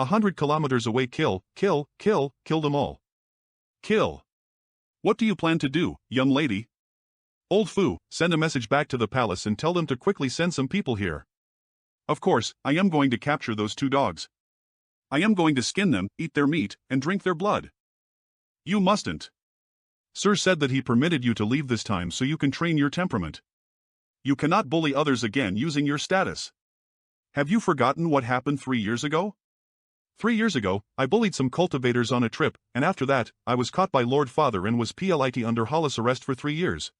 100 kilometers away. Kill them all. Kill. What do you plan to do, young lady? Old Fu, send a message back to the palace and tell them to quickly send some people here. Of course, I am going to capture those 2 dogs. I am going to skin them, eat their meat, and drink their blood. You mustn't. Sir said that he permitted you to leave this time so you can train your temperament. You cannot bully others again using your status. Have you forgotten what happened 3 years ago? 3 years ago, I bullied some cultivators on a trip, and after that, I was caught by Lord Father and was put under house arrest for 3 years.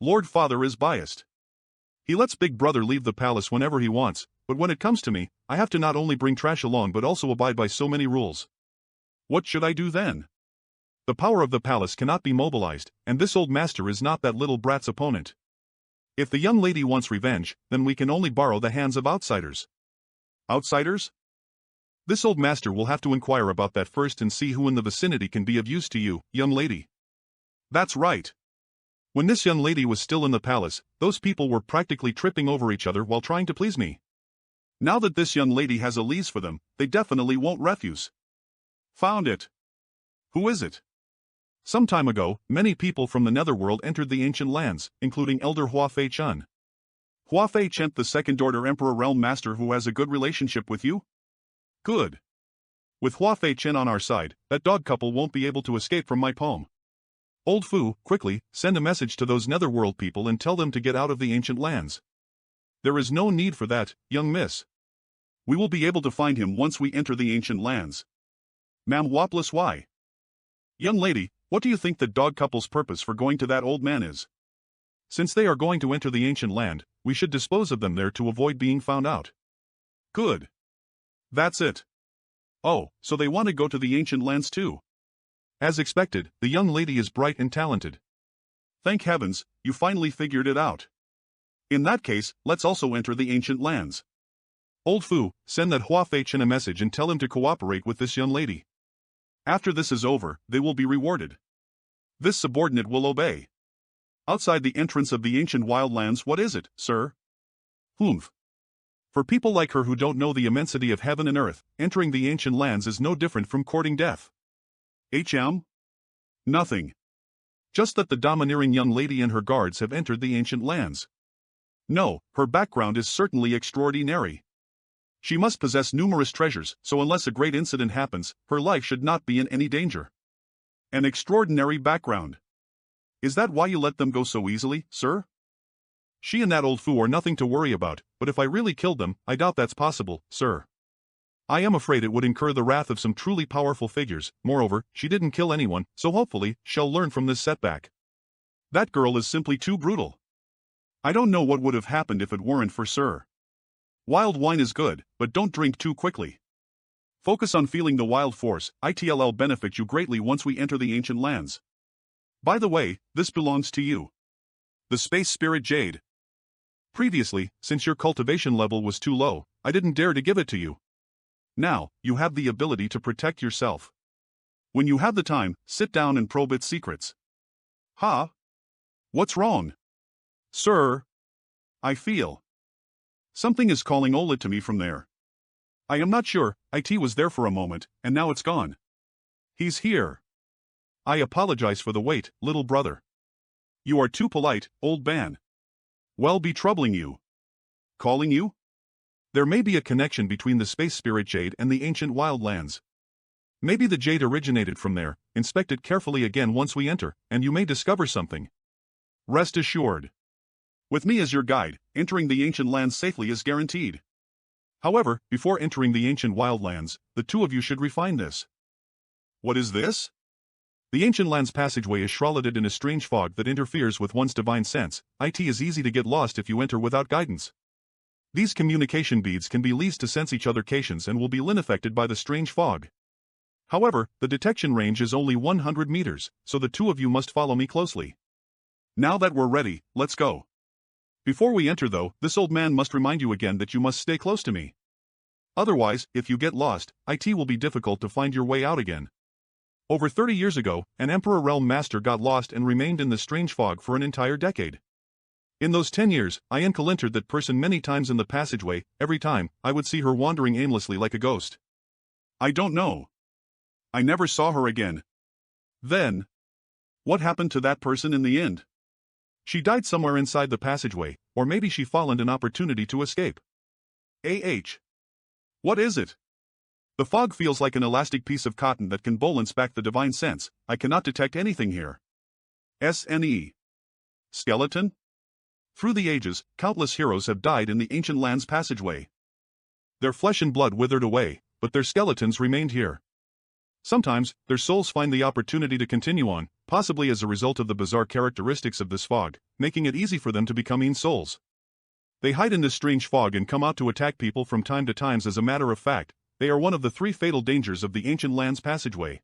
Lord Father is biased. He lets Big Brother leave the palace whenever he wants, but when it comes to me, I have to not only bring trash along but also abide by so many rules. What should I do then? The power of the palace cannot be mobilized, and this old master is not that little brat's opponent. If the young lady wants revenge, then we can only borrow the hands of outsiders. Outsiders? This old master will have to inquire about that first and see who in the vicinity can be of use to you, young lady. That's right. When this young lady was still in the palace, those people were practically tripping over each other while trying to please me. Now that this young lady has a lease for them, they definitely won't refuse. Found it. Who is it? Some time ago, many people from the netherworld entered the ancient lands, including Elder Hua Fei Chun. Hua Fei Chun, the second order Emperor Realm Master who has a good relationship with you? Good. With Hua Fei Chun on our side, that dog couple won't be able to escape from my palm. Old Fu, quickly, send a message to those netherworld people and tell them to get out of the ancient lands. There is no need for that, young miss. We will be able to find him once we enter the ancient lands. Manhwa why? Young lady, what do you think the dog couple's purpose for going to that old man is? Since they are going to enter the ancient land, we should dispose of them there to avoid being found out. Good. That's it. Oh, so they want to go to the ancient lands too. As expected, the young lady is bright and talented. Thank heavens, you finally figured it out. In that case, let's also enter the ancient lands. Old Fu, send that Hua Fei Chen a message and tell him to cooperate with this young lady. After this is over, they will be rewarded. This subordinate will obey. Outside the entrance of the ancient wildlands, what is it, sir? Humph. For people like her who don't know the immensity of heaven and earth, entering the ancient lands is no different from courting death. Nothing. Just that the domineering young lady and her guards have entered the ancient lands. No, her background is certainly extraordinary. She must possess numerous treasures, so unless a great incident happens, her life should not be in any danger. An extraordinary background. Is that why you let them go so easily, sir? She and that old Fu are nothing to worry about, but if I really killed them, I doubt that's possible, sir. I am afraid it would incur the wrath of some truly powerful figures. Moreover, she didn't kill anyone, so hopefully, she'll learn from this setback. That girl is simply too brutal. I don't know what would have happened if it weren't for Sir. Wild wine is good, but don't drink too quickly. Focus on feeling the wild force. It'll benefit you greatly once we enter the ancient lands. By the way, this belongs to you. The Space Spirit Jade. Previously, since your cultivation level was too low, I didn't dare to give it to you. Now, you have the ability to protect yourself. When you have the time, sit down and probe its secrets. Huh? What's wrong? Sir? I feel. Something is calling Ola to me from there. I am not sure. It was there for a moment, and now it's gone. He's here. I apologize for the wait, little brother. You are too polite, old man. Well, be troubling you. Calling you? There may be a connection between the Space Spirit Jade and the ancient wildlands. Maybe the jade originated from there. Inspect it carefully again once we enter, and you may discover something. Rest assured. With me as your guide, entering the ancient lands safely is guaranteed. However, before entering the ancient wildlands, the two of you should refine this. What is this? The ancient lands passageway is shrouded in a strange fog that interferes with one's divine sense. It is easy to get lost if you enter without guidance. These communication beads can be leased to sense each other cations and will be unaffected by the strange fog. However, the detection range is only 100 meters, so the two of you must follow me closely. Now that we're ready, let's go. Before we enter though, this old man must remind you again that you must stay close to me. Otherwise, if you get lost, it will be difficult to find your way out again. Over 30 years ago, an Emperor Realm Master got lost and remained in the strange fog for an entire decade. In those 10 years, I encountered that person many times in the passageway. Every time, I would see her wandering aimlessly like a ghost. I don't know. I never saw her again. Then, what happened to that person in the end? She died somewhere inside the passageway, or maybe she found an opportunity to escape. What is it? The fog feels like an elastic piece of cotton that can balance back the divine sense. I cannot detect anything here. SNE. Skeleton? Through the ages, countless heroes have died in the ancient land's passageway. Their flesh and blood withered away, but their skeletons remained here. Sometimes, their souls find the opportunity to continue on, possibly as a result of the bizarre characteristics of this fog, making it easy for them to become in souls. They hide in this strange fog and come out to attack people from time to time. As a matter of fact, they are one of the 3 fatal dangers of the ancient land's passageway.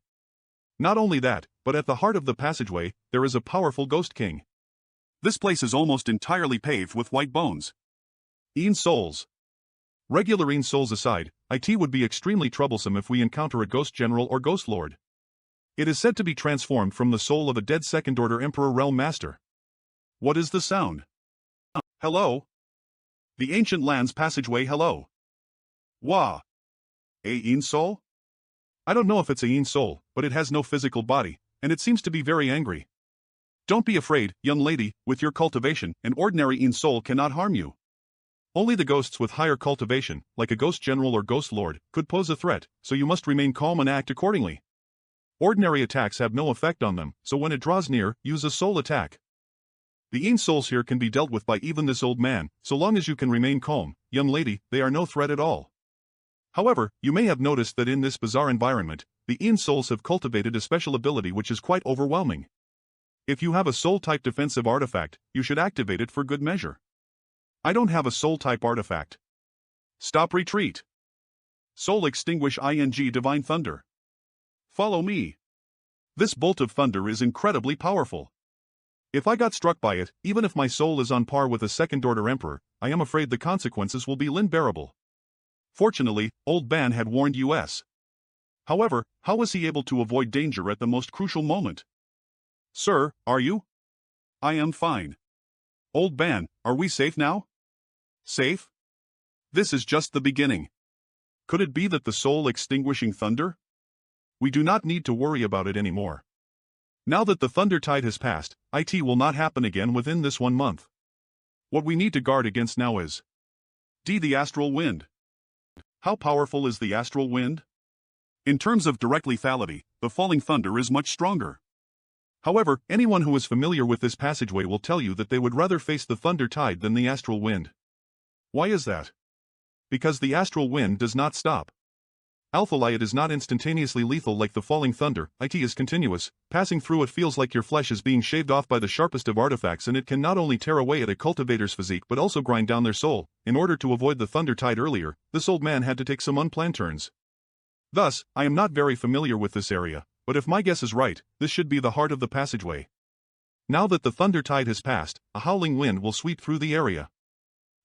Not only that, but at the heart of the passageway, there is a powerful ghost king. This place is almost entirely paved with white bones. In souls. Regular in souls aside, it would be extremely troublesome if we encounter a ghost general or ghost lord. It is said to be transformed from the soul of a dead second-order emperor realm master. What is the sound? Hello? The ancient land's passageway. Hello? Wah. A in soul? I don't know if it's a in soul, but it has no physical body, and it seems to be very angry. Don't be afraid, young lady, with your cultivation, an ordinary in soul cannot harm you. Only the ghosts with higher cultivation, like a ghost general or ghost lord, could pose a threat, so you must remain calm and act accordingly. Ordinary attacks have no effect on them, so when it draws near, use a soul attack. The in souls here can be dealt with by even this old man, so long as you can remain calm, young lady, they are no threat at all. However, you may have noticed that in this bizarre environment, the in souls have cultivated a special ability which is quite overwhelming. If you have a soul-type defensive artifact, you should activate it for good measure. I don't have a soul-type artifact. Stop retreat. Soul extinguish Divine Thunder. Follow me. This bolt of thunder is incredibly powerful. If I got struck by it, even if my soul is on par with a second-order emperor, I am afraid the consequences will be unbearable. Fortunately, Old Ban had warned us. However, how was he able to avoid danger at the most crucial moment? Sir, are you? I am fine. Old Ban, are we safe now? Safe? This is just the beginning. Could it be that the soul extinguishing thunder? We do not need to worry about it anymore. Now that the thunder tide has passed, it will not happen again within this 1 month. What we need to guard against now is the astral wind. How powerful is the astral wind? In terms of direct lethality, the falling thunder is much stronger. However, anyone who is familiar with this passageway will tell you that they would rather face the thunder tide than the astral wind. Why is that? Because the astral wind does not stop. Alphalite is not instantaneously lethal like the falling thunder. It is continuous. Passing through it feels like your flesh is being shaved off by the sharpest of artifacts, and it can not only tear away at a cultivator's physique but also grind down their soul. In order to avoid the thunder tide earlier, this old man had to take some unplanned turns. Thus, I am not very familiar with this area, but if my guess is right, this should be the heart of the passageway. Now that the thunder tide has passed, a howling wind will sweep through the area.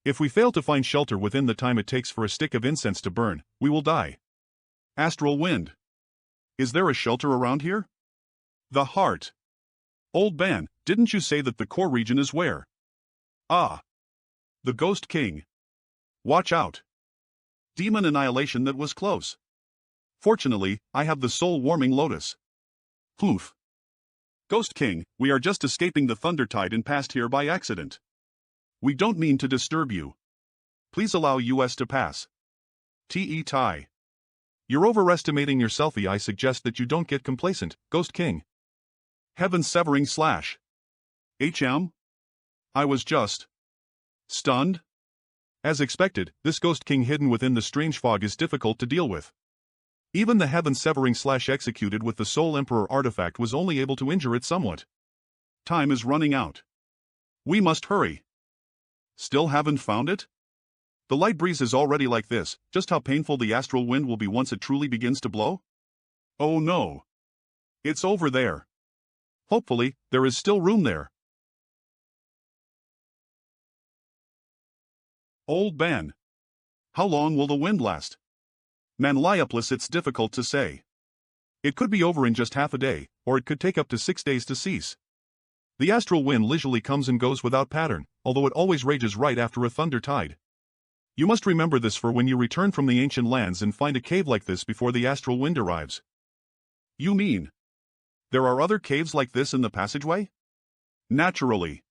If we fail to find shelter within the time it takes for a stick of incense to burn, we will die. Astral wind. Is there a shelter around here? The heart. Old Ban, didn't you say that the core region is where? Ah. The Ghost King. Watch out. Demon annihilation, that was close. Fortunately, I have the soul-warming lotus. Poof. Ghost King, we are just escaping the thunder tide and passed here by accident. We don't mean to disturb you. Please allow us to pass. Tai. You're overestimating yourself. I suggest that you don't get complacent, Ghost King. Heaven-severing slash. I was just stunned. As expected, this Ghost King hidden within the strange fog is difficult to deal with. Even the heaven-severing slash executed with the Soul Emperor artifact was only able to injure it somewhat. Time is running out. We must hurry. Still haven't found it? The light breeze is already like this. Just how painful the astral wind will be once it truly begins to blow? Oh no. It's over there. Hopefully, there is still room there. Old Ban. How long will the wind last? Manlioplis, it's difficult to say. It could be over in just half a day, or it could take up to 6 days to cease. The astral wind leisurely comes and goes without pattern, although it always rages right after a thunder tide. You must remember this for when you return from the ancient lands and find a cave like this before the astral wind arrives. You mean there are other caves like this in the passageway? Naturally.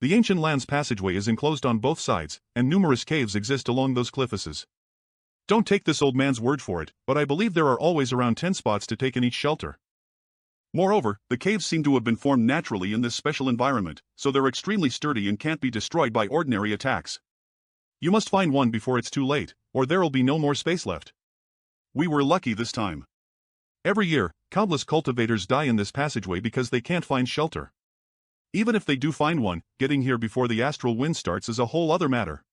The ancient lands passageway is enclosed on both sides, and numerous caves exist along those cliffs. Don't take this old man's word for it, but I believe there are always around 10 spots to take in each shelter. Moreover, the caves seem to have been formed naturally in this special environment, so they're extremely sturdy and can't be destroyed by ordinary attacks. You must find one before it's too late, or there'll be no more space left. We were lucky this time. Every year, countless cultivators die in this passageway because they can't find shelter. Even if they do find one, getting here before the astral wind starts is a whole other matter.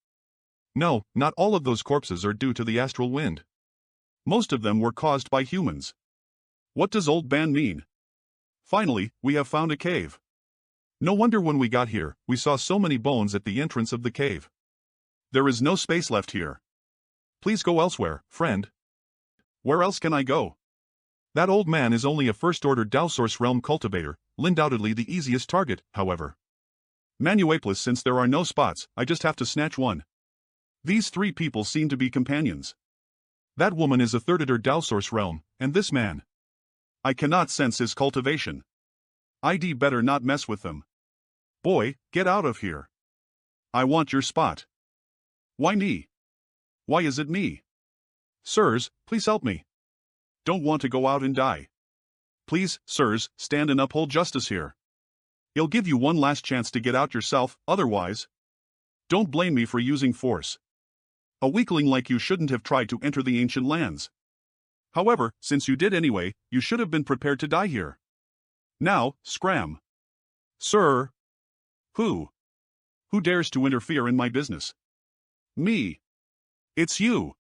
No, not all of those corpses are due to the astral wind. Most of them were caused by humans. What does old man mean? Finally, we have found a cave. No wonder when we got here, we saw so many bones at the entrance of the cave. There is no space left here. Please go elsewhere, friend. Where else can I go? That old man is only a first-order Dao Source Realm cultivator, undoubtedly the easiest target, however. Manhwa, since there are no spots, I just have to snatch one. These three people seem to be companions. That woman is a third-order Dao Source Realm, and this man. I cannot sense his cultivation. I'd better not mess with them. Boy, get out of here. I want your spot. Why me? Why is it me? Sirs, please help me. Don't want to go out and die. Please, sirs, stand and uphold justice here. I'll give you one last chance to get out yourself, otherwise. Don't blame me for using force. A weakling like you shouldn't have tried to enter the ancient lands. However, since you did anyway, you should have been prepared to die here. Now, scram. Sir. Who? Who dares to interfere in my business? Me. It's you.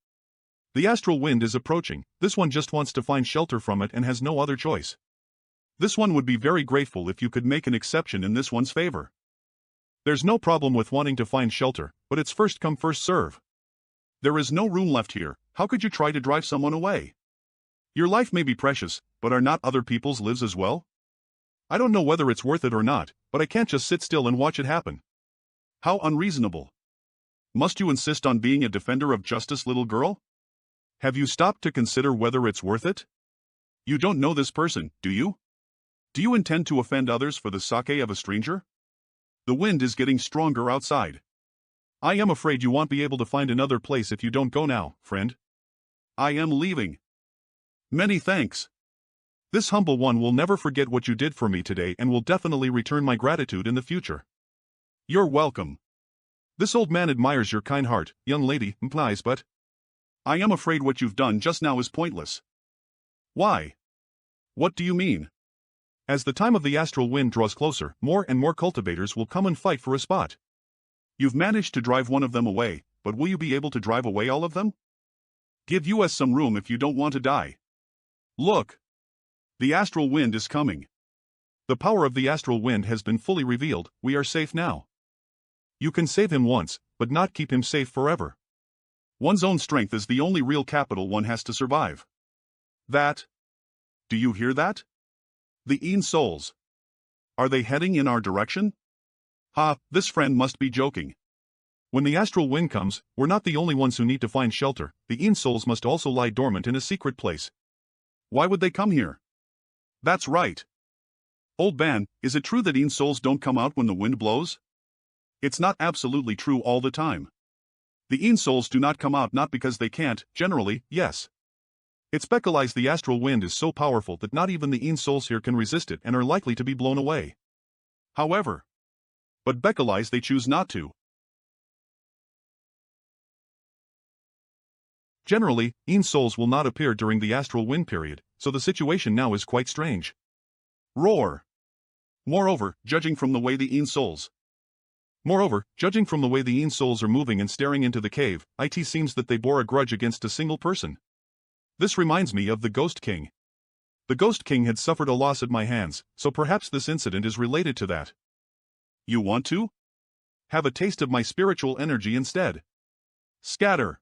The astral wind is approaching. This one just wants to find shelter from it and has no other choice. This one would be very grateful if you could make an exception in this one's favor. There's no problem with wanting to find shelter, but it's first come first serve. There is no room left here. How could you try to drive someone away? Your life may be precious, but are not other people's lives as well? I don't know whether it's worth it or not, but I can't just sit still and watch it happen. How unreasonable. Must you insist on being a defender of justice, little girl? Have you stopped to consider whether it's worth it? You don't know this person, do you? Do you intend to offend others for the sake of a stranger? The wind is getting stronger outside. I am afraid you won't be able to find another place if you don't go now, friend. I am leaving. Many thanks. This humble one will never forget what you did for me today and will definitely return my gratitude in the future. You're welcome. This old man admires your kind heart, young lady, implies, but I am afraid what you've done just now is pointless. Why? What do you mean? As the time of the astral wind draws closer, more and more cultivators will come and fight for a spot. You've managed to drive one of them away, but will you be able to drive away all of them? Give us some room if you don't want to die. Look! The astral wind is coming. The power of the astral wind has been fully revealed. We are safe now. You can save him once, but not keep him safe forever. One's own strength is the only real capital one has to survive. That. Do you hear that? The Een souls. Are they heading in our direction? Ha, this friend must be joking. When the astral wind comes, we're not the only ones who need to find shelter. The Een souls must also lie dormant in a secret place. Why would they come here? That's right. Old man, is it true that Een souls don't come out when the wind blows? It's not absolutely true all the time. The Een souls do not come out not because they can't, generally, yes. It speculates the astral wind is so powerful that not even the Een souls here can resist it and are likely to be blown away. However, but Becalize they choose not to. Generally, Een souls will not appear during the astral wind period, so the situation now is quite strange. Roar! Moreover, judging from the way the Een souls are moving and staring into the cave, it seems that they bore a grudge against a single person. This reminds me of the Ghost King. The Ghost King had suffered a loss at my hands, so perhaps this incident is related to that. You want to? Have a taste of my spiritual energy instead. Scatter.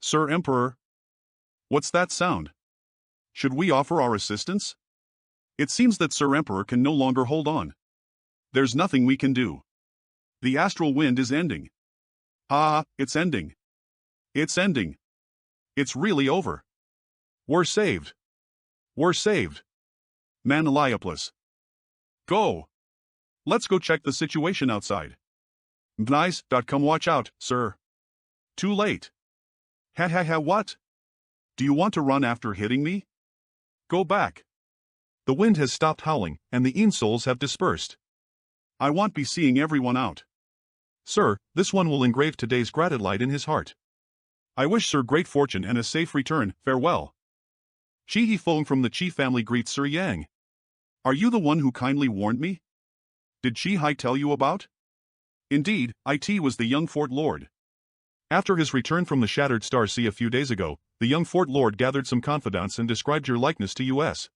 Sir Emperor. What's that sound? Should we offer our assistance? It seems that Sir Emperor can no longer hold on. There's nothing we can do. The astral wind is ending. Ah, it's ending. It's ending. It's really over. We're saved. We're saved. Manhwa. Go. Let's go check the situation outside. Nice. Come watch out, sir. Too late. Ha ha ha, what? Do you want to run after hitting me? Go back. The wind has stopped howling, and the insouls have dispersed. I won't be seeing everyone out. Sir, this one will engrave today's gratitude in his heart. I wish Sir great fortune and a safe return, farewell. Chi He Feng from the Chi family greets Sir Yang. Are you the one who kindly warned me? Did Chi Hai tell you about? Indeed, it was the young Fort Lord. After his return from the Shattered Star Sea a few days ago, the young Fort Lord gathered some confidants and described your likeness to us.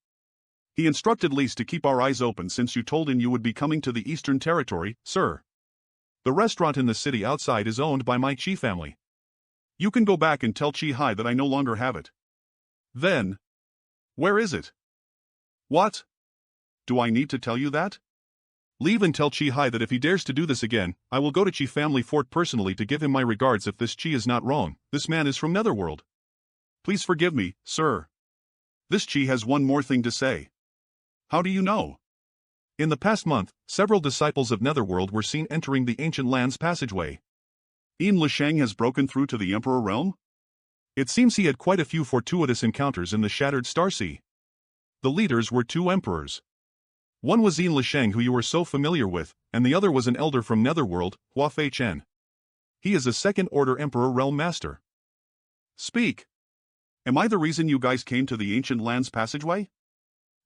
He instructed Lise to keep our eyes open since you told him you would be coming to the Eastern Territory, sir. The restaurant in the city outside is owned by my Chi family. You can go back and tell Chi Hai that I no longer have it. Then, where is it? What? Do I need to tell you that? Leave and tell Chi Hai that if he dares to do this again, I will go to Chi family fort personally to give him my regards. If this Chi is not wrong, this man is from Netherworld. Please forgive me, sir. This Chi has one more thing to say. How do you know? In the past month, several disciples of Netherworld were seen entering the Ancient Lands passageway. Yin Lisheng has broken through to the Emperor realm? It seems he had quite a few fortuitous encounters in the Shattered Star Sea. The leaders were two emperors. One was Yin Lisheng, who you were so familiar with, and the other was an elder from Netherworld, Hua Fei Chen. He is a second-order Emperor Realm Master. Speak. Am I the reason you guys came to the Ancient Lands passageway?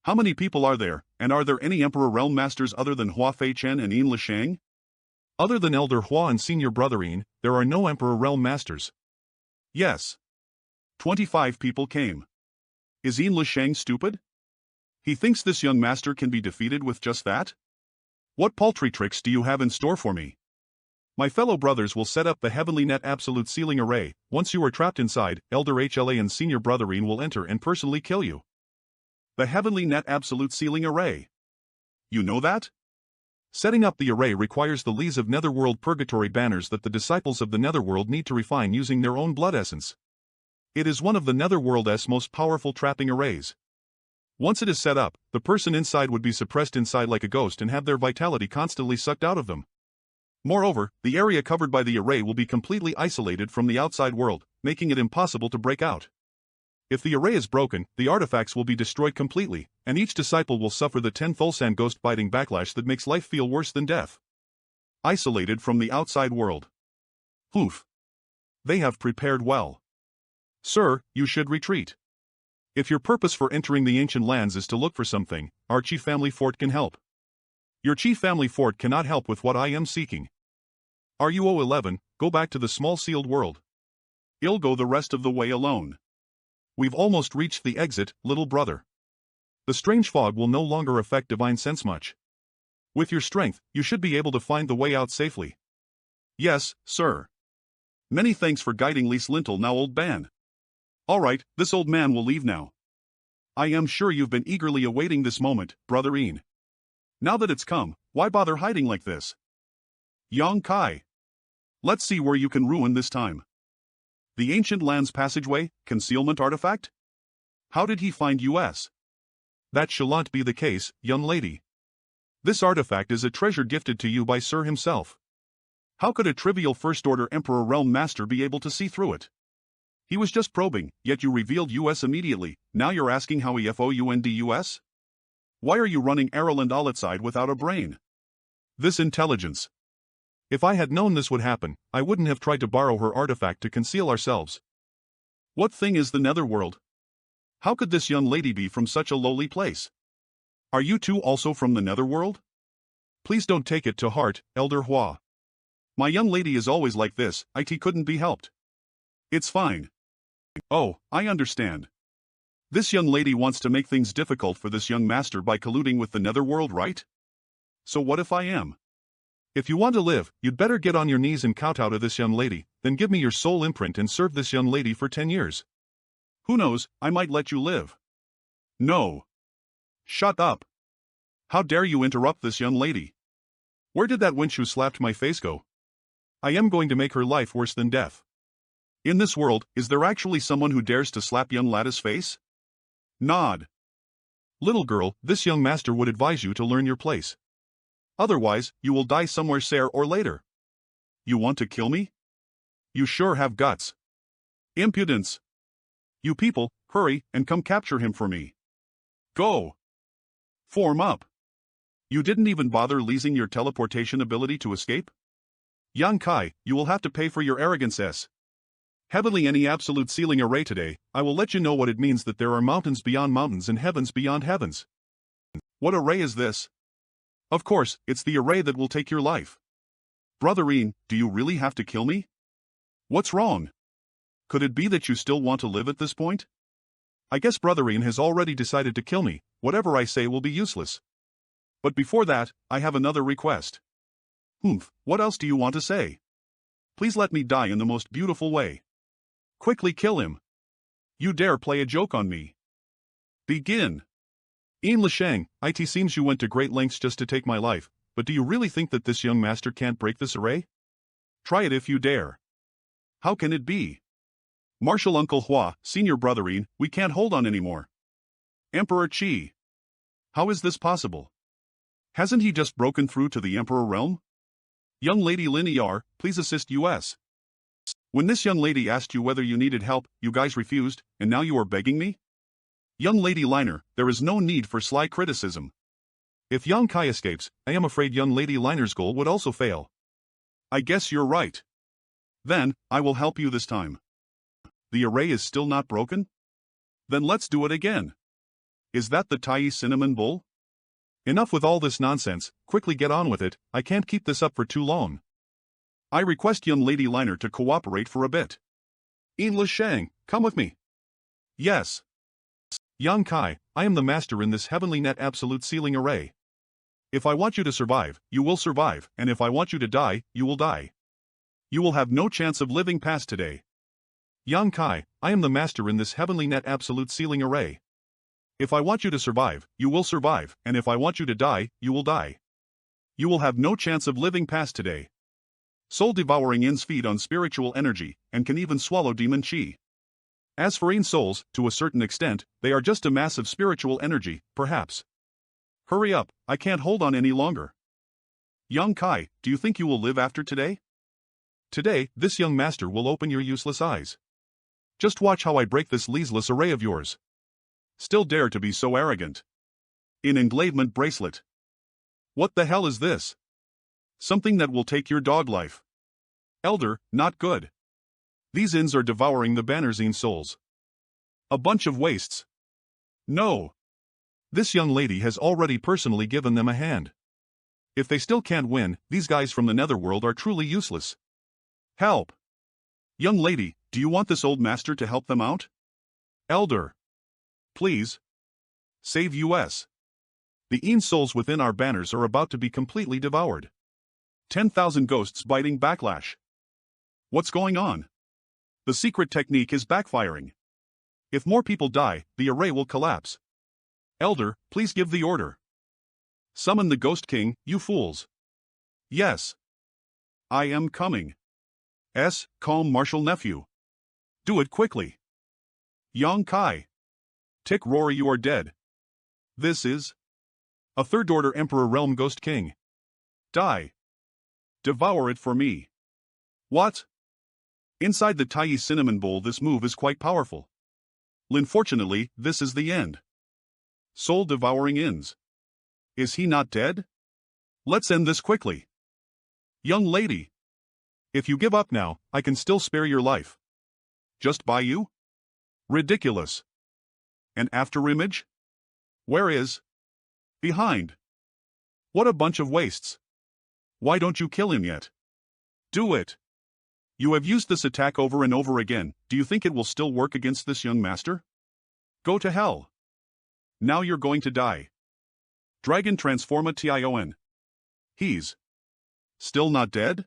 How many people are there, and are there any Emperor Realm Masters other than Hua Fei Chen and Yin Lisheng? Other than Elder Hua and Senior Brother Yin, there are no Emperor Realm Masters. Yes. 25 people came. Is Yin Lisheng stupid? He thinks this young master can be defeated with just that? What paltry tricks do you have in store for me? My fellow brothers will set up the Heavenly Net Absolute Sealing Array. Once you are trapped inside, Elder HLA and Senior Brother Yin will enter and personally kill you. The Heavenly Net Absolute Sealing Array. You know that? Setting up the array requires the Lees of Netherworld Purgatory banners that the disciples of the Netherworld need to refine using their own blood essence. It is one of the Netherworld's most powerful trapping arrays. Once it is set up, the person inside would be suppressed inside like a ghost and have their vitality constantly sucked out of them. Moreover, the area covered by the array will be completely isolated from the outside world, making it impossible to break out. If the array is broken, the artifacts will be destroyed completely, and each disciple will suffer the 10 Thulsan ghost-biting backlash that makes life feel worse than death. Isolated from the outside world. Oof. They have prepared well. Sir, you should retreat. If your purpose for entering the Ancient Lands is to look for something, our Chi family fort can help. Your Chi family fort cannot help with what I am seeking. RUO 11, go back to the small sealed world. I'll go the rest of the way alone. We've almost reached the exit, little brother. The strange fog will no longer affect divine sense much. With your strength, you should be able to find the way out safely. Yes, sir. Many thanks for guiding Lise Lintel now old man. Alright, this old man will leave now. I am sure you've been eagerly awaiting this moment, Brother Ian. Now that it's come, why bother hiding like this? Yang Kai. Let's see where you can ruin this time. The Ancient Lands passageway, concealment artifact? How did he find us? That shall not be the case, young lady. This artifact is a treasure gifted to you by Sir himself. How could a trivial First-Order Emperor Realm Master be able to see through it? He was just probing, yet you revealed us immediately. Now you're asking how he found us? Why are you running Errol outside without a brain? This intelligence. If I had known this would happen, I wouldn't have tried to borrow her artifact to conceal ourselves. What thing is the Netherworld? How could this young lady be from such a lowly place? Are you two also from the Netherworld? Please don't take it to heart, Elder Hua. My young lady is always like this, it couldn't be helped. It's fine. Oh, I understand. This young lady wants to make things difficult for this young master by colluding with the Netherworld, right? So what if I am? If you want to live, you'd better get on your knees and kowtow to this young lady, then give me your soul imprint and serve this young lady for 10 years. Who knows, I might let you live. No. Shut up. How dare you interrupt this young lady? Where did that wench who slapped my face go? I am going to make her life worse than death. In this world, is there actually someone who dares to slap young lad's face? Nod. Little girl, this young master would advise you to learn your place. Otherwise, you will die somewhere sooner or later. You want to kill me? You sure have guts. Impudence. You people, hurry and come capture him for me. Go. Form up. You didn't even bother leasing your teleportation ability to escape? Yang Kai, you will have to pay for your arrogance. Heavenly any absolute ceiling array today, I will let you know what it means that there are mountains beyond mountains and heavens beyond heavens. What array is this? Of course, it's the array that will take your life. Brotherine, do you really have to kill me? What's wrong? Could it be that you still want to live at this point? I guess Brotherine has already decided to kill me, whatever I say will be useless. But before that, I have another request. What else do you want to say? Please let me die in the most beautiful way. Quickly kill him. You dare play a joke on me. Begin. Yin Lisheng, it seems you went to great lengths just to take my life, but do you really think that this young master can't break this array? Try it if you dare. How can it be? Martial Uncle Hua, Senior Brotherine, we can't hold on anymore. Emperor Qi. How is this possible? Hasn't he just broken through to the Emperor realm? Young Lady Lin Er, please assist us. When this young lady asked you whether you needed help, you guys refused, and now you are begging me? Young Lady Liner, there is no need for sly criticism. If Yang Kai escapes, I am afraid young Lady Liner's goal would also fail. I guess you're right. Then, I will help you this time. The array is still not broken? Then let's do it again. Is that the Tai Cinnamon Bowl? Enough with all this nonsense, quickly get on with it, I can't keep this up for too long. I request young Lady Liner to cooperate for a bit. Yin Lisheng, come with me. Yes. Yang Kai, I am the master in this heavenly net absolute ceiling array. If I want you to survive, you will survive, and if I want you to die, you will die. You will have no chance of living past today. Yang Kai, I am the master in this heavenly net absolute ceiling array. If I want you to survive, you will survive, and if I want you to die, you will die. You will have no chance of living past today. Soul-devouring Yins feed on spiritual energy, and can even swallow demon chi. As for Yin souls, to a certain extent, they are just a mass of spiritual energy, perhaps. Hurry up, I can't hold on any longer. Yang Kai, do you think you will live after today? Today, this young master will open your useless eyes. Just watch how I break this leaseless array of yours. Still dare to be so arrogant. In engravement bracelet. What the hell is this? Something that will take your dog life. Elder, not good. These Ins are devouring the Bannerzine souls. A bunch of wastes. No. This young lady has already personally given them a hand. If they still can't win, these guys from the netherworld are truly useless. Help. Young lady, do you want this old master to help them out? Elder. Please. Save us. The Yin souls within our banners are about to be completely devoured. 10,000 ghosts biting backlash. What's going on? The secret technique is backfiring. If more people die, the array will collapse. Elder, please give the order. Summon the Ghost King, you fools. Yes. I am coming. Calm martial nephew. Do it quickly. Yang Kai. Tick Rory, you are dead. This is a third order Emperor Realm Ghost King. Die. Devour it for me. What? Inside the Tai Cinnamon Bowl this move is quite powerful. Unfortunately, this is the end. Soul devouring Ins. Is he not dead? Let's end this quickly. Young lady. If you give up now, I can still spare your life. Just by you? Ridiculous. An after image? Where is? Behind. What a bunch of wastes. Why don't you kill him yet? Do it. You have used this attack over and over again, do you think it will still work against this young master? Go to hell. Now you're going to die. Dragon Transforma Tion. He's still not dead?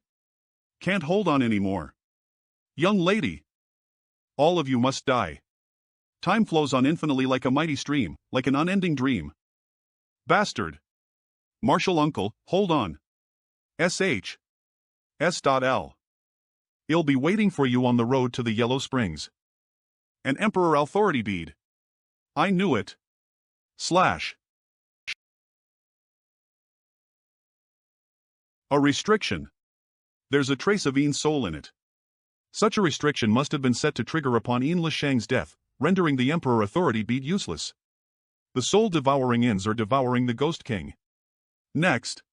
Can't hold on anymore. Young lady. All of you must die. Time flows on infinitely like a mighty stream, like an unending dream. Bastard. Martial uncle, hold on. S.L. It'll be waiting for you on the road to the Yellow Springs. An Emperor Authority bead. I knew it. Slash. A restriction. There's a trace of Ian's soul in it. Such a restriction must have been set to trigger upon Ian Lishang's death, rendering the Emperor Authority bead useless. The soul-devouring Ins are devouring the Ghost King. Next.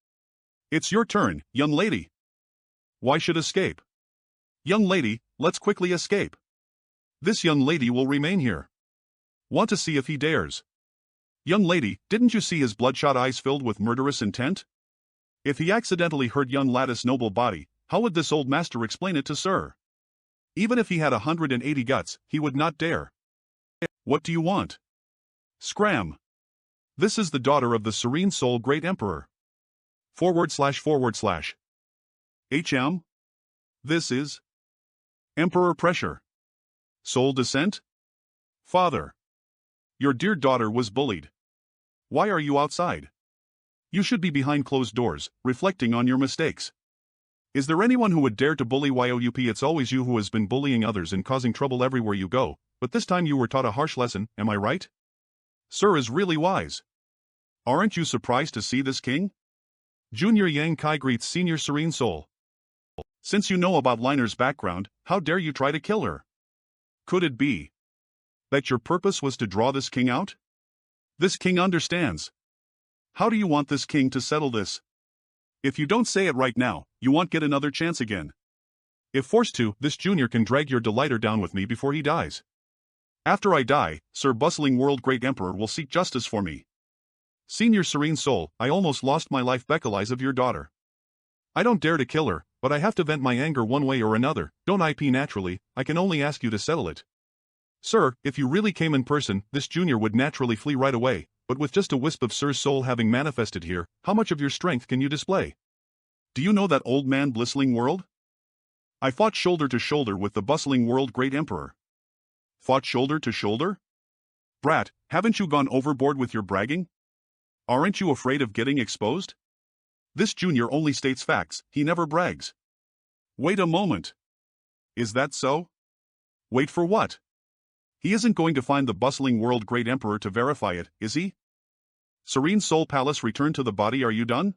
It's your turn, young lady. Why should escape? Young lady, let's quickly escape. This young lady will remain here. Want to see if he dares. Young lady, didn't you see his bloodshot eyes filled with murderous intent? If he accidentally hurt young Lattice' noble body, how would this old master explain it to Sir? Even if he had 180 guts, he would not dare. What do you want? Scram. This is the daughter of the Serene Soul Great Emperor. // HM? This is Emperor Pressure. Soul Descent? Father. Your dear daughter was bullied. Why are you outside? You should be behind closed doors, reflecting on your mistakes. Is there anyone who would dare to bully YOUP? It's always you who has been bullying others and causing trouble everywhere you go, but this time you were taught a harsh lesson, am I right? Sir is really wise. Aren't you surprised to see this king? Junior Yang Kai greets Senior Serene Soul. Since you know about Liner's background, how dare you try to kill her? Could it be that your purpose was to draw this king out? This king understands. How do you want this king to settle this? If you don't say it right now, you won't get another chance again. If forced to, this junior can drag your delighter down with me before he dies. After I die, Sir Bustling World Great Emperor will seek justice for me. Senior Serene Soul, I almost lost my life because of your daughter. I don't dare to kill her, but I have to vent my anger one way or another, don't IP naturally, I can only ask you to settle it. Sir, if you really came in person, this junior would naturally flee right away, but with just a wisp of Sir's soul having manifested here, how much of your strength can you display? Do you know that old man Blissling World? I fought shoulder to shoulder with the Bustling World Great Emperor. Fought shoulder to shoulder? Brat, haven't you gone overboard with your bragging? Aren't you afraid of getting exposed? This junior only states facts, he never brags. Wait a moment. Is that so? Wait for what? He isn't going to find the Bustling World Great Emperor to verify it, is he? Serene Soul Palace, return to the body, are you done?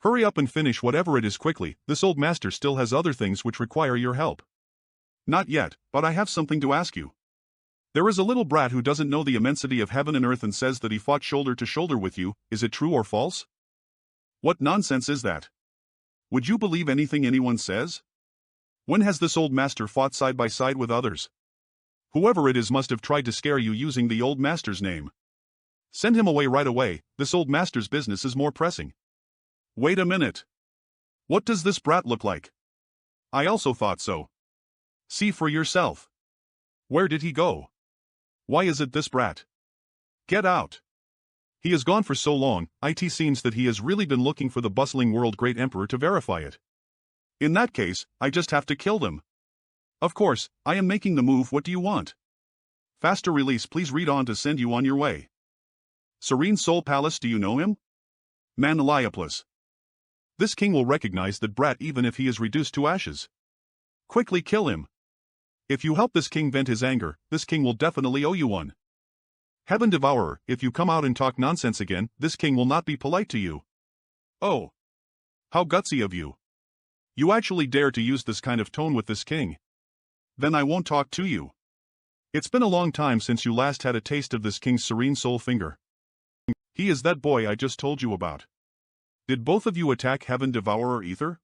Hurry up and finish whatever it is quickly, this old master still has other things which require your help. Not yet, but I have something to ask you. There is a little brat who doesn't know the immensity of heaven and earth and says that he fought shoulder to shoulder with you, is it true or false? What nonsense is that? Would you believe anything anyone says? When has this old master fought side by side with others? Whoever it is must have tried to scare you using the old master's name. Send him away right away, this old master's business is more pressing. Wait a minute. What does this brat look like? I also thought so. See for yourself. Where did he go? Why is it this brat? Get out. He has gone for so long, it seems that he has really been looking for the Bustling World Great Emperor to verify it. In that case, I just have to kill them. Of course, I am making the move, what do you want? Faster release, please read on to send you on your way. Serene Soul Palace, do you know him? Manhwa. This king will recognize that brat even if he is reduced to ashes. Quickly kill him. If you help this king vent his anger, this king will definitely owe you one. Heaven Devourer, if you come out and talk nonsense again, this king will not be polite to you. Oh. How gutsy of you. You actually dare to use this kind of tone with this king. Then I won't talk to you. It's been a long time since you last had a taste of this king's serene soul finger. He is that boy I just told you about. Did both of you attack Heaven Devourer Ether?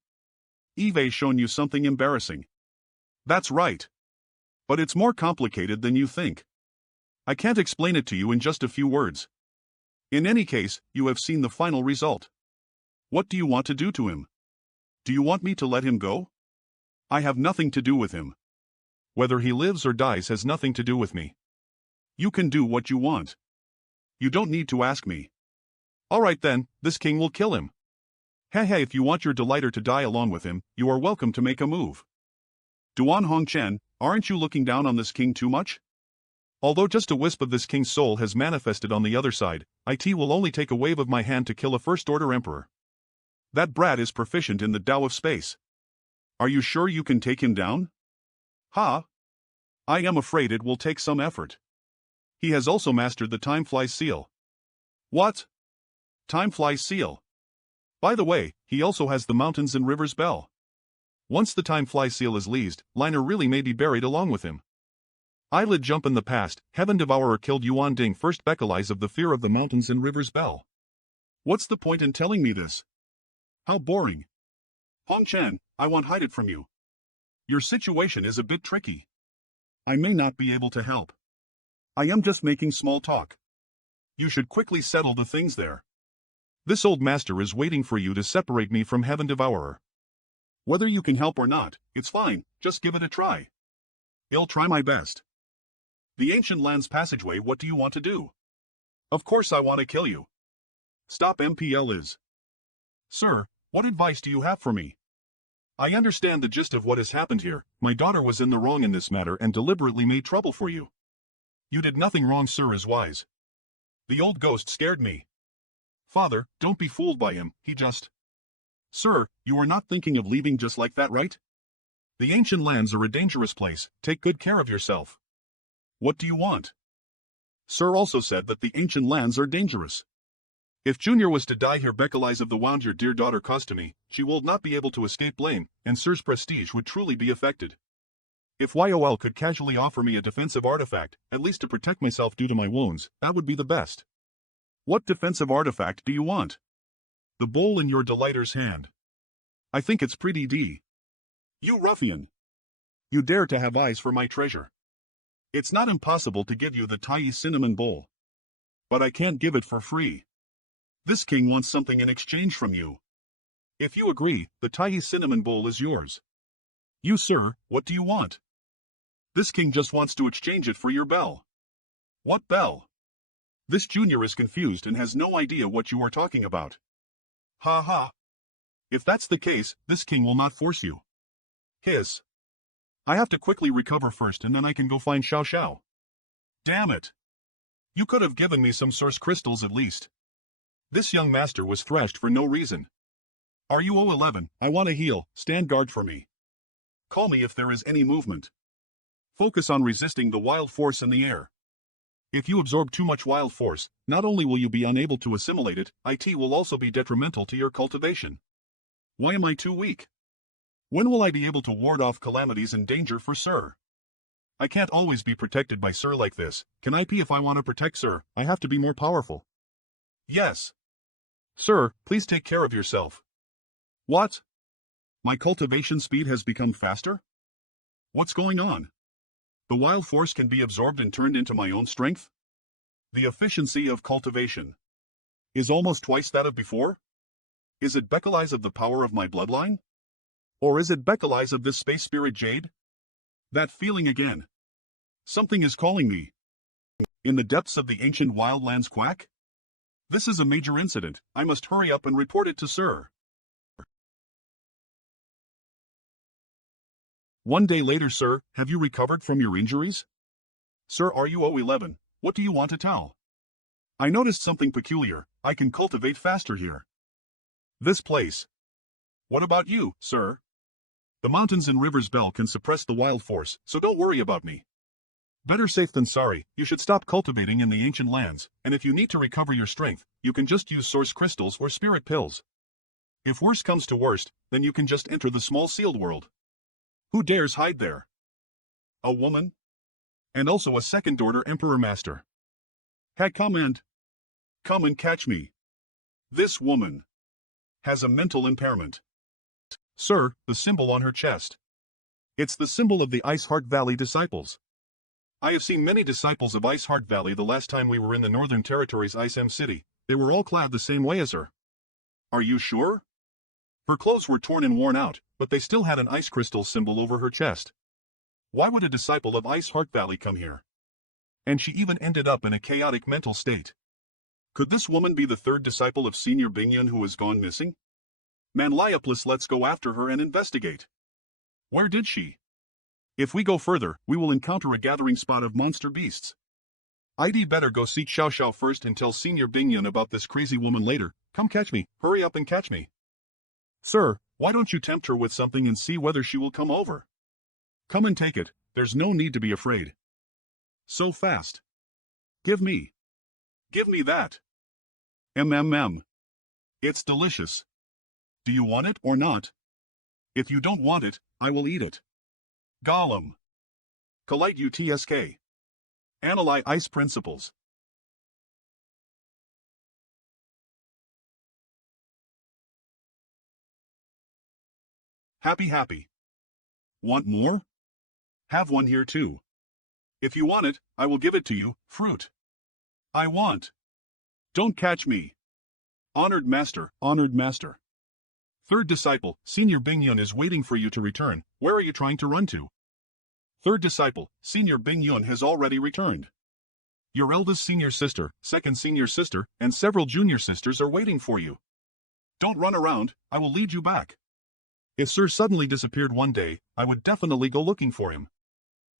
Eve's shown you something embarrassing. That's right. But it's more complicated than you think. I can't explain it to you in just a few words. In any case, you have seen the final result. What do you want to do to him? Do you want me to let him go? I have nothing to do with him. Whether he lives or dies has nothing to do with me. You can do what you want. You don't need to ask me. Alright then, this king will kill him. Hey, if you want your delighter to die along with him, you are welcome to make a move. Duan Hongchen, aren't you looking down on this king too much? Although just a wisp of this king's soul has manifested on the other side, it will only take a wave of my hand to kill a First Order Emperor. That brat is proficient in the Tao of space. Are you sure you can take him down? Ha! I am afraid it will take some effort. He has also mastered the time-fly seal. What? Time-fly seal. By the way, he also has the mountains and rivers bell. Once the time-fly seal is leased, Liner really may be buried along with him. Eyelid jump in the past, Heaven Devourer killed Yuan Ding first Bekalize of the fear of the mountains and rivers bell. What's the point in telling me this? How boring. Hong Chen, I won't hide it from you. Your situation is a bit tricky. I may not be able to help. I am just making small talk. You should quickly settle the things there. This old master is waiting for you to separate me from Heaven Devourer. Whether you can help or not, it's fine, just give it a try. I'll try my best. The Ancient Lands Passageway, what do you want to do? Of course I want to kill you. Stop MPL is. Sir, what advice do you have for me? I understand the gist of what has happened here. My daughter was in the wrong in this matter and deliberately made trouble for you. You did nothing wrong, sir, is wise. The old ghost scared me. Father, don't be fooled by him, he just... Sir, you are not thinking of leaving just like that, right? The Ancient Lands are a dangerous place, take good care of yourself. What do you want? Sir also said that the Ancient Lands are dangerous. If Junior was to die here, Bekalize of the Wound, your dear daughter Kostomi, she will not be able to escape blame, and Sir's prestige would truly be affected. If YOL could casually offer me a defensive artifact, at least to protect myself due to my wounds, that would be the best. What defensive artifact do you want? The bowl in your delighter's hand. I think it's pretty D. You ruffian! You dare to have eyes for my treasure. It's not impossible to give you the Tai cinnamon bowl. But I can't give it for free. This king wants something in exchange from you. If you agree, the Tai cinnamon bowl is yours. You, sir, what do you want? This king just wants to exchange it for your bell. What bell? This junior is confused and has no idea what you are talking about. Ha ha. If that's the case, this king will not force you. Hiss. I have to quickly recover first and then I can go find Xiao Xiao. Damn it. You could have given me some source crystals at least. This young master was thrashed for no reason. Are you O11? I want to heal, stand guard for me. Call me if there is any movement. Focus on resisting the wild force in the air. If you absorb too much wild force, not only will you be unable to assimilate it, it will also be detrimental to your cultivation. Why am I too weak? When will I be able to ward off calamities and danger for Sir? I can't always be protected by Sir like this. Can I if I want to protect Sir, I have to be more powerful. Yes. Sir, please take care of yourself. What? My cultivation speed has become faster? What's going on? The wild force can be absorbed and turned into my own strength? The efficiency of cultivation is almost twice that of before? Is it Bekalize of the power of my bloodline? Or is it Bekalize of this space spirit jade? That feeling again. Something is calling me. In the depths of the ancient wildlands quack? This is a major incident, I must hurry up and report it to Sir. One day later, Sir, have you recovered from your injuries? Sir, are you O11? What do you want to tell? I noticed something peculiar, I can cultivate faster here. This place. What about you, Sir? The mountains and rivers bell can suppress the wild force, so don't worry about me. Better safe than sorry, you should stop cultivating in the ancient lands, and if you need to recover your strength, you can just use source crystals or spirit pills. If worse comes to worst, then you can just enter the small sealed world. Who dares hide there? A woman? And also a second order Emperor Master. Had come and catch me. This woman has a mental impairment. Sir, the symbol on her chest. It's the symbol of the Ice Heart Valley disciples. I have seen many disciples of Ice Heart Valley the last time we were in the Northern Territories Ice M City. They were all clad the same way as her. Are you sure? Her clothes were torn and worn out, but they still had an ice crystal symbol over her chest. Why would a disciple of Ice Heart Valley come here? And she even ended up in a chaotic mental state. Could this woman be the third disciple of Senior Bingyun who has gone missing? Manliopoulos, let's go after her and investigate. Where did she? If we go further, we will encounter a gathering spot of monster beasts. I'd better go seek Xiao Xiao first and tell Senior Bingyun about this crazy woman later. Come catch me, hurry up and catch me. Sir, Why don't you tempt her with something and see whether she will come over? Come and take it, there's no need to be afraid. So fast. Give me. Give me that. It's delicious. Do you want it or not? If you don't want it, I will eat it. Gollum. Colite UTSK. Analyze ice principles. Happy. Want more? Have one here too. If you want it, I will give it to you, fruit. I want. Don't catch me. Honored master. Third disciple, Senior Bingyun is waiting for you to return. Where are you trying to run to? Third disciple, Senior Bingyun has already returned. Your eldest senior sister, second senior sister, and several junior sisters are waiting for you. Don't run around, I will lead you back. If Sir suddenly disappeared one day, I would definitely go looking for him.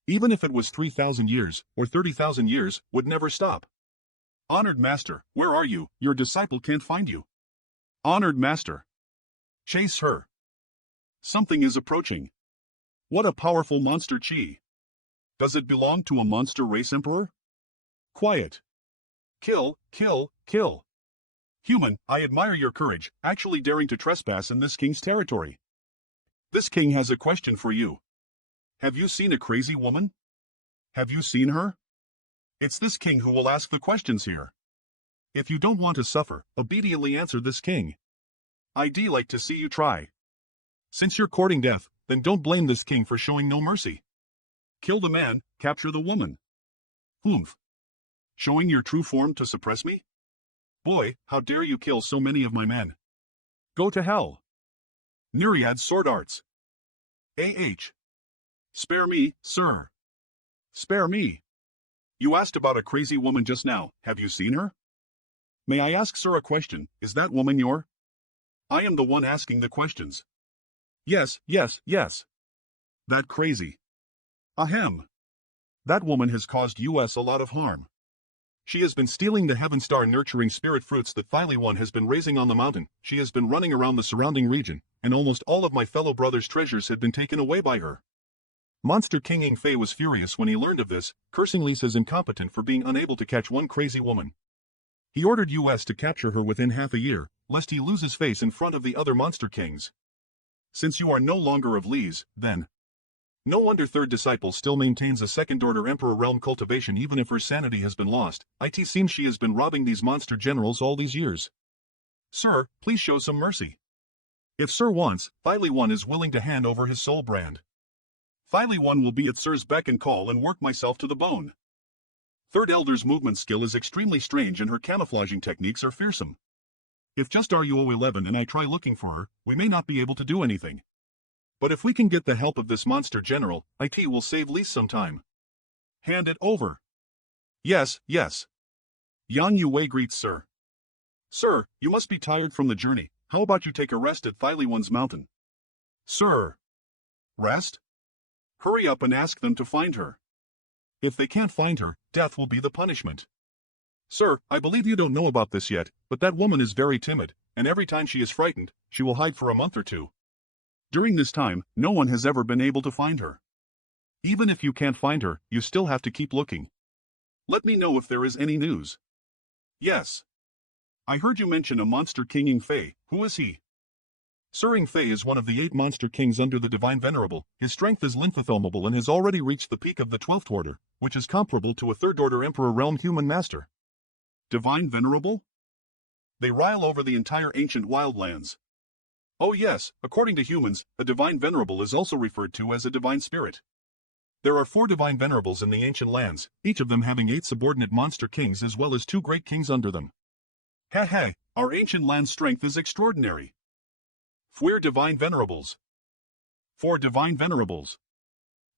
Even if it was 3,000 years, or 30,000 years, would never stop. Honored master, where are you? Your disciple can't find you. Honored master. Chase her. Something is approaching. What a powerful monster chi. Does it belong to a monster race emperor? Quiet. Kill. Human, I admire your courage, actually daring to trespass in this king's territory. This king has a question for you. Have you seen a crazy woman? Have you seen her? It's this king who will ask the questions here. If you don't want to suffer, obediently answer this king. I'd like to see you try. Since you're courting death, then don't blame this king for showing no mercy. Kill the man, capture the woman. Humph. Showing your true form to suppress me? Boy, how dare you kill so many of my men. Go to hell. Nereid's sword arts. A.H. Spare me, sir. Spare me. You asked about a crazy woman just now, have you seen her? May I ask sir a question, is that woman your? I am the one asking the questions. Yes. That crazy. Ahem. That woman has caused us a lot of harm. She has been stealing the Heaven Star nurturing spirit fruits that Thyli One has been raising on the mountain, she has been running around the surrounding region, and almost all of my fellow brothers' treasures had been taken away by her. Monster King Ing Fei was furious when he learned of this, cursing Lisa as incompetent for being unable to catch one crazy woman. He ordered us to capture her within half a year, lest he lose his face in front of the other monster kings. Since you are no longer of Li's, then. No wonder third disciple still maintains a second-order emperor realm cultivation even if her sanity has been lost. It seems she has been robbing these monster generals all these years. Sir, please show some mercy. If Sir wants, Thyli One is willing to hand over his soul brand. Thyli One will be at Sir's beck and call and work myself to the bone. Third Elder's movement skill is extremely strange and her camouflaging techniques are fearsome. If just RUO11 and I try looking for her, we may not be able to do anything. But if we can get the help of this monster general, IT will save Lise some time. Hand it over. Yes. Yang Yue greets Sir. Sir, you must be tired from the journey, how about you take a rest at Thyli One's mountain? Sir. Rest? Hurry up and ask them to find her. If they can't find her, death will be the punishment. Sir, I believe you don't know about this yet, but that woman is very timid, and every time she is frightened, she will hide for a month or two. During this time, no one has ever been able to find her. Even if you can't find her, you still have to keep looking. Let me know if there is any news. Yes. I heard you mention a monster king Ing Fei, who is he? Sir Ing Fei is one of the 8 monster kings under the Divine Venerable, his strength is lymphothermable and has already reached the peak of the 12th order, which is comparable to a 3rd order Emperor realm human master. Divine Venerable? They rile over the entire ancient wildlands. Oh yes, according to humans, a Divine Venerable is also referred to as a Divine Spirit. There are 4 Divine Venerables in the ancient lands, each of them having 8 subordinate monster kings as well as 2 great kings under them. Hey, our ancient land's strength is extraordinary. 4 Divine Venerables. 4 Divine Venerables.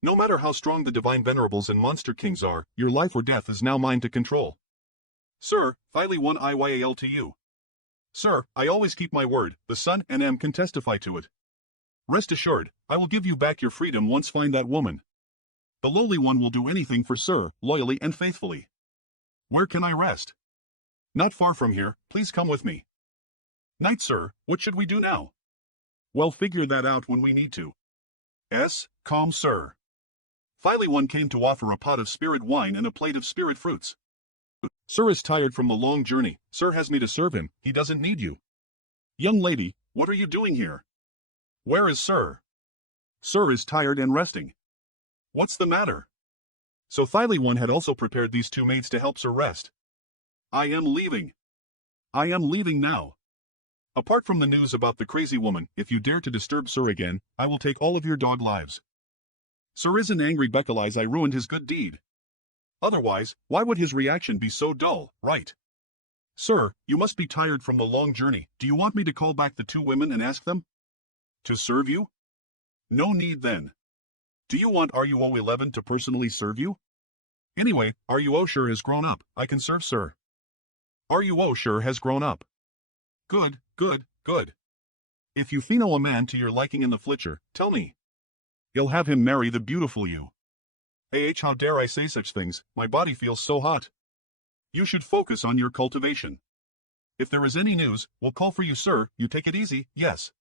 No matter how strong the Divine Venerables and monster kings are, your life or death is now mine to control. Sir, Thyli One IYAL to you. Sir, I always keep my word, the Sun and M can testify to it. Rest assured, I will give you back your freedom once find that woman. The lowly one will do anything for Sir, loyally and faithfully. Where can I rest? Not far from here, please come with me. Knight sir, what should we do now? Well, figure that out when we need to. Calm sir. Finally one came to offer a pot of spirit wine and a plate of spirit fruits. Sir is tired from the long journey. Sir has me to serve him. He doesn't need you. Young lady, what are you doing here? Where is Sir? Sir is tired and resting. What's the matter? So Thily one had also prepared these two maids to help Sir rest. I am leaving. I am leaving now. Apart from the news about the crazy woman, if you dare to disturb Sir again, I will take all of your dog lives. Sir isn't angry because I ruined his good deed. Otherwise, why would his reaction be so dull, right? Sir, you must be tired from the long journey. Do you want me to call back the two women and ask them to serve you? No need then. Do you want RUO11 to personally serve you? Anyway, RUO sure has grown up. I can serve Sir. RUO sure has grown up. Good, good, good. If you pheno a man to your liking in the flitcher, tell me. You'll have him marry the beautiful you. How dare I say such things, my body feels so hot. You should focus on your cultivation. If there is any news, we'll call for you Sir, you take it easy, yes.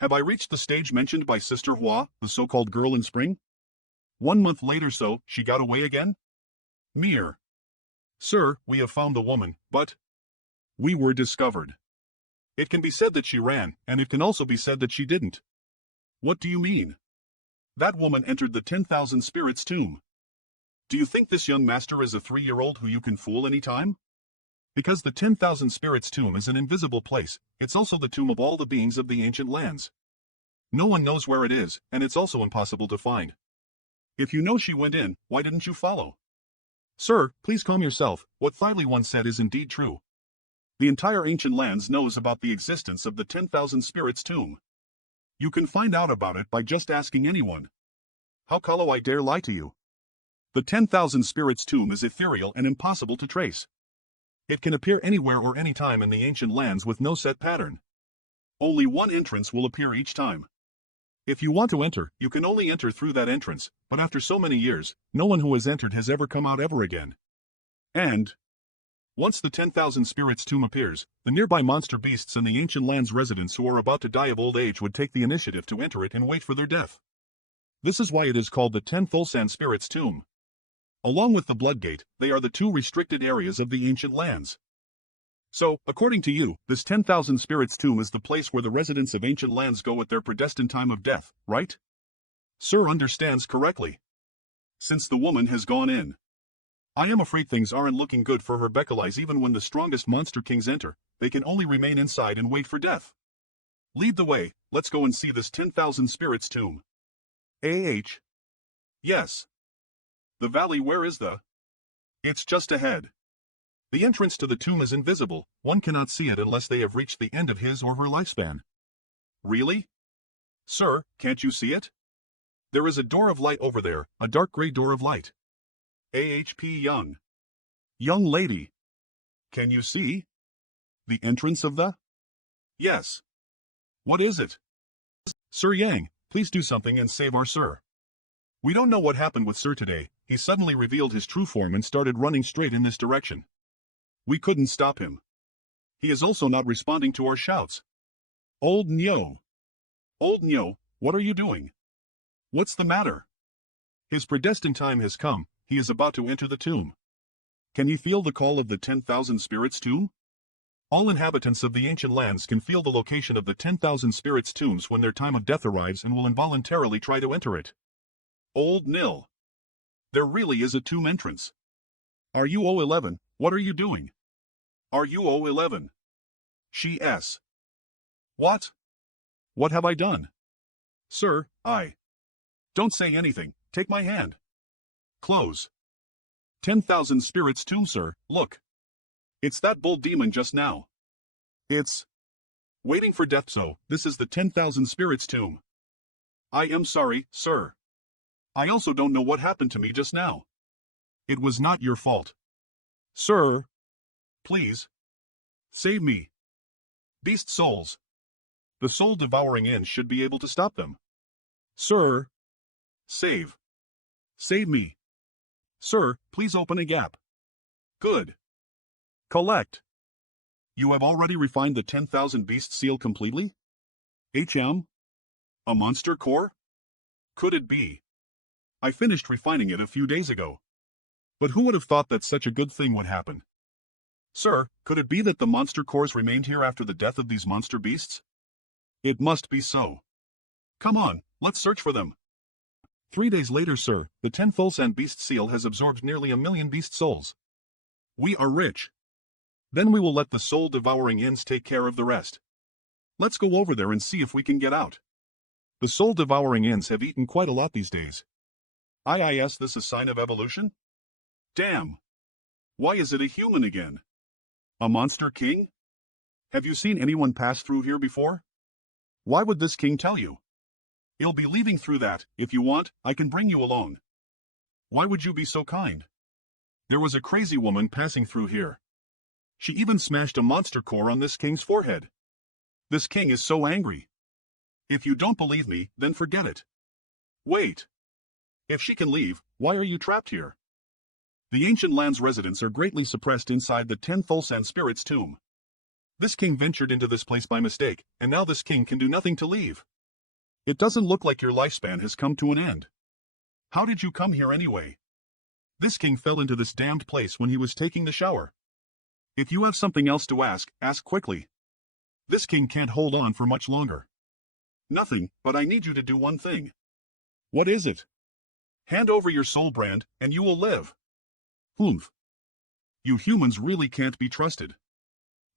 Have I reached the stage mentioned by Sister Hua, the so-called girl in spring? 1 month later so, she got away again? Mere. Sir, we have found the woman, but we were discovered. It can be said that she ran, and it can also be said that she didn't. What do you mean? That woman entered the 10,000 spirits tomb. Do you think this young master is a 3-year-old who you can fool any time? Because the 10,000 spirits tomb is an invisible place, it's also the tomb of all the beings of the ancient lands. No one knows where it is, and it's also impossible to find. If you know she went in, why didn't you follow? Sir, please calm yourself. What Thily once said is indeed true. The entire ancient lands knows about the existence of the 10,000 spirits tomb. You can find out about it by just asking anyone. How Kalo I dare lie to you? The 10,000 spirits tomb is ethereal and impossible to trace. It can appear anywhere or anytime in the ancient lands with no set pattern. Only one entrance will appear each time. If you want to enter, you can only enter through that entrance, but after so many years, no one who has entered has ever come out ever again. And once the 10,000 spirits tomb appears, the nearby monster beasts and the ancient land's residents who are about to die of old age would take the initiative to enter it and wait for their death. This is why it is called the 10,000 spirits tomb. Along with the blood gate, they are the two restricted areas of the ancient lands. So, according to you, this 10,000 spirits tomb is the place where the residents of ancient lands go at their predestined time of death, right? Sir understands correctly. Since the woman has gone in. I am afraid things aren't looking good for her because even when the strongest monster kings enter, they can only remain inside and wait for death. Lead the way, let's go and see this 10,000 spirits tomb. Yes. The valley where is the? It's just ahead. The entrance to the tomb is invisible, one cannot see it unless they have reached the end of his or her lifespan. Really? Sir, can't you see it? There is a door of light over there, a dark gray door of light. Young. Young lady. Can you see? The entrance of the? Yes. What is it? Sir Yang, please do something and save our Sir. We don't know what happened with Sir today, he suddenly revealed his true form and started running straight in this direction. We couldn't stop him. He is also not responding to our shouts. Old Nyo. Old Nyo, what are you doing? What's the matter? His predestined time has come, he is about to enter the tomb. Can you feel the call of the 10,000 spirits tomb? All inhabitants of the ancient lands can feel the location of the 10,000 spirits tombs when their time of death arrives and will involuntarily try to enter it. Old Nil. There really is a tomb entrance. RUO11, what are you doing? RUO11. She S. What? What have I done? Sir, I. Don't say anything, take my hand. Close. 10,000 spirits tomb, sir, look. It's that bull demon just now. It's waiting for death, so this is the 10,000 spirits tomb. I am sorry, sir. I also don't know what happened to me just now. It was not your fault. Sir. Please. Save me. Beast souls. The soul-devouring ends should be able to stop them. Sir. Save. Save me. Sir, please open a gap. Good. Collect. You have already refined the 10,000 beast seal completely? A monster core? Could it be? I finished refining it a few days ago. But who would have thought that such a good thing would happen? Sir, could it be that the monster cores remained here after the death of these monster beasts? It must be so. Come on, let's search for them. 3 days later, sir, the 10 beast seal has absorbed nearly 1,000,000 beast souls. We are rich. Then we will let the soul-devouring ends take care of the rest. Let's go over there and see if we can get out. The soul-devouring ends have eaten quite a lot these days. Is this a sign of evolution? Damn. Why is it a human again? A monster king? Have you seen anyone pass through here before? Why would this king tell you? He'll be leaving through that. If you want, I can bring you along. Why would you be so kind? There was a crazy woman passing through here. She even smashed a monster core on this king's forehead. This king is so angry. If you don't believe me, then forget it. Wait. If she can leave, why are you trapped here? The ancient land's residents are greatly suppressed inside the 10 spirit's tomb. This king ventured into this place by mistake, and now this king can do nothing to leave. It doesn't look like your lifespan has come to an end. How did you come here anyway? This king fell into this damned place when he was taking the shower. If you have something else to ask, ask quickly. This king can't hold on for much longer. Nothing, but I need you to do one thing. What is it? Hand over your soul brand, and you will live. Humph. You humans really can't be trusted.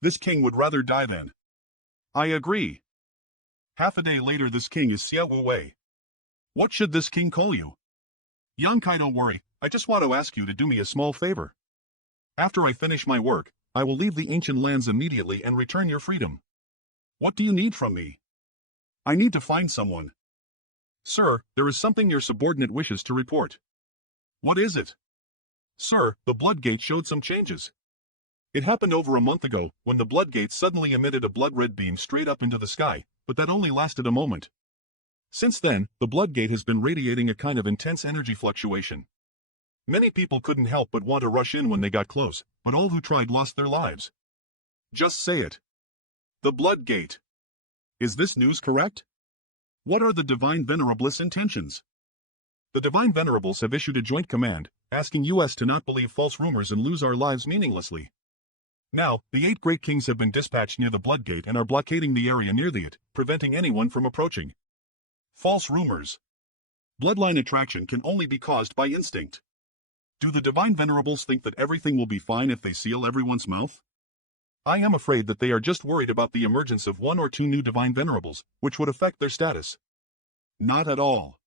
This king would rather die then. I agree. Half a day later this king is Xiao Wu Wei. What should this king call you? Yang Kai, don't worry, I just want to ask you to do me a small favor. After I finish my work, I will leave the ancient lands immediately and return your freedom. What do you need from me? I need to find someone. Sir, there is something your subordinate wishes to report. What is it? Sir, the blood gate showed some changes. It happened over a month ago, when the blood gate suddenly emitted a blood-red beam straight up into the sky, but that only lasted a moment. Since then, the blood gate has been radiating a kind of intense energy fluctuation. Many people couldn't help but want to rush in when they got close, but all who tried lost their lives. Just say it. The blood gate. Is this news correct? What are the Divine Venerables' intentions? The Divine Venerables have issued a joint command, asking us to not believe false rumors and lose our lives meaninglessly. Now, the 8 great kings have been dispatched near the blood gate and are blockading the area near it, preventing anyone from approaching. False rumors. Bloodline attraction can only be caused by instinct. Do the Divine Venerables think that everything will be fine if they seal everyone's mouth? I am afraid that they are just worried about the emergence of 1 or 2 new Divine Venerables, which would affect their status. Not at all.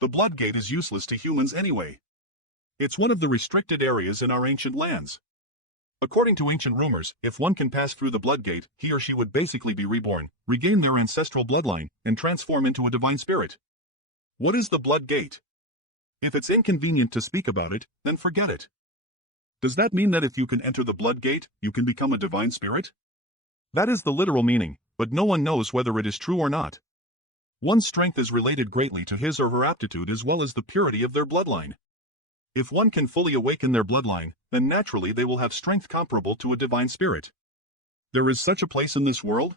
The blood gate is useless to humans anyway. It's one of the restricted areas in our ancient lands. According to ancient rumors, if one can pass through the blood gate, he or she would basically be reborn, regain their ancestral bloodline, and transform into a divine spirit. What is the blood gate? If it's inconvenient to speak about it, then forget it. Does that mean that if you can enter the blood gate, you can become a divine spirit? That is the literal meaning, but no one knows whether it is true or not. One's strength is related greatly to his or her aptitude as well as the purity of their bloodline. If one can fully awaken their bloodline, then naturally they will have strength comparable to a divine spirit. There is such a place in this world?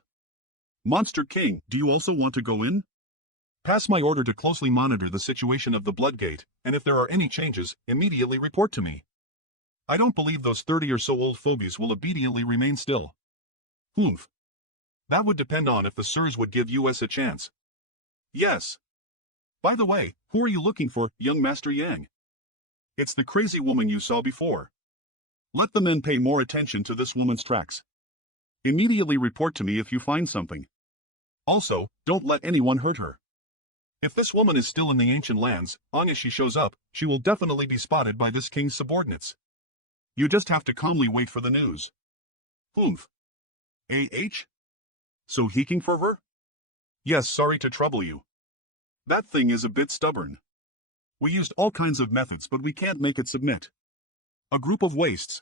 Monster King, do you also want to go in? Pass my order to closely monitor the situation of the blood gate, and if there are any changes, immediately report to me. I don't believe those 30 or so old phobies will obediently remain still. Humph. That would depend on if the sirs would give us a chance. Yes. By the way, who are you looking for, young Master Yang? It's the crazy woman you saw before. Let the men pay more attention to this woman's tracks. Immediately report to me if you find something. Also, don't let anyone hurt her. If this woman is still in the ancient lands, long as she shows up, she will definitely be spotted by this king's subordinates. You just have to calmly wait for the news. Humph. So heeking for her? Yes, sorry to trouble you. That thing is a bit stubborn. We used all kinds of methods but we can't make it submit. A group of wastes.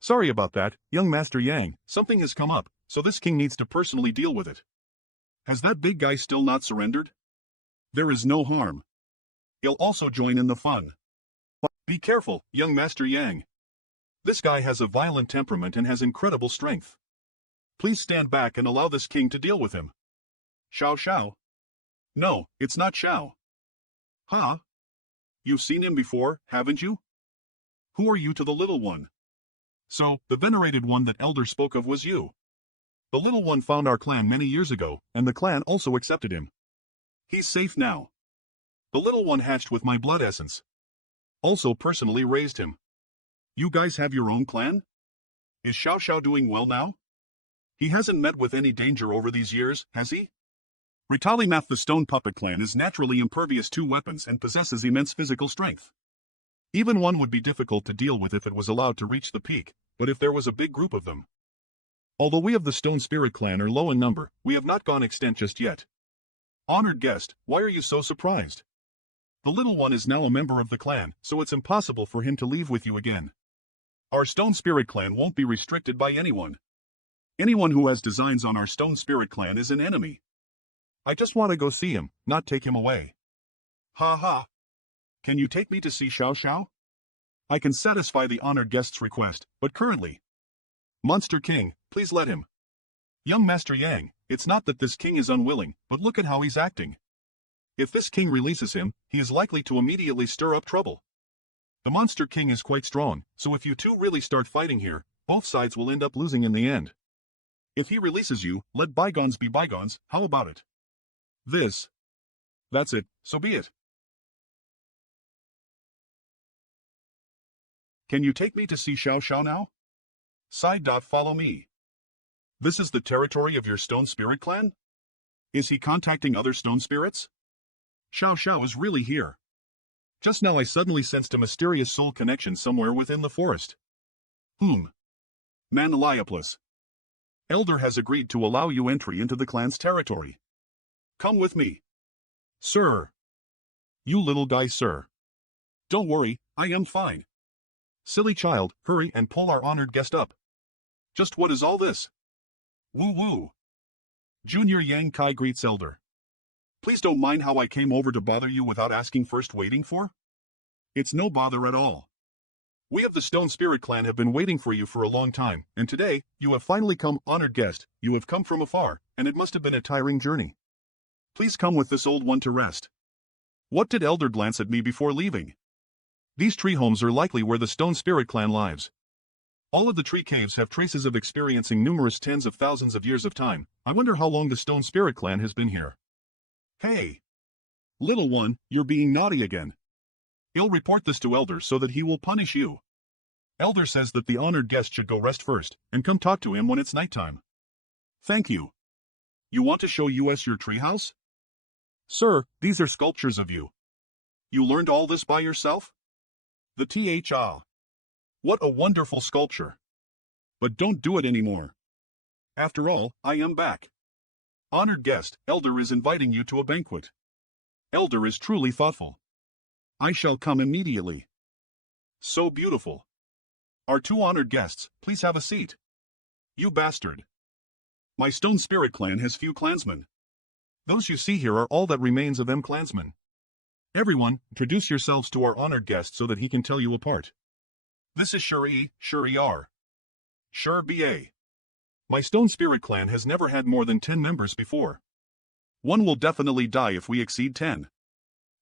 Sorry about that, young Master Yang, something has come up, so this king needs to personally deal with it. Has that big guy still not surrendered? There is no harm. He'll also join in the fun. Be careful, young Master Yang. This guy has a violent temperament and has incredible strength. Please stand back and allow this king to deal with him. Xiao Xiao? No, it's not Xiao. Huh? You've seen him before, haven't you? Who are you to the little one? So, the venerated one that Elder spoke of was you. The little one found our clan many years ago, and the clan also accepted him. He's safe now. The little one hatched with my blood essence. Also personally raised him. You guys have your own clan? Is Xiao Xiao doing well now? He hasn't met with any danger over these years, has he? Ritalimath the Stone Puppet Clan is naturally impervious to weapons and possesses immense physical strength. Even one would be difficult to deal with if it was allowed to reach the peak, but if there was a big group of them. Although we of the Stone Spirit Clan are low in number, we have not gone extinct just yet. Honored guest, why are you so surprised? The little one is now a member of the clan, so it's impossible for him to leave with you again. Our Stone Spirit Clan won't be restricted by anyone. Anyone who has designs on our Stone Spirit Clan is an enemy. I just want to go see him, not take him away. Ha ha. Can you take me to see Xiao Xiao? I can satisfy the honored guest's request, but currently. Monster King, please let him. Young Master Yang, it's not that this king is unwilling, but look at how he's acting. If this king releases him, he is likely to immediately stir up trouble. The Monster King is quite strong, so if you two really start fighting here, both sides will end up losing in the end. If he releases you, let bygones be bygones, how about it? That's it, so be it. Can you take me to see Xiao Xiao now? Side. Follow me. This is the territory of your Stone Spirit Clan? Is he contacting other Stone Spirits? Xiao Xiao is really here. Just now I suddenly sensed a mysterious soul connection somewhere within the forest. Manhwa. Elder has agreed to allow you entry into the clan's territory. Come with me. Sir. You little guy, sir. Don't worry, I am fine. Silly child, hurry and pull our honored guest up. Just what is all this? Woo woo. Junior Yang Kai greets Elder. Please don't mind how I came over to bother you without asking first waiting for? It's no bother at all. We of the Stone Spirit Clan have been waiting for you for a long time, and today, you have finally come, honored guest. You have come from afar, and it must have been a tiring journey. Please come with this old one to rest. What did Elder glance at me before leaving? These tree homes are likely where the Stone Spirit Clan lives. All of the tree caves have traces of experiencing numerous tens of thousands of years of time. I wonder how long the Stone Spirit Clan has been here. Hey! Little one, you're being naughty again. He'll report this to Elder so that he will punish you. Elder says that the honored guest should go rest first, and come talk to him when it's nighttime. Thank you. You want to show us your treehouse? Sir, these are sculptures of you. You learned all this by yourself? The THA. What a wonderful sculpture. But don't do it anymore. After all, I am back. Honored guest, Elder is inviting you to a banquet. Elder is truly thoughtful. I shall come immediately. So beautiful. Our two honored guests, please have a seat. You bastard. My Stone Spirit Clan has few clansmen. Those you see here are all that remains of them clansmen. Everyone, introduce yourselves to our honored guest so that he can tell you apart. This is Shuri, Shuri R. Shur B.A. My Stone Spirit Clan has never had more than 10 members before. One will definitely die if we exceed 10.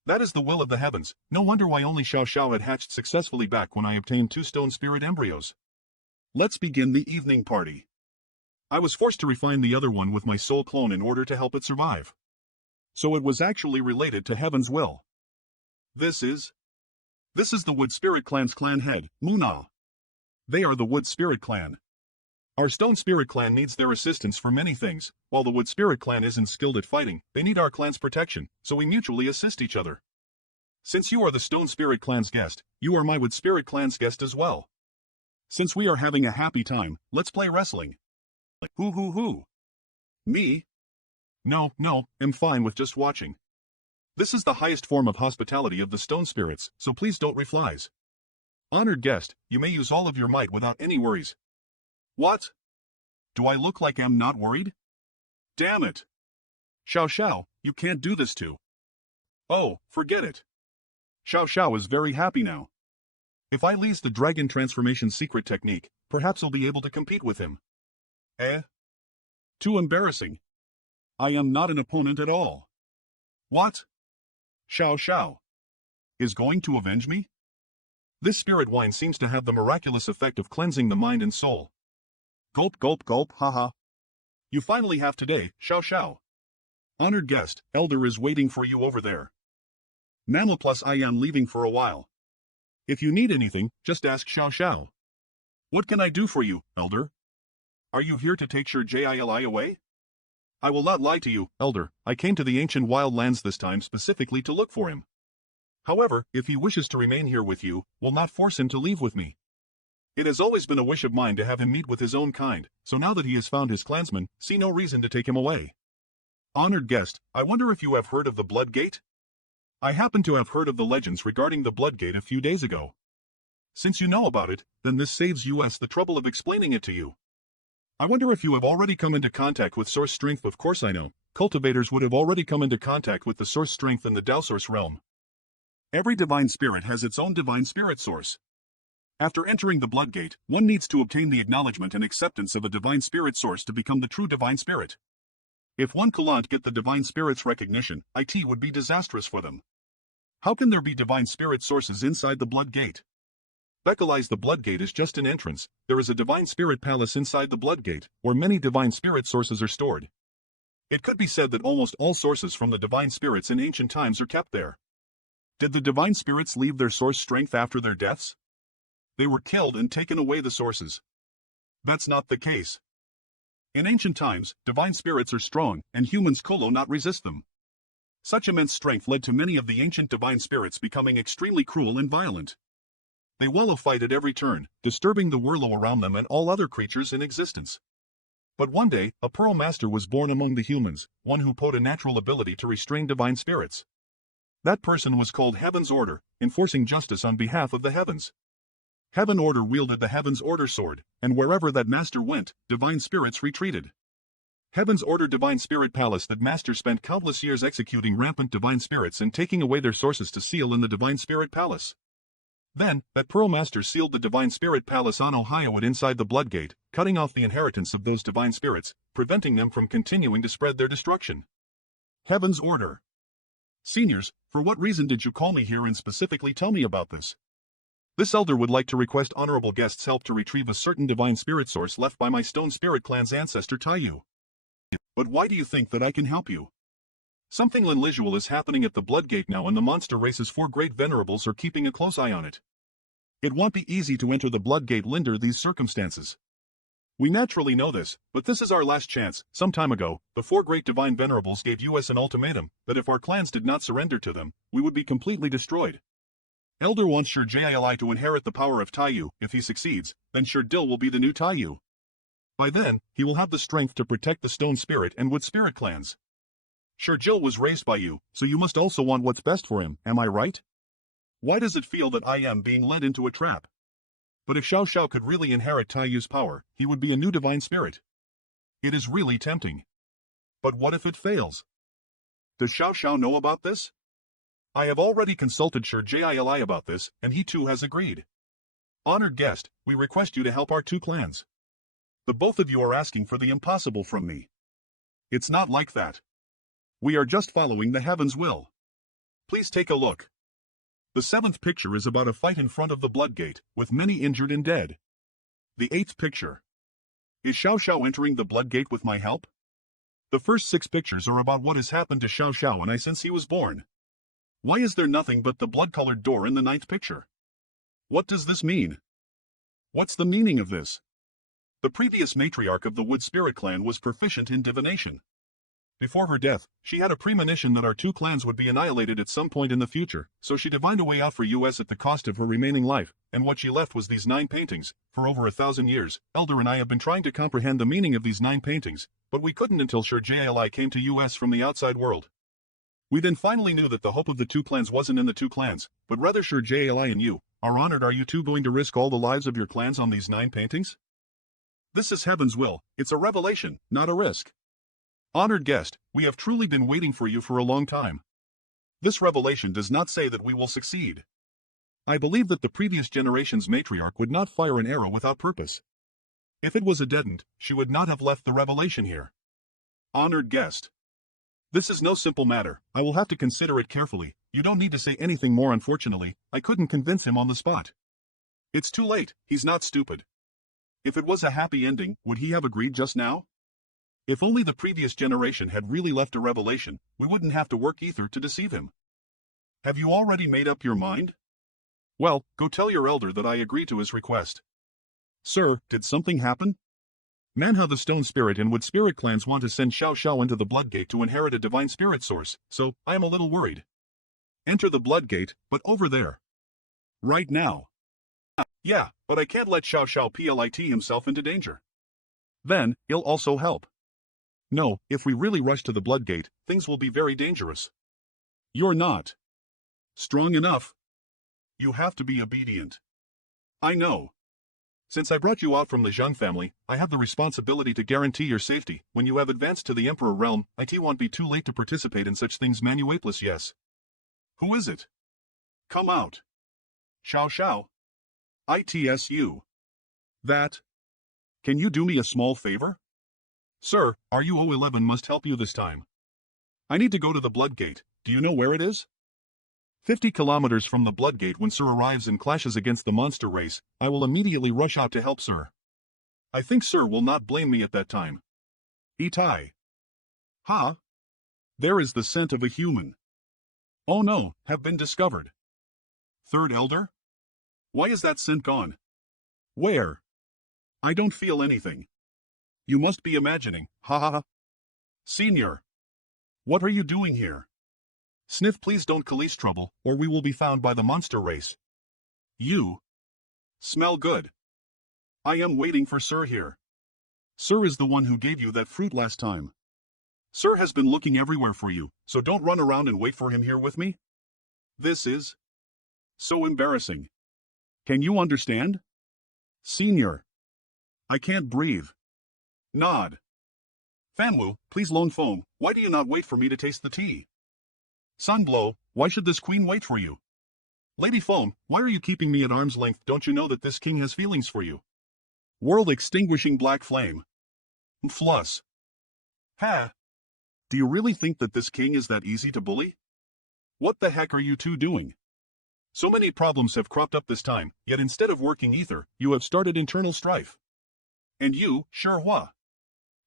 That is the will of the heavens. No wonder why only Xiao Xiao had hatched successfully back when I obtained 2 Stone Spirit embryos. Let's begin the evening party. I was forced to refine the other one with my soul clone in order to help it survive. So it was actually related to heaven's will. This is the Wood Spirit Clan's clan head, Muna. They are the Wood Spirit Clan. Our Stone Spirit Clan needs their assistance for many things. While the Wood Spirit Clan isn't skilled at fighting, they need our clan's protection, so we mutually assist each other. Since you are the Stone Spirit Clan's guest, you are my Wood Spirit Clan's guest as well. Since we are having a happy time, let's play wrestling. Who? Me? No, I'm fine with just watching. This is the highest form of hospitality of the Stone Spirits, so please don't reflies. Honored guest, you may use all of your might without any worries. What? Do I look like I'm not worried? Damn it. Xiao Xiao, you can't do this to. Oh, forget it. Xiao Xiao is very happy now. If I lease the Dragon Transformation secret technique, perhaps I'll be able to compete with him. Eh? Too embarrassing. I am not an opponent at all. What? Xiao Xiao is going to avenge me? This spirit wine seems to have the miraculous effect of cleansing the mind and soul. Gulp gulp gulp, haha. You finally have today, Xiao Xiao. Honored guest, Elder is waiting for you over there. Mammal plus I am leaving for a while. If you need anything, just ask Xiao Xiao. What can I do for you, Elder? Are you here to take your Jili away? I will not lie to you, Elder, I came to the ancient wildlands this time specifically to look for him. However, if he wishes to remain here with you, will not force him to leave with me. It has always been a wish of mine to have him meet with his own kind, so now that he has found his clansmen, see no reason to take him away. Honored guest, I wonder if you have heard of the Blood Gate? I happen to have heard of the legends regarding the Blood Gate a few days ago. Since you know about it, then this saves us the trouble of explaining it to you. I wonder if you have already come into contact with Source Strength. Of course I know. Cultivators would have already come into contact with the Source Strength in the Tao Source realm. Every divine spirit has its own divine spirit source. After entering the Blood Gate, one needs to obtain the acknowledgement and acceptance of a divine spirit source to become the true divine spirit. If one can't get the divine spirit's recognition, it would be disastrous for them. How can there be divine spirit sources inside the Blood Gate? Becalize the Blood Gate is just an entrance. There is a divine spirit palace inside the Blood Gate, where many divine spirit sources are stored. It could be said that almost all sources from the divine spirits in ancient times are kept there. Did the divine spirits leave their source strength after their deaths? They were killed and taken away the sources. That's not the case. In ancient times, divine spirits are strong, and humans could not resist them. Such immense strength led to many of the ancient divine spirits becoming extremely cruel and violent. They wallow fight at every turn, disturbing the world around them and all other creatures in existence. But one day, a Pearl Master was born among the humans, one who possessed a natural ability to restrain divine spirits. That person was called Heaven's Order, enforcing justice on behalf of the heavens. Heaven Order wielded the Heaven's Order sword, and wherever that master went, divine spirits retreated. Heaven's Order Divine Spirit Palace. That master spent countless years executing rampant divine spirits and taking away their sources to seal in the Divine Spirit Palace. Then, that Pearl Master sealed the Divine Spirit Palace on Ohio and inside the Blood Gate, cutting off the inheritance of those divine spirits, preventing them from continuing to spread their destruction. Heaven's Order. Seniors, for what reason did you call me here and specifically tell me about this? This elder would like to request honorable guests' help to retrieve a certain divine spirit source left by my Stone Spirit Clan's ancestor Taiyu. But why do you think that I can help you? Something unusual is happening at the Blood Gate now, and the monster race's 4 great venerables are keeping a close eye on it. It won't be easy to enter the Blood Gate under these circumstances. We naturally know this, but this is our last chance. Some time ago, the 4 great divine venerables gave us an ultimatum, that if our clans did not surrender to them, we would be completely destroyed. Elder wants Sir Jili to inherit the power of Taiyu. If he succeeds, then Sir Dill will be the new Taiyu. By then, he will have the strength to protect the Stone Spirit and Wood Spirit clans. Sir Jill was raised by you, so you must also want what's best for him, am I right? Why does it feel that I am being led into a trap? But if Xiao Xiao could really inherit Taiyu's power, he would be a new divine spirit. It is really tempting. But what if it fails? Does Xiao Xiao know about this? I have already consulted Sir Jili about this, and he too has agreed. Honored guest, we request you to help our 2 clans. The both of you are asking for the impossible from me. It's not like that. We are just following the heaven's will. Please take a look. The 7th picture is about a fight in front of the Blood Gate, with many injured and dead. The 8th picture. Is Xiao Xiao entering the Blood Gate with my help? The first 6 pictures are about what has happened to Xiao Xiao and I since he was born. Why is there nothing but the blood-colored door in the 9th picture? What does this mean? What's the meaning of this? The previous matriarch of the Wood Spirit Clan was proficient in divination. Before her death, she had a premonition that our 2 clans would be annihilated at some point in the future, so she divined a way out for us at the cost of her remaining life, and what she left was these 9 paintings. For over 1,000 years, Elder and I have been trying to comprehend the meaning of these 9 paintings, but we couldn't until Sir Jili came to us from the outside world. We then finally knew that the hope of the 2 clans wasn't in the 2 clans, but rather Sir Jili and you. Are honored, are you 2 going to risk all the lives of your clans on these 9 paintings? This is heaven's will. It's a revelation, not a risk. Honored guest, we have truly been waiting for you for a long time. This revelation does not say that we will succeed. I believe that the previous generation's matriarch would not fire an arrow without purpose. If it was a dead end, she would not have left the revelation here. Honored guest. This is no simple matter, I will have to consider it carefully. You don't need to say anything more. Unfortunately, I couldn't convince him on the spot. It's too late, he's not stupid. If it was a happy ending, would he have agreed just now? If only the previous generation had really left a revelation, we wouldn't have to work ether to deceive him. Have you already made up your mind? Well, go tell your elder that I agree to his request. Sir, did something happen? Manhwa the Stone Spirit and Wood Spirit clans want to send Xiao Xiao into the Blood Gate to inherit a divine spirit source, so I am a little worried. Enter the Blood Gate, but over there. Right now. Yeah, but I can't let Xiao Xiao plit himself into danger. Then, he'll also help. No, if we really rush to the Blood Gate, things will be very dangerous. You're not strong enough. You have to be obedient. I know. Since I brought you out from the Zhang family, I have the responsibility to guarantee your safety. When you have advanced to the Emperor realm, it won't be too late to participate in such things. Manuaplus. Yes. Who is it? Come out. Xiao Xiao. ITSU. That. Can you do me a small favor? Sir, RU011 must help you this time. I need to go to the Blood Gate. Do you know where it is? 50 kilometers from the Blood Gate. When Sir arrives and clashes against the monster race, I will immediately rush out to help Sir. I think Sir will not blame me at that time. Itai. Ha? There is the scent of a human. Oh no, have been discovered. Third Elder? Why is that scent gone? Where? I don't feel anything. You must be imagining, ha ha ha. Senior. What are you doing here? Sniff, please don't cause trouble, or we will be found by the monster race. You smell good. I am waiting for Sir here. Sir is the one who gave you that fruit last time. Sir has been looking everywhere for you, so don't run around and wait for him here with me. This is so embarrassing. Can you understand? Senior. I can't breathe. Nod. Fanwu, please loan foam, why do you not wait for me to taste the tea? Sunblow, why should this queen wait for you? Lady Foam, why are you keeping me at arm's length? Don't you know that this king has feelings for you? World extinguishing black flame. Fluss. Ha. Do you really think that this king is that easy to bully? What the heck are you two doing? So many problems have cropped up this time, yet instead of working ether, you have started internal strife. And you, Sherhua.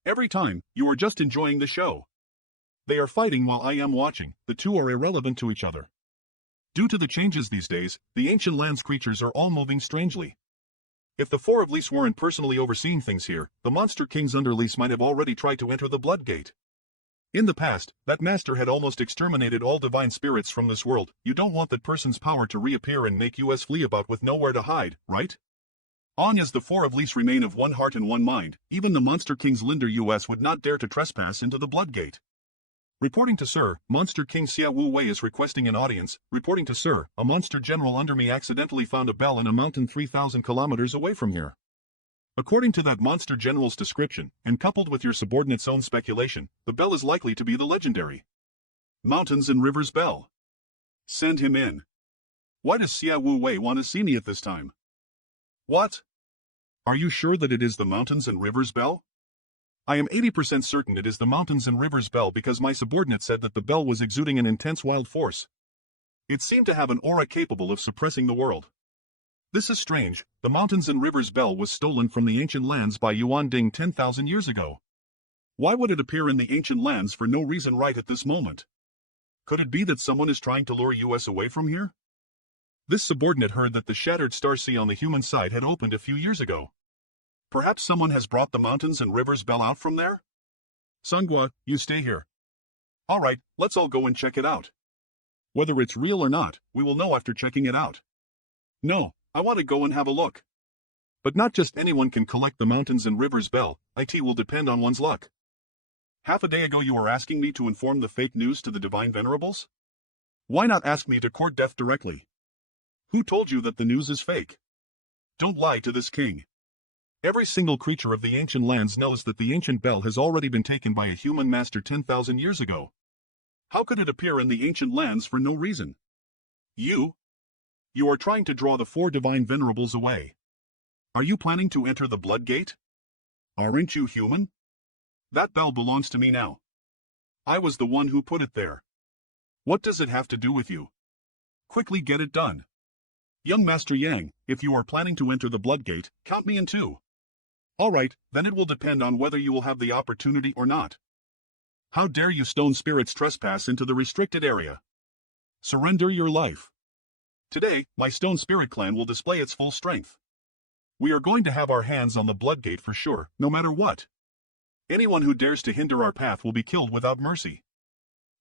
Every time, you are just enjoying the show. They are fighting while I am watching, the two are irrelevant to each other. Due to the changes these days, the ancient lands creatures are all moving strangely. If the four of Lys weren't personally overseeing things here, the monster kings under Lys might have already tried to enter the Blood Gate. In the past, that master had almost exterminated all divine spirits from this world. You don't want that person's power to reappear and make us flee about with nowhere to hide, right? On as the four of Lys remain of one heart and one mind, even the monster kings Linder US would not dare to trespass into the Blood Gate. Reporting to Sir, Monster King Xia Wu Wei is requesting an audience. Reporting to Sir, a monster general under me accidentally found a bell in a mountain 3,000 kilometers away from here. According to that monster general's description, and coupled with your subordinate's own speculation, the bell is likely to be the legendary Mountains and Rivers Bell. Send him in. Why does Xia Wu Wei want to see me at this time? What? Are you sure that it is the Mountains and Rivers Bell? I am 80% certain it is the Mountains and Rivers Bell because my subordinate said that the bell was exuding an intense wild force. It seemed to have an aura capable of suppressing the world. This is strange. The Mountains and Rivers Bell was stolen from the ancient lands by Yuan Ding 10,000 years ago. Why would it appear in the ancient lands for no reason right at this moment? Could it be that someone is trying to lure us away from here? This subordinate heard that the shattered star sea on the human side had opened a few years ago. Perhaps someone has brought the Mountains and Rivers Bell out from there? Sunghua, you stay here. Alright, let's all go and check it out. Whether it's real or not, we will know after checking it out. No, I want to go and have a look. But not just anyone can collect the Mountains and Rivers Bell, it will depend on one's luck. Half a day ago you were asking me to inform the fake news to the Divine Venerables? Why not ask me to court death directly? Who told you that the news is fake? Don't lie to this king. Every single creature of the ancient lands knows that the ancient bell has already been taken by a human master 10,000 years ago. How could it appear in the ancient lands for no reason? You are trying to draw the four divine venerables away. Are you planning to enter the Blood Gate? Aren't you human? That bell belongs to me now. I was the one who put it there. What does it have to do with you? Quickly get it done. Young Master Yang, if you are planning to enter the Blood Gate, count me in too. Alright, then it will depend on whether you will have the opportunity or not. How dare you stone spirits trespass into the restricted area? Surrender your life. Today, my stone spirit clan will display its full strength. We are going to have our hands on the Blood Gate for sure, no matter what. Anyone who dares to hinder our path will be killed without mercy.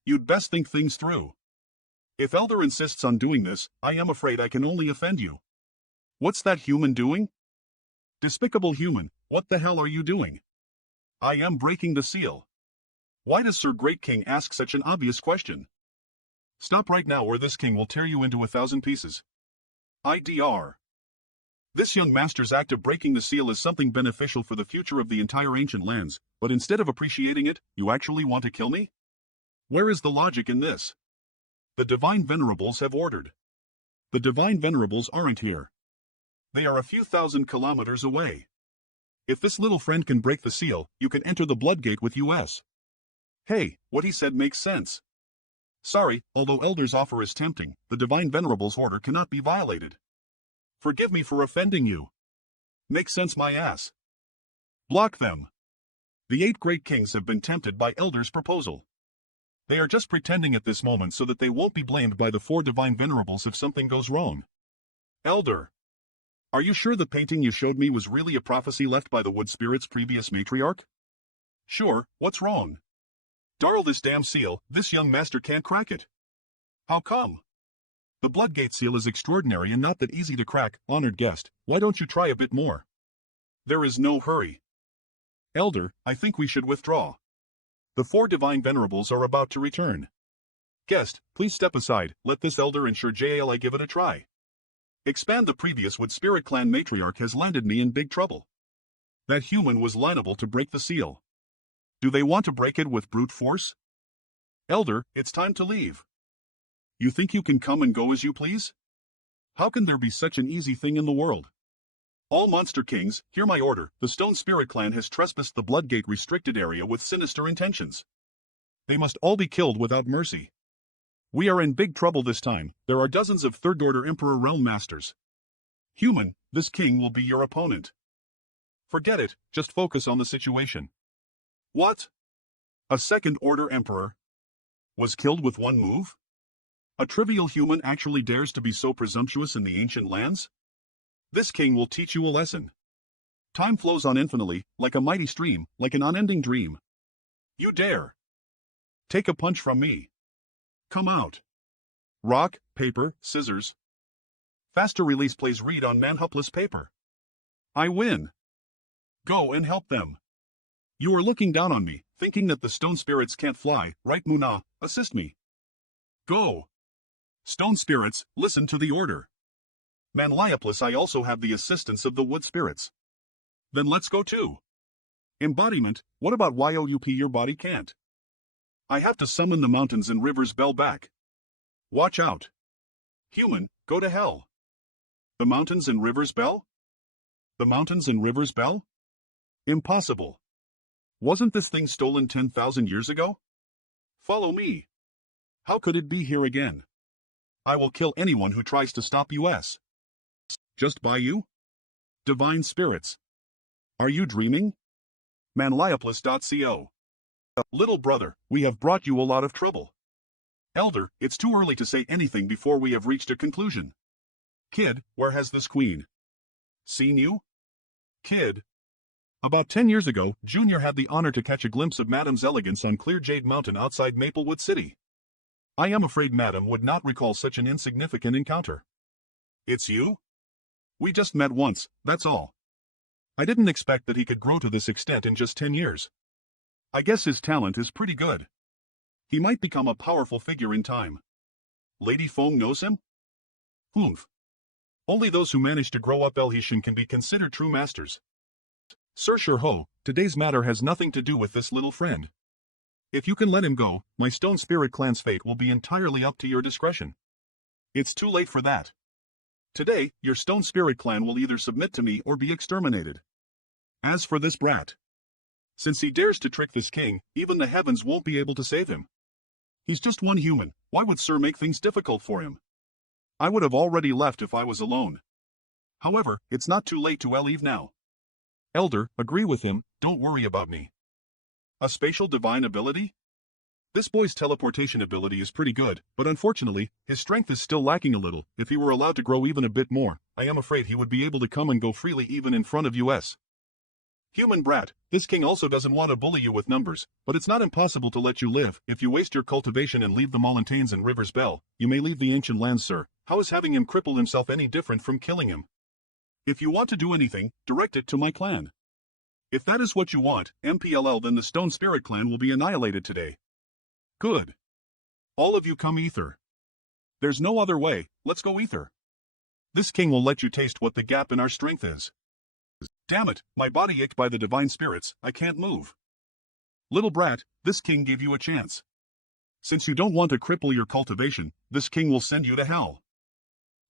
You'd best think things through. If Elder insists on doing this, I am afraid I can only offend you. What's that human doing? Despicable human, what the hell are you doing? I am breaking the seal. Why does Sir Great King ask such an obvious question? Stop right now or this king will tear you into 1,000 pieces. IDR. This young master's act of breaking the seal is something beneficial for the future of the entire ancient lands, but instead of appreciating it, you actually want to kill me? Where is the logic in this? The Divine Venerables have ordered. The Divine Venerables aren't here. They are a few thousand kilometers away. If this little friend can break the seal, you can enter the Blood Gate with us. Hey, what he said makes sense. Sorry, although Elder's offer is tempting, the Divine Venerable's order cannot be violated. Forgive me for offending you. Makes sense my ass. Block them. The 8 great kings have been tempted by Elder's proposal. They are just pretending at this moment so that they won't be blamed by the 4 Divine Venerables if something goes wrong. Elder. Are you sure the painting you showed me was really a prophecy left by the wood spirit's previous matriarch? Sure, what's wrong? Darl this damn seal, this young master can't crack it. How come? The Bloodgate seal is extraordinary and not that easy to crack, honored guest, why don't you try a bit more? There is no hurry. Elder, I think we should withdraw. The 4 Divine Venerables are about to return. Guest, please step aside, let this elder ensure JLI give it a try. Expand the previous Wood Spirit Clan matriarch has landed me in big trouble. That human was liable to break the seal. Do they want to break it with brute force? Elder, it's time to leave. You think you can come and go as you please? How can there be such an easy thing in the world? All Monster Kings, hear my order. The Stone Spirit Clan has trespassed the Bloodgate restricted area with sinister intentions. They must all be killed without mercy. We are in big trouble this time. There are dozens of Third-Order Emperor Realm Masters. Human, this king will be your opponent. Forget it, just focus on the situation. What? A Second-Order Emperor? Was killed with one move? A trivial human actually dares to be so presumptuous in the ancient lands? This king will teach you a lesson. Time flows on infinitely, like a mighty stream, like an unending dream. You dare. Take a punch from me. Come out. Rock, paper, scissors. Faster release plays read on manhupless paper. I win. Go and help them. You are looking down on me, thinking that the stone spirits can't fly, right Muna? Assist me. Go. Stone spirits, listen to the order. Manliaplus, I also have the assistance of the wood spirits. Then let's go too. Embodiment, what about YOUP your body can't? I have to summon the mountains and rivers bell back. Watch out. Human, go to hell. The mountains and rivers bell? The mountains and rivers bell? Impossible. Wasn't this thing stolen 10,000 years ago? Follow me. How could it be here again? I will kill anyone who tries to stop us. Just by you? Divine spirits. Are you dreaming? Manliaplus.co. Little brother, we have brought you a lot of trouble. Elder, it's too early to say anything before we have reached a conclusion. Kid, where has this queen? Seen you? Kid. About 10 years ago, Junior had the honor to catch a glimpse of Madam's elegance on Clear Jade Mountain outside Maplewood City. I am afraid Madam would not recall such an insignificant encounter. It's you? We just met once, that's all. I didn't expect that he could grow to this extent in just 10 years. I guess his talent is pretty good. He might become a powerful figure in time. Lady Fong knows him? Humph. Only those who manage to grow up Elhitian can be considered true masters. Sir Sherho, today's matter has nothing to do with this little friend. If you can let him go, my Stone Spirit Clan's fate will be entirely up to your discretion. It's too late for that. Today, your Stone Spirit Clan will either submit to me or be exterminated. As for this brat, Since he dares to trick this king, even the heavens won't be able to save him. He's just one human, why would Sir make things difficult for him? I would have already left if I was alone. However, it's not too late to leave now. Elder, agree with him, don't worry about me. A spatial divine ability? This boy's teleportation ability is pretty good, but unfortunately, his strength is still lacking a little. If he were allowed to grow even a bit more, I am afraid he would be able to come and go freely even in front of us. Human brat, this king also doesn't want to bully you with numbers, but it's not impossible to let you live. If you waste your cultivation and leave the Mountains and Rivers Bell, you may leave the ancient lands, sir. How is having him cripple himself any different from killing him? If you want to do anything, direct it to my clan. If that is what you want, MPLL, then the Stone Spirit clan will be annihilated today. Good. All of you come Ether. There's no other way, let's go Ether. This king will let you taste what the gap in our strength is. Damn it, my body ached by the divine spirits, I can't move. Little brat, this king gave you a chance. Since you don't want to cripple your cultivation, this king will send you to hell.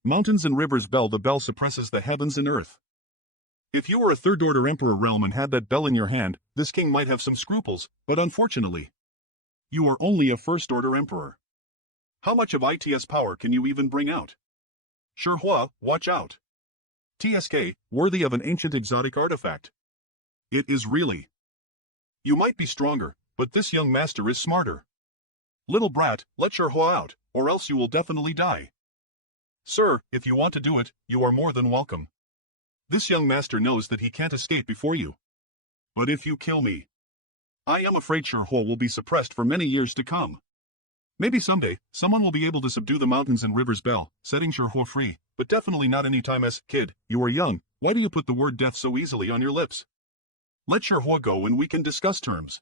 Mountains and Rivers Bell, the bell suppresses the heavens and earth. If you were a third-order emperor realm and had that bell in your hand, this king might have some scruples, but unfortunately, you are only a first-order emperor. How much of ITS power can you even bring out? Shihua, watch out. TSK, worthy of an ancient exotic artifact. It is really. You might be stronger, but this young master is smarter. Little brat, let Shihua out, or else you will definitely die. Sir, if you want to do it, you are more than welcome. This young master knows that he can't escape before you. But if you kill me, I am afraid Shihua will be suppressed for many years to come. Maybe someday, someone will be able to subdue the Mountains and Rivers Bell, setting Shihua free, but definitely not anytime as, kid, you are young, why do you put the word death so easily on your lips? Let Shihua go and we can discuss terms.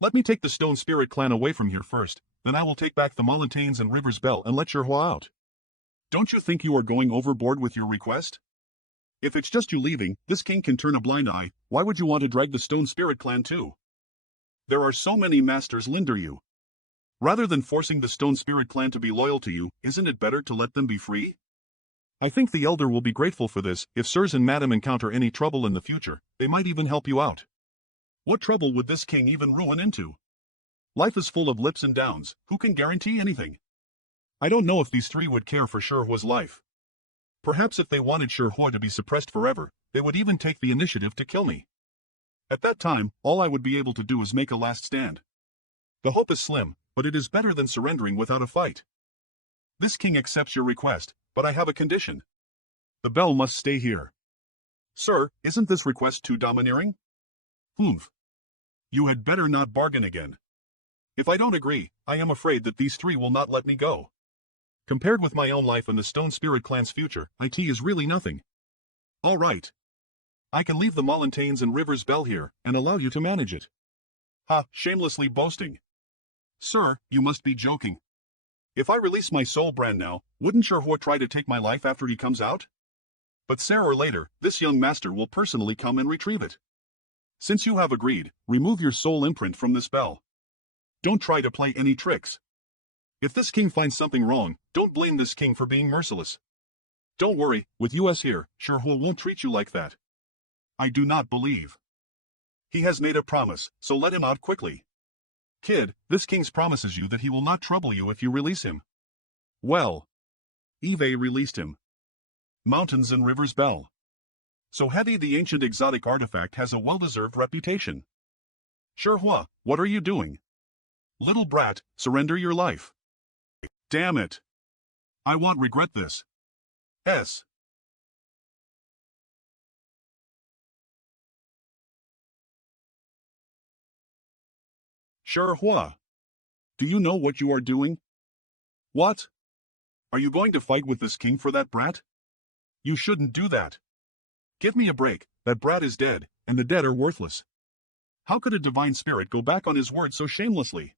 Let me take the Stone Spirit clan away from here first, then I will take back the Mountains and Rivers Bell and let Shihua out. Don't you think you are going overboard with your request? If it's just you leaving, this king can turn a blind eye, why would you want to drag the Stone Spirit clan too? There are so many masters linder you. Rather than forcing the Stone Spirit clan to be loyal to you, isn't it better to let them be free? I think the elder will be grateful for this. If sirs and madam encounter any trouble in the future, they might even help you out. What trouble would this king even ruin into? Life is full of lips and downs, who can guarantee anything? I don't know if these three would care for Shihua's life. Perhaps if they wanted Shihua to be suppressed forever, they would even take the initiative to kill me. At that time, all I would be able to do is make a last stand. The hope is slim, but it is better than surrendering without a fight. This king accepts your request, but I have a condition. The bell must stay here. Sir, isn't this request too domineering? Humph. You had better not bargain again. If I don't agree, I am afraid that these three will not let me go. Compared with my own life and the Stone Spirit clan's future, IT is really nothing. All right. I can leave the Mountains and Rivers Bell here, and allow you to manage it. Ha, shamelessly boasting. Sir, you must be joking. If I release my soul brand now, wouldn't Shihua try to take my life after he comes out? But sooner or later, this young master will personally come and retrieve it. Since you have agreed, remove your soul imprint from this bell. Don't try to play any tricks. If this king finds something wrong, don't blame this king for being merciless. Don't worry, with us here, Shihua won't treat you like that. I do not believe. He has made a promise, so let him out quickly. Kid, this king promises you that he will not trouble you if you release him. Well, Eve released him. Mountains and Rivers Bell. So heavy the ancient exotic artifact has a well-deserved reputation. Shihua, what are you doing? Little brat, surrender your life. Damn it. I won't regret this. S. Shihua. Do you know what you are doing? What? Are you going to fight with this king for that brat? You shouldn't do that. Give me a break, that brat is dead, and the dead are worthless. How could a divine spirit go back on his word so shamelessly?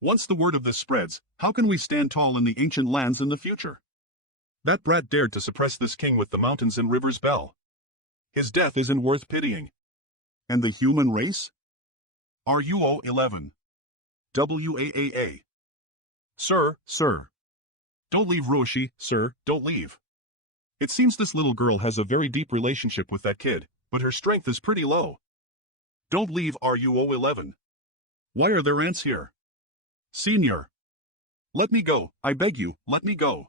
Once the word of this spreads, how can we stand tall in the ancient lands in the future? That brat dared to suppress this king with the Mountains and Rivers Bell. His death isn't worth pitying. And the human race? RUO 11. WAAA. Sir. Don't leave Roshi, sir, don't leave. It seems this little girl has a very deep relationship with that kid, but her strength is pretty low. Don't leave RUO11. Why are there ants here? Senior. Let me go, I beg you, let me go.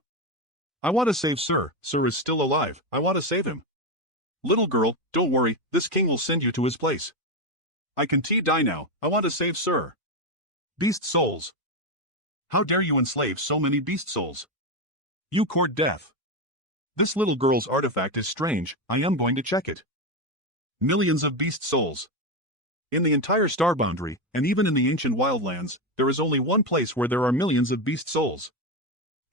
I want to save Sir. Sir is still alive, I want to save him. Little girl, don't worry, this king will send you to his place. I can die now, I want to save Sir. Beast souls. How dare you enslave so many beast souls? You court death. This little girl's artifact is strange, I am going to check it. Millions of beast souls. In the entire star boundary, and even in the ancient wildlands, there is only one place where there are millions of beast souls.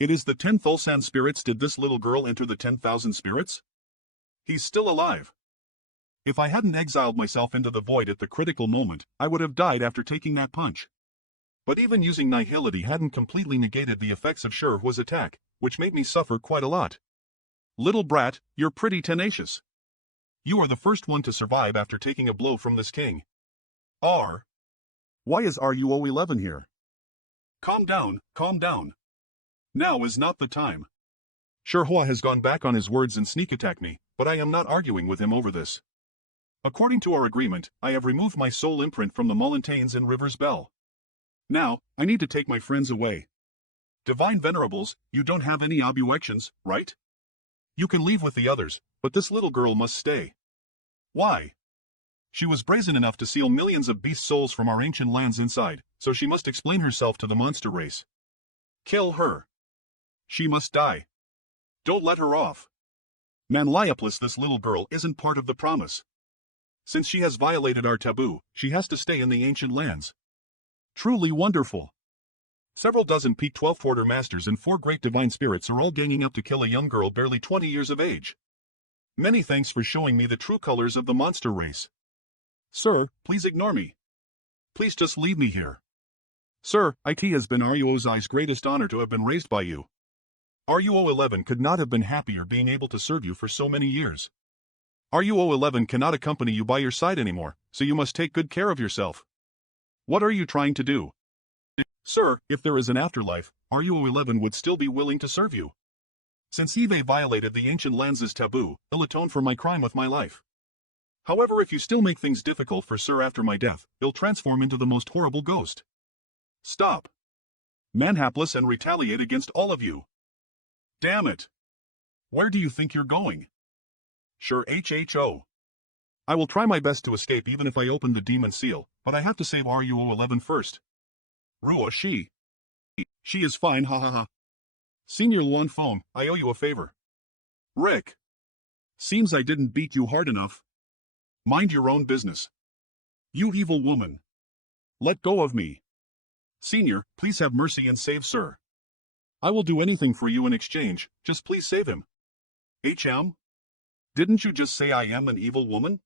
It is the 10 Thulsan spirits. Did this little girl enter the 10,000 spirits? He's still alive. If I hadn't exiled myself into the void at the critical moment, I would have died after taking that punch. But even using nihility hadn't completely negated the effects of Shurhua's attack, which made me suffer quite a lot. Little brat, you're pretty tenacious. You are the first one to survive after taking a blow from this king. Why is RUO11 here? Calm down, calm down. Now is not the time. Shurhua has gone back on his words and sneak attacked me, but I am not arguing with him over this. According to our agreement, I have removed my soul imprint from the Mountains and River's Bell. Now, I need to take my friends away. Divine Venerables, you don't have any objections, right? You can leave with the others, but this little girl must stay. Why? She was brazen enough to steal millions of beast souls from our ancient lands inside, so she must explain herself to the monster race. Kill her. She must die. Don't let her off. Manlioplis, this little girl isn't part of the promise. Since she has violated our taboo, she has to stay in the ancient lands. Truly wonderful. Several dozen peak 12th Order Masters and 4 great divine spirits are all ganging up to kill a young girl barely 20 years of age. Many thanks for showing me the true colors of the monster race. Sir, please ignore me. Please just leave me here. Sir, it has been RUO's greatest honor to have been raised by you. RUO11 could not have been happier being able to serve you for so many years. RUO11 cannot accompany you by your side anymore, so you must take good care of yourself. What are you trying to do? Sir, if there is an afterlife, RUO11 would still be willing to serve you. Since Eve violated the ancient lands' taboo, he'll atone for my crime with my life. However, if you still make things difficult for Sir after my death, he'll transform into the most horrible ghost. Stop. Manhapless and retaliate against all of you. Damn it. Where do you think you're going? Sure, HHO. I will try my best to escape even if I open the demon seal, but I have to save RUO11 first. Rua, she is fine, ha ha ha. Senior Luan Phone, I owe you a favor. Rick. Seems I didn't beat you hard enough. Mind your own business. You evil woman. Let go of me. Senior, please have mercy and save Sir. I will do anything for you in exchange, just please save him. HM? Didn't you just say I am an evil woman?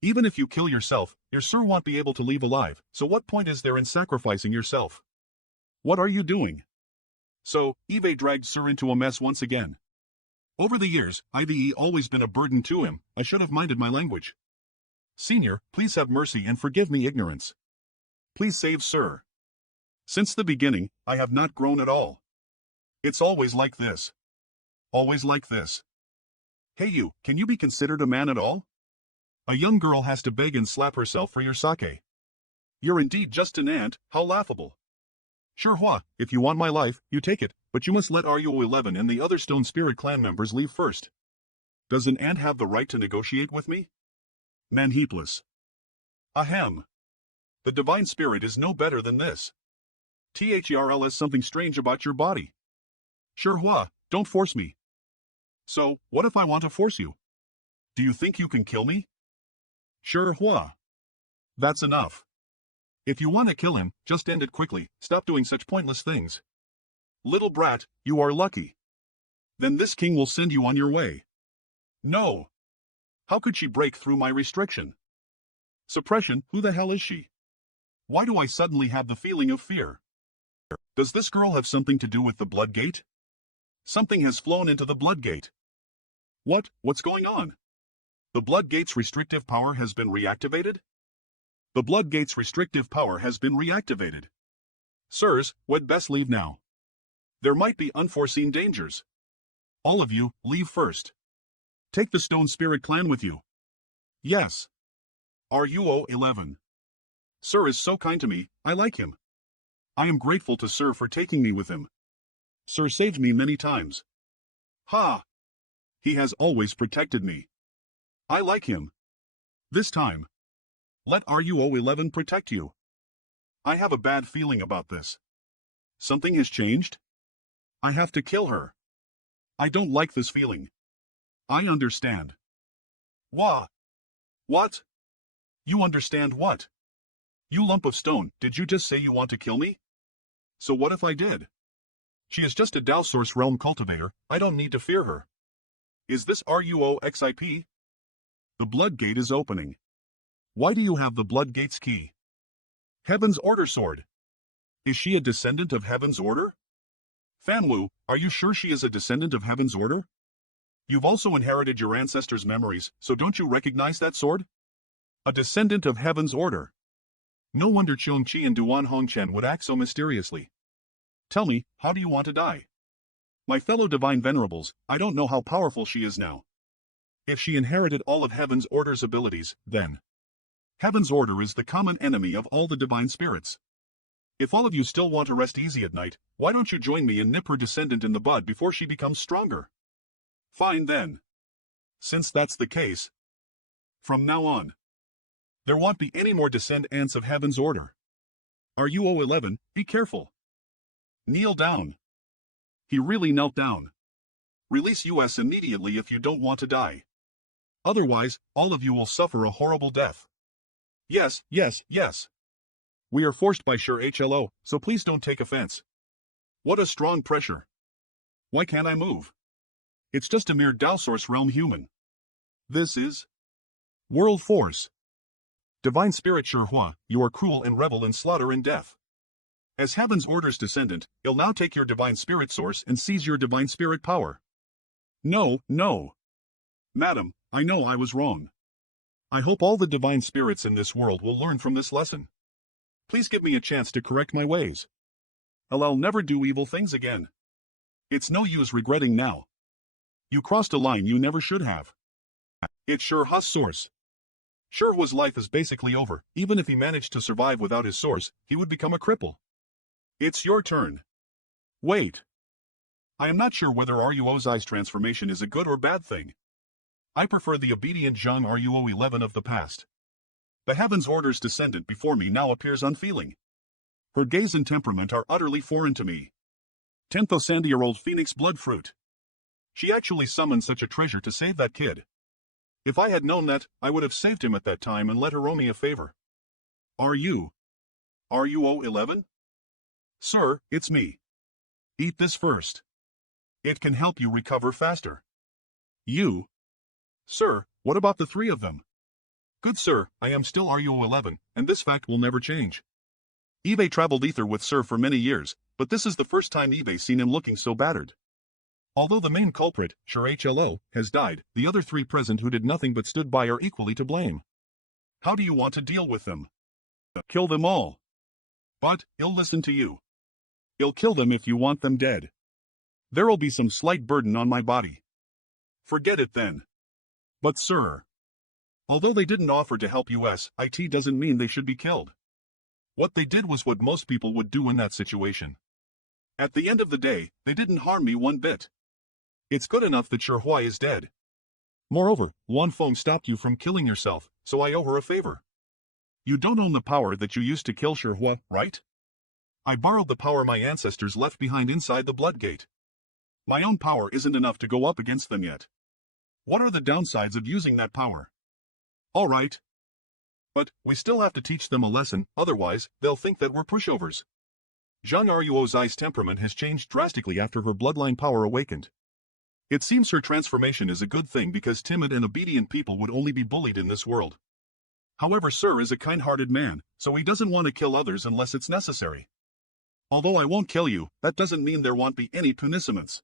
Even if you kill yourself, your Sir won't be able to leave alive, so what point is there in sacrificing yourself? What are you doing? So, Eve dragged Sir into a mess once again. Over the years, IVE always been a burden to him, I should have minded my language. Senior, please have mercy and forgive me ignorance. Please save Sir. Since the beginning, I have not grown at all. It's always like this. Always like this. Hey you, can you be considered a man at all? A young girl has to beg and slap herself for your sake. You're indeed just an ant, how laughable. Shurhua, if you want my life, you take it, but you must let RUO11 and the other Stone Spirit clan members leave first. Does an ant have the right to negotiate with me? Manheapless. Ahem. The Divine Spirit is no better than this. THERL has something strange about your body. Shurhua, don't force me. So, what if I want to force you? Do you think you can kill me? Shurhua. That's enough. If you want to kill him, just end it quickly, stop doing such pointless things. Little brat, you are lucky. Then this king will send you on your way. No. How could she break through my restriction? Suppression, who the hell is she? Why do I suddenly have the feeling of fear? Does this girl have something to do with the blood gate? Something has flown into the blood gate. What's going on? The blood gate's restrictive power has been reactivated? The blood gate's restrictive power has been reactivated. Sirs, we'd best leave now. There might be unforeseen dangers. All of you, leave first. Take the Stone Spirit clan with you. Yes. RUO 11. Sir is so kind to me, I like him. I am grateful to Sir for taking me with him. Sir saved me many times. Ha! He has always protected me. I like him. This time. Let RUO 11 protect you. I have a bad feeling about this. Something has changed? I have to kill her. I don't like this feeling. I understand. Wah! What? You understand what? You lump of stone, did you just say you want to kill me? So what if I did? She is just a Dao Source Realm cultivator, I don't need to fear her. Is this RUO XIP? The Blood Gate is opening. Why do you have the Blood Gate's key? Heaven's Order Sword. Is she a descendant of Heaven's Order? Fanwu, are you sure she is a descendant of Heaven's Order? You've also inherited your ancestors' memories, so don't you recognize that sword? A descendant of Heaven's Order. No wonder Cheongqi and Duan Hongchen would act so mysteriously. Tell me, how do you want to die? My fellow divine venerables, I don't know how powerful she is now. If she inherited all of Heaven's Order's abilities, then Heaven's Order is the common enemy of all the divine spirits. If all of you still want to rest easy at night, why don't you join me and nip her descendant in the bud before she becomes stronger? Fine then. Since that's the case, from now on, there won't be any more descendants of Heaven's Order. RUO 11, be careful. Kneel down. He really knelt down. Release US immediately if you don't want to die. Otherwise, all of you will suffer a horrible death. Yes, yes, yes. We are forced by Sure HLO, so please don't take offense. What a strong pressure. Why can't I move? It's just a mere Dao Source Realm human. This is World Force. Divine Spirit Sure Hua, you are cruel and revel in slaughter and death. As Heaven's Order's descendant, he'll now take your Divine Spirit source and seize your Divine Spirit power. No, no. Madam, I know I was wrong. I hope all the divine spirits in this world will learn from this lesson. Please give me a chance to correct my ways. I'll never do evil things again. It's no use regretting now. You crossed a line you never should have. It's Sure Hua's source. Sure Hua's life is basically over. Even if he managed to survive without his source, he would become a cripple. It's your turn. Wait. I am not sure whether RUO's eyes transformation is a good or bad thing. I prefer the obedient Zhang RUO 11 of the past. The Heaven's Order's descendant before me now appears unfeeling. Her gaze and temperament are utterly foreign to me. 10,000-year-old Phoenix blood fruit. She actually summoned such a treasure to save that kid. If I had known that, I would have saved him at that time and let her owe me a favor. RUO 11? Sir, it's me. Eat this first. It can help you recover faster. You? Sir, what about the three of them? Good sir, I am still RUO 11, and this fact will never change. eBay traveled ether with Sir for many years, but this is the first time eBay's seen him looking so battered. Although the main culprit, Sure HLO, has died, the other three present who did nothing but stood by are equally to blame. How do you want to deal with them? Kill them all. But, he'll listen to you. He'll kill them if you want them dead. There'll be some slight burden on my body. Forget it then. But sir, although they didn't offer to help US, IT doesn't mean they should be killed. What they did was what most people would do in that situation. At the end of the day, they didn't harm me one bit. It's good enough that Sure Hua is dead. Moreover, Wan Feng stopped you from killing yourself, so I owe her a favor. You don't own the power that you used to kill Sure Hua, right? I borrowed the power my ancestors left behind inside the Blood Gate. My own power isn't enough to go up against them yet. What are the downsides of using that power? All right. But we still have to teach them a lesson, otherwise they'll think that we're pushovers. Zhang Ruo's Ai's temperament has changed drastically after her bloodline power awakened. It seems her transformation is a good thing because timid and obedient people would only be bullied in this world. However, Sir is a kind-hearted man, so he doesn't want to kill others unless it's necessary. Although I won't kill you, that doesn't mean there won't be any punishments.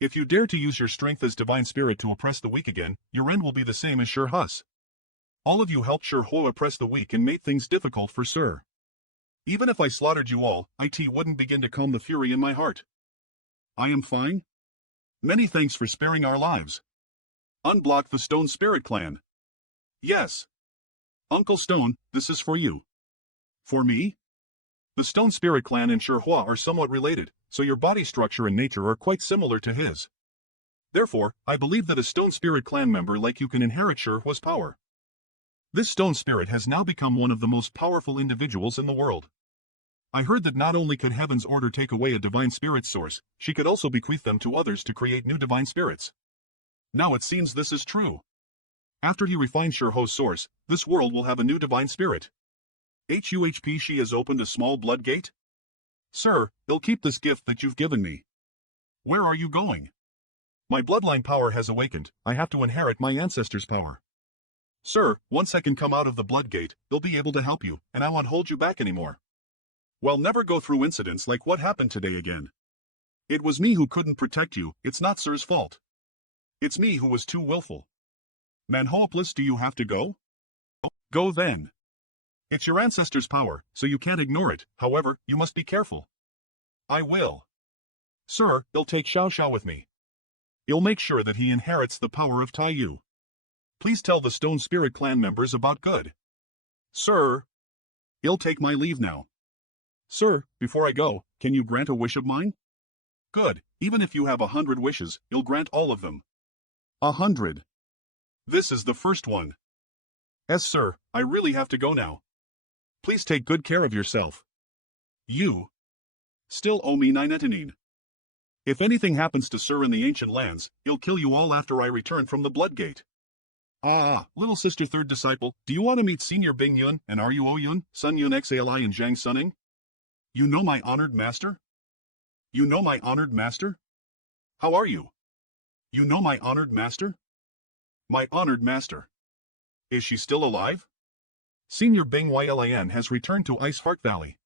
If you dare to use your strength as divine spirit to oppress the weak again, your end will be the same as Sure Hua's. All of you helped Sure Hua oppress the weak and made things difficult for Sir. Even if I slaughtered you all, IT wouldn't begin to calm the fury in my heart. I am fine. Many thanks for sparing our lives. Unblock the Stone Spirit Clan. Yes. Uncle Stone, this is for you. For me? The Stone Spirit clan and Shihua are somewhat related, so your body structure and nature are quite similar to his. Therefore, I believe that a Stone Spirit clan member like you can inherit Shihua's power. This Stone Spirit has now become one of the most powerful individuals in the world. I heard that not only could Heaven's Order take away a divine spirit source, she could also bequeath them to others to create new divine spirits. Now it seems this is true. After he refines Shihua's source, this world will have a new divine spirit. HUHP, she has opened a small blood gate? Sir, I'll keep this gift that you've given me. Where are you going? My bloodline power has awakened, I have to inherit my ancestors' power. Sir, once I can come out of the blood gate, they'll be able to help you, and I won't hold you back anymore. Well, never go through incidents like what happened today again. It was me who couldn't protect you, it's not Sir's fault. It's me who was too willful. Manhwa, do you have to go? Go then. It's your ancestors' power, so you can't ignore it, however, you must be careful. I will. Sir, I'll take Xiao Xiao with me. I'll make sure that he inherits the power of Taiyu. Please tell the Stone Spirit clan members about good. Sir. I'll take my leave now. Sir, before I go, can you grant a wish of mine? Good, even if you have 100 wishes, you'll grant all of them. 100. This is the first one. Yes, sir, I really have to go now. Please take good care of yourself. You still owe me 9 etanine. If anything happens to Sir in the ancient lands, he'll kill you all after I return from the Blood Gate. Little sister third disciple, do you want to meet Senior Bing Yun and Ruo Yun, Sun Yun Xali and Zhang Suning? You know my honored master? You know my honored master? How are you? You know my honored master? My honored master. Is she still alive? Senior Bing Ylin has returned to Ice Heart Valley.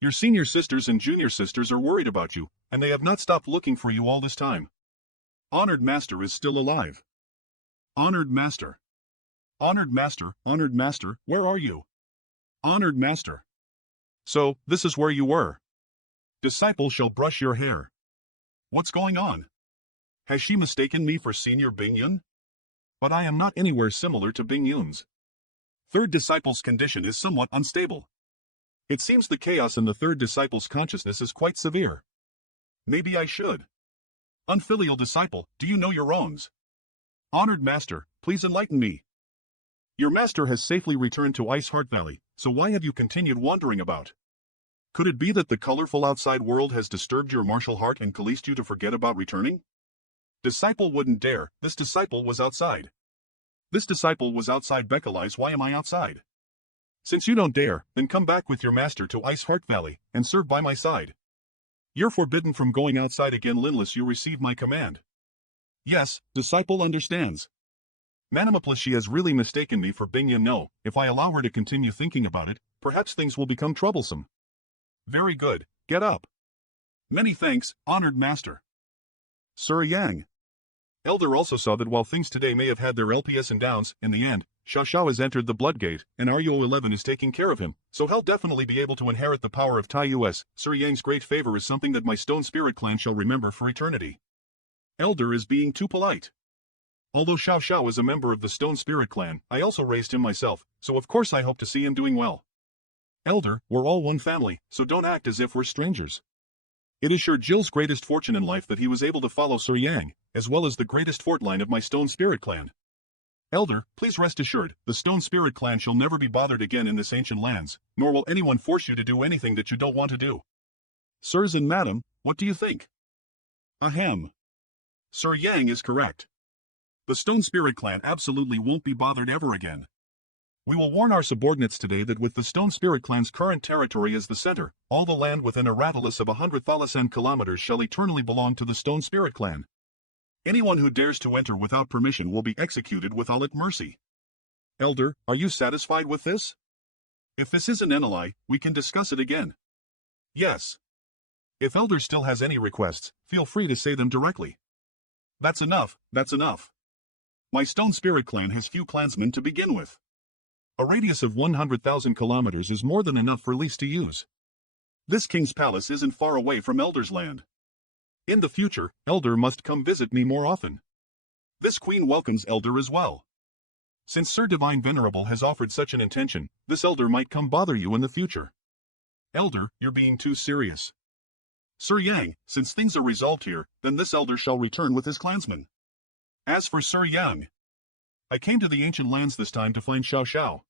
Your senior sisters and junior sisters are worried about you, and they have not stopped looking for you all this time. Honored master is still alive. Honored master. Honored master, where are you? Honored master. So, this is where you were. Disciple shall brush your hair. What's going on? Has she mistaken me for Senior Bing Yun? But I am not anywhere similar to Bing Yun's. Third disciple's condition is somewhat unstable. It seems the chaos in the third disciple's consciousness is quite severe. Maybe I should. Unfilial disciple, do you know your wrongs? Honored master, please enlighten me. Your master has safely returned to Ice Heart Valley, so why have you continued wandering about? Could it be that the colorful outside world has disturbed your martial heart and caused you to forget about returning? Disciple wouldn't dare, this disciple was outside. This disciple was outside Bekali's, why am I outside? Since you don't dare, then come back with your master to Ice Heart Valley, and serve by my side. You're forbidden from going outside again unless you receive my command. Yes, disciple understands. Manhwa, she has really mistaken me for Bing Yun. No, if I allow her to continue thinking about it, perhaps things will become troublesome. Very good, get up. Many thanks, honored master. Sir Yang. Elder also saw that while things today may have had their LPS and downs, in the end, Xiao Xiao has entered the Blood Gate, and Ruo 11 is taking care of him, so he'll definitely be able to inherit the power of Taiyu's. Sir Yang's great favor is something that my Stone Spirit clan shall remember for eternity. Elder is being too polite. Although Xiao Xiao is a member of the Stone Spirit clan, I also raised him myself, so of course I hope to see him doing well. Elder, we're all one family, so don't act as if we're strangers. It is sure Jill's greatest fortune in life that he was able to follow Sir Yang, as well as the greatest fort line of my Stone Spirit clan. Elder, please rest assured, the Stone Spirit clan shall never be bothered again in this ancient lands, nor will anyone force you to do anything that you don't want to do. Sirs and madam, what do you think? Ahem. Sir Yang is correct. The Stone Spirit clan absolutely won't be bothered ever again. We will warn our subordinates today that with the Stone Spirit clan's current territory as the center, all the land within a radius of 100 thalasan kilometers shall eternally belong to the Stone Spirit clan. Anyone who dares to enter without permission will be executed without mercy. Elder, are you satisfied with this? If this isn't an ally, we can discuss it again. Yes. If Elder still has any requests, feel free to say them directly. That's enough, that's enough. My Stone Spirit clan has few clansmen to begin with. A radius of 100,000 kilometers is more than enough for lease to use. This king's palace isn't far away from Elder's land. In the future, Elder must come visit me more often. This queen welcomes Elder as well. Since Sir Divine Venerable has offered such an intention, this elder might come bother you in the future. Elder, you're being too serious. Sir Yang, since things are resolved here, then this elder shall return with his clansmen. As for Sir Yang, I came to the ancient lands this time to find Xiao Xiao.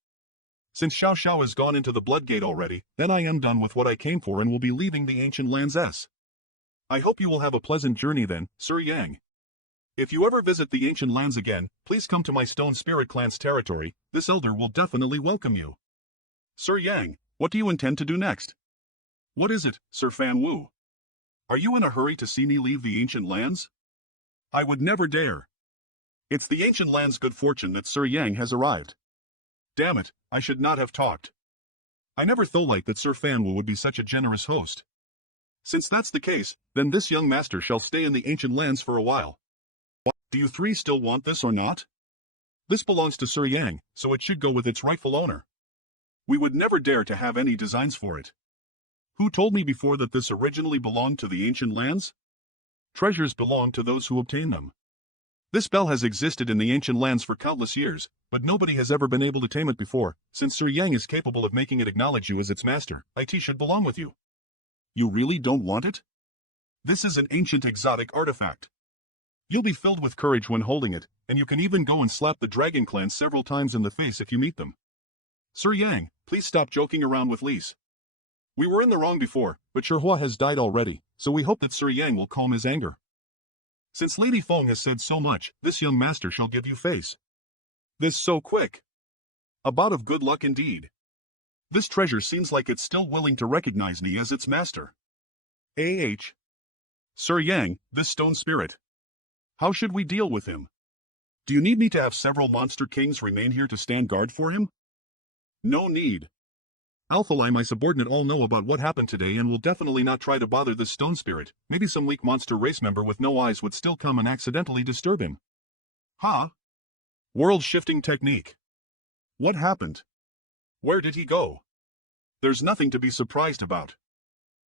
Since Xiao Xiao has gone into the Blood Gate already, then I am done with what I came for and will be leaving the ancient lands. I hope you will have a pleasant journey then, Sir Yang. If you ever visit the ancient lands again, please come to my Stone Spirit Clan's territory. This elder will definitely welcome you. Sir Yang, what do you intend to do next? What is it, Sir Fan Wu? Are you in a hurry to see me leave the ancient lands? I would never dare. It's the ancient land's good fortune that Sir Yang has arrived. Damn it, I should not have talked. I never thought like that Sir Fan Wu would be such a generous host. Since that's the case, then this young master shall stay in the ancient lands for a while. Do you three still want this or not? This belongs to Sir Yang, so it should go with its rightful owner. We would never dare to have any designs for it. Who told me before that this originally belonged to the ancient lands? Treasures belong to those who obtain them. This bell has existed in the ancient lands for countless years, but nobody has ever been able to tame it before. Since Sir Yang is capable of making it acknowledge you as its master, it should belong with you. You really don't want it? This is an ancient exotic artifact. You'll be filled with courage when holding it, and you can even go and slap the Dragon Clan several times in the face if you meet them. Sir Yang, please stop joking around with Lise. We were in the wrong before, but Shihua has died already, so we hope that Sir Yang will calm his anger. Since Lady Feng has said so much, this young master shall give you face. This so quick. A bout of good luck indeed. This treasure seems like it's still willing to recognize me as its master. Sir Yang, this stone spirit. How should we deal with him? Do you need me to have several monster kings remain here to stand guard for him? No need. Alphalai, my subordinate, all know about what happened today and will definitely not try to bother this stone spirit. Maybe some weak monster race member with no eyes would still come and accidentally disturb him. Huh? World-shifting technique. What happened? Where did he go? There's nothing to be surprised about.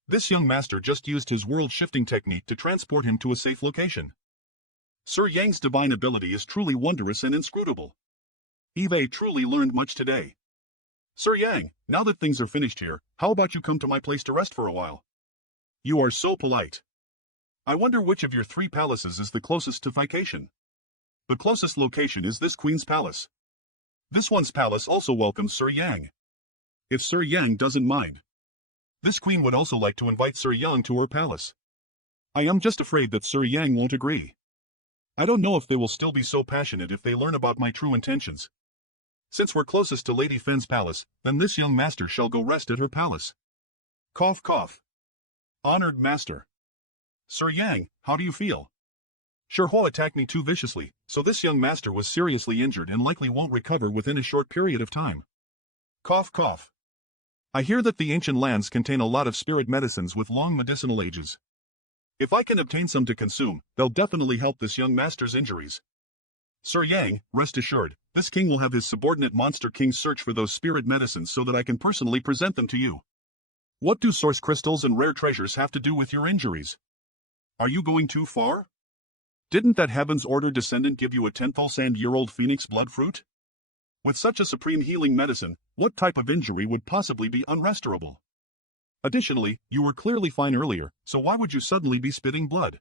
This young master just used his world-shifting technique to transport him to a safe location. Sir Yang's divine ability is truly wondrous and inscrutable. Eve truly learned much today. Sir Yang, now that things are finished here, how about you come to my place to rest for a while? You are so polite. I wonder which of your three palaces is the closest to vacation. The closest location is this Queen's Palace. This one's palace also welcomes Sir Yang. If Sir Yang doesn't mind. This queen would also like to invite Sir Yang to her palace. I am just afraid that Sir Yang won't agree. I don't know if they will still be so passionate if they learn about my true intentions. Since we're closest to Lady Fen's palace, then this young master shall go rest at her palace. Cough cough. Honored master. Sir Yang, how do you feel? Shihua attacked me too viciously, so this young master was seriously injured and likely won't recover within a short period of time. Cough cough. I hear that the ancient lands contain a lot of spirit medicines with long medicinal ages. If I can obtain some to consume, they'll definitely help this young master's injuries. Sir Yang, rest assured, this king will have his subordinate monster kings search for those spirit medicines so that I can personally present them to you. What do source crystals and rare treasures have to do with your injuries? Are you going too far? Didn't that Heaven's Order descendant give you a 10,000-year-old phoenix blood fruit? With such a supreme healing medicine, what type of injury would possibly be unrestorable? Additionally, you were clearly fine earlier, so why would you suddenly be spitting blood?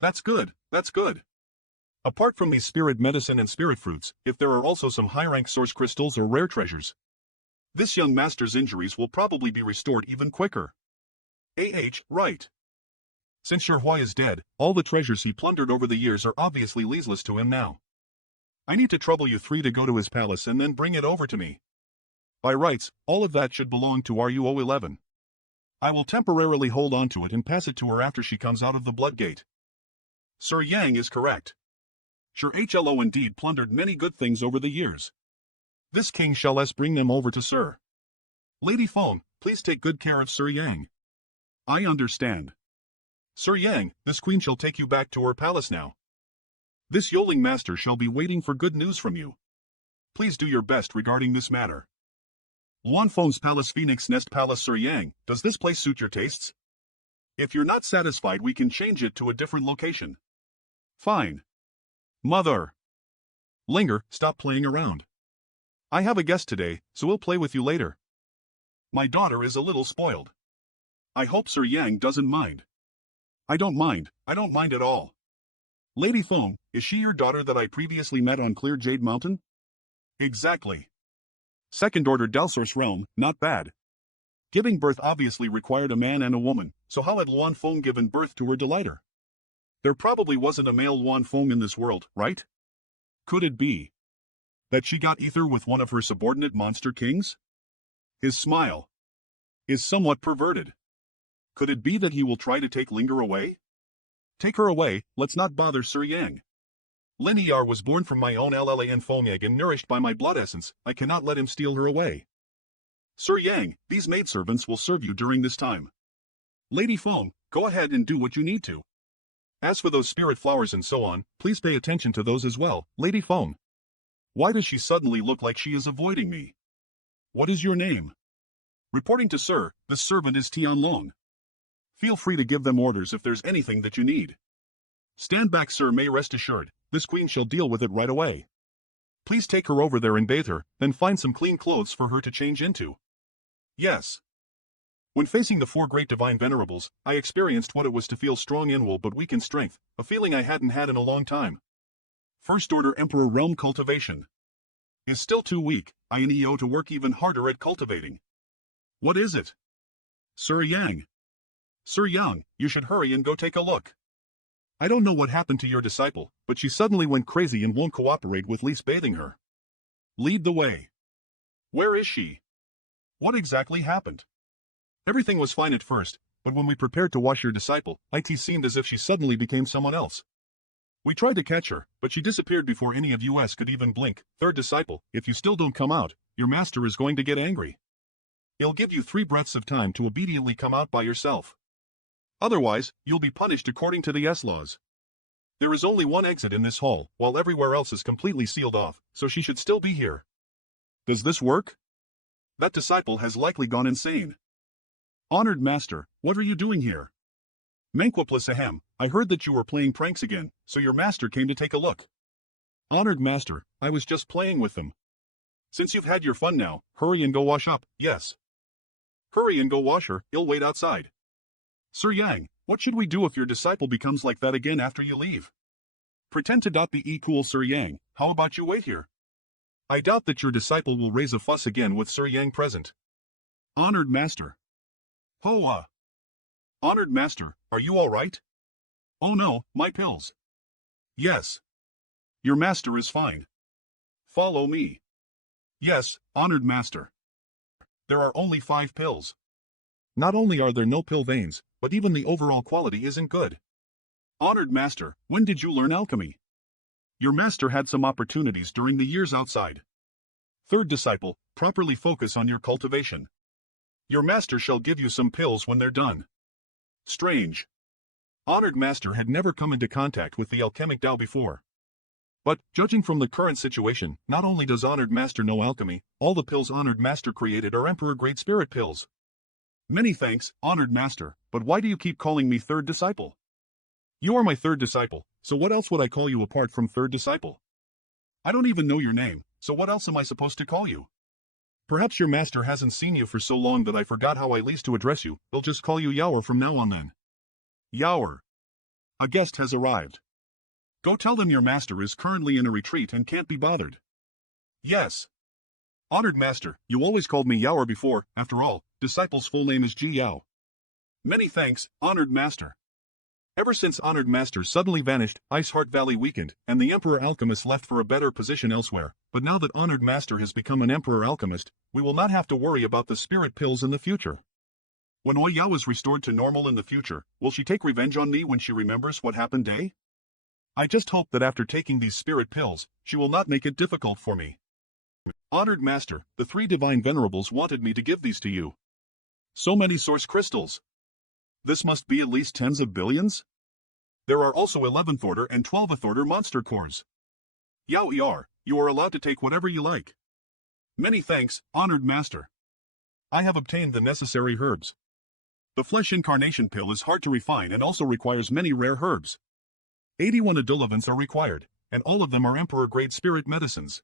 That's good, that's good. Apart from these spirit medicine and spirit fruits, if there are also some high-rank source crystals or rare treasures, this young master's injuries will probably be restored even quicker. Right. Since Shihua is dead, all the treasures he plundered over the years are obviously useless to him now. I need to trouble you three to go to his palace and then bring it over to me. By rights, all of that should belong to RUO11. I will temporarily hold on to it and pass it to her after she comes out of the Blood Gate. Sir Yang is correct. Sir HLO indeed plundered many good things over the years. This king shall bring them over to Sir. Lady Feng, please take good care of Sir Yang. I understand. Sir Yang, this queen shall take you back to her palace now. This Yoling master shall be waiting for good news from you. Please do your best regarding this matter. Luan Feng's Palace Phoenix Nest Palace. Sir Yang, does this place suit your tastes? If you're not satisfied, we can change it to a different location. Fine. Mother. Linger, stop playing around. I have a guest today, so we'll play with you later. My daughter is a little spoiled. I hope Sir Yang doesn't mind. I don't mind at all. Lady Feng, is she your daughter that I previously met on Clear Jade Mountain? Exactly. Second order Dalsor's realm, not bad. Giving birth obviously required a man and a woman, so how had Luan Feng given birth to her delighter? There probably wasn't a male Luan Feng in this world, right? Could it be that she got ether with one of her subordinate monster kings? His smile is somewhat perverted. Could it be that he will try to take Linger away? Take her away, let's not bother Sir Yang. Lin Er was born from my own Llan Feng egg and nourished by my blood essence, I cannot let him steal her away. Sir Yang, these maidservants will serve you during this time. Lady Feng, go ahead and do what you need to. As for those spirit flowers and so on, please pay attention to those as well, Lady Feng. Why does she suddenly look like she is avoiding me? What is your name? Reporting to Sir, this servant is Tianlong. Feel free to give them orders if there's anything that you need. Stand back, Sir, may rest assured, this queen shall deal with it right away. Please take her over there and bathe her, then find some clean clothes for her to change into. Yes. When facing the four great divine venerables, I experienced what it was to feel strong in will but weak in strength, a feeling I hadn't had in a long time. First order Emperor Realm Cultivation is still too weak, I need to work even harder at cultivating. What is it? Sir Yang. Sir Yang, you should hurry and go take a look. I don't know what happened to your disciple, but she suddenly went crazy and won't cooperate with Lise bathing her. Lead the way. Where is she? What exactly happened? Everything was fine at first, but when we prepared to wash your disciple, it seemed as if she suddenly became someone else. We tried to catch her, but she disappeared before any of us could even blink. Third disciple, if you still don't come out, your master is going to get angry. He'll give you 3 breaths of time to obediently come out by yourself. Otherwise, you'll be punished according to the S-laws. There is only one exit in this hall, while everywhere else is completely sealed off, so she should still be here. Does this work? That disciple has likely gone insane. Honored Master, what are you doing here? Manhwa plus ahem, I heard that you were playing pranks again, so your master came to take a look. Honored Master, I was just playing with them. Since you've had your fun now, hurry and go wash up, yes. Hurry and go wash her, he'll wait outside. Sir Yang, what should we do if your disciple becomes like that again after you leave? Pretend to not be cool, Sir Yang, how about you wait here? I doubt that your disciple will raise a fuss again with Sir Yang present. Honored Master. Hoa. Honored Master, are you all right? Oh no, my pills. Yes. Your master is fine. Follow me. Yes, Honored Master. There are only 5 pills. Not only are there no pill veins, but even the overall quality isn't good. Honored Master, when did you learn alchemy? Your master had some opportunities during the years outside. Third disciple, properly focus on your cultivation. Your master shall give you some pills when they're done. Strange. Honored Master had never come into contact with the alchemic Tao before. But, judging from the current situation, not only does Honored Master know alchemy, all the pills Honored Master created are Emperor Great Spirit pills. Many thanks, Honored Master, but why do you keep calling me third disciple? You are my third disciple, so what else would I call you apart from third disciple? I don't even know your name, so what else am I supposed to call you? Perhaps your master hasn't seen you for so long that I forgot how I least to address you, they'll just call you Yaoer from now on then. Yaoer. A guest has arrived. Go tell them your master is currently in a retreat and can't be bothered. Yes. Honored Master, you always called me Yaoer before, after all, disciple's full name is Ji Yao. Many thanks, Honored Master. Ever since Honored Master suddenly vanished, Ice Heart Valley weakened, and the Emperor Alchemist left for a better position elsewhere, but now that Honored Master has become an Emperor Alchemist, we will not have to worry about the spirit pills in the future. When Oya is restored to normal in the future, will she take revenge on me when she remembers what happened day? I just hope that after taking these spirit pills, she will not make it difficult for me. Honored Master, the 3 divine venerables wanted me to give these to you. So many source crystals. This must be at least tens of billions? There are also 11th order and 12th order monster cores. Yao Yar, you are allowed to take whatever you like. Many thanks, Honored Master. I have obtained the necessary herbs. The flesh incarnation pill is hard to refine and also requires many rare herbs. 81 adolescents are required, and all of them are Emperor-grade spirit medicines.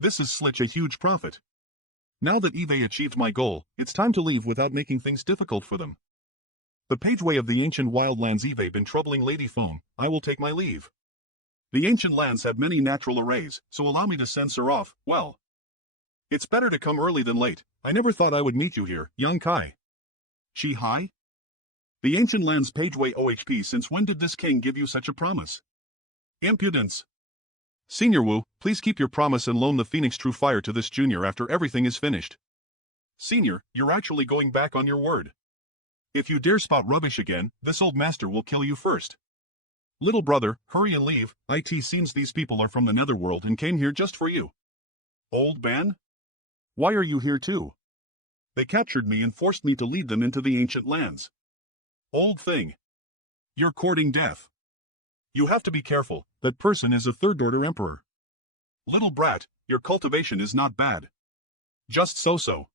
This is such a huge profit. Now that Eve achieved my goal, it's time to leave without making things difficult for them. The pageway of the ancient wildlands Eve been troubling Lady Foam, I will take my leave. The ancient lands have many natural arrays, so allow me to send her off, well. It's better to come early than late, I never thought I would meet you here, young Kai. Chi Hai? The ancient lands pageway OHP, since when did this king give you such a promise? Impudence. Senior Wu, please keep your promise and loan the Phoenix True Fire to this junior after everything is finished. Senior, you're actually going back on your word. If you dare spout rubbish again, this old master will kill you first. Little brother, hurry and leave, it seems these people are from the netherworld and came here just for you. Old man? Why are you here too? They captured me and forced me to lead them into the ancient lands. Old thing. You're courting death. You have to be careful, that person is a third-order emperor. Little brat, your cultivation is not bad. Just so-so.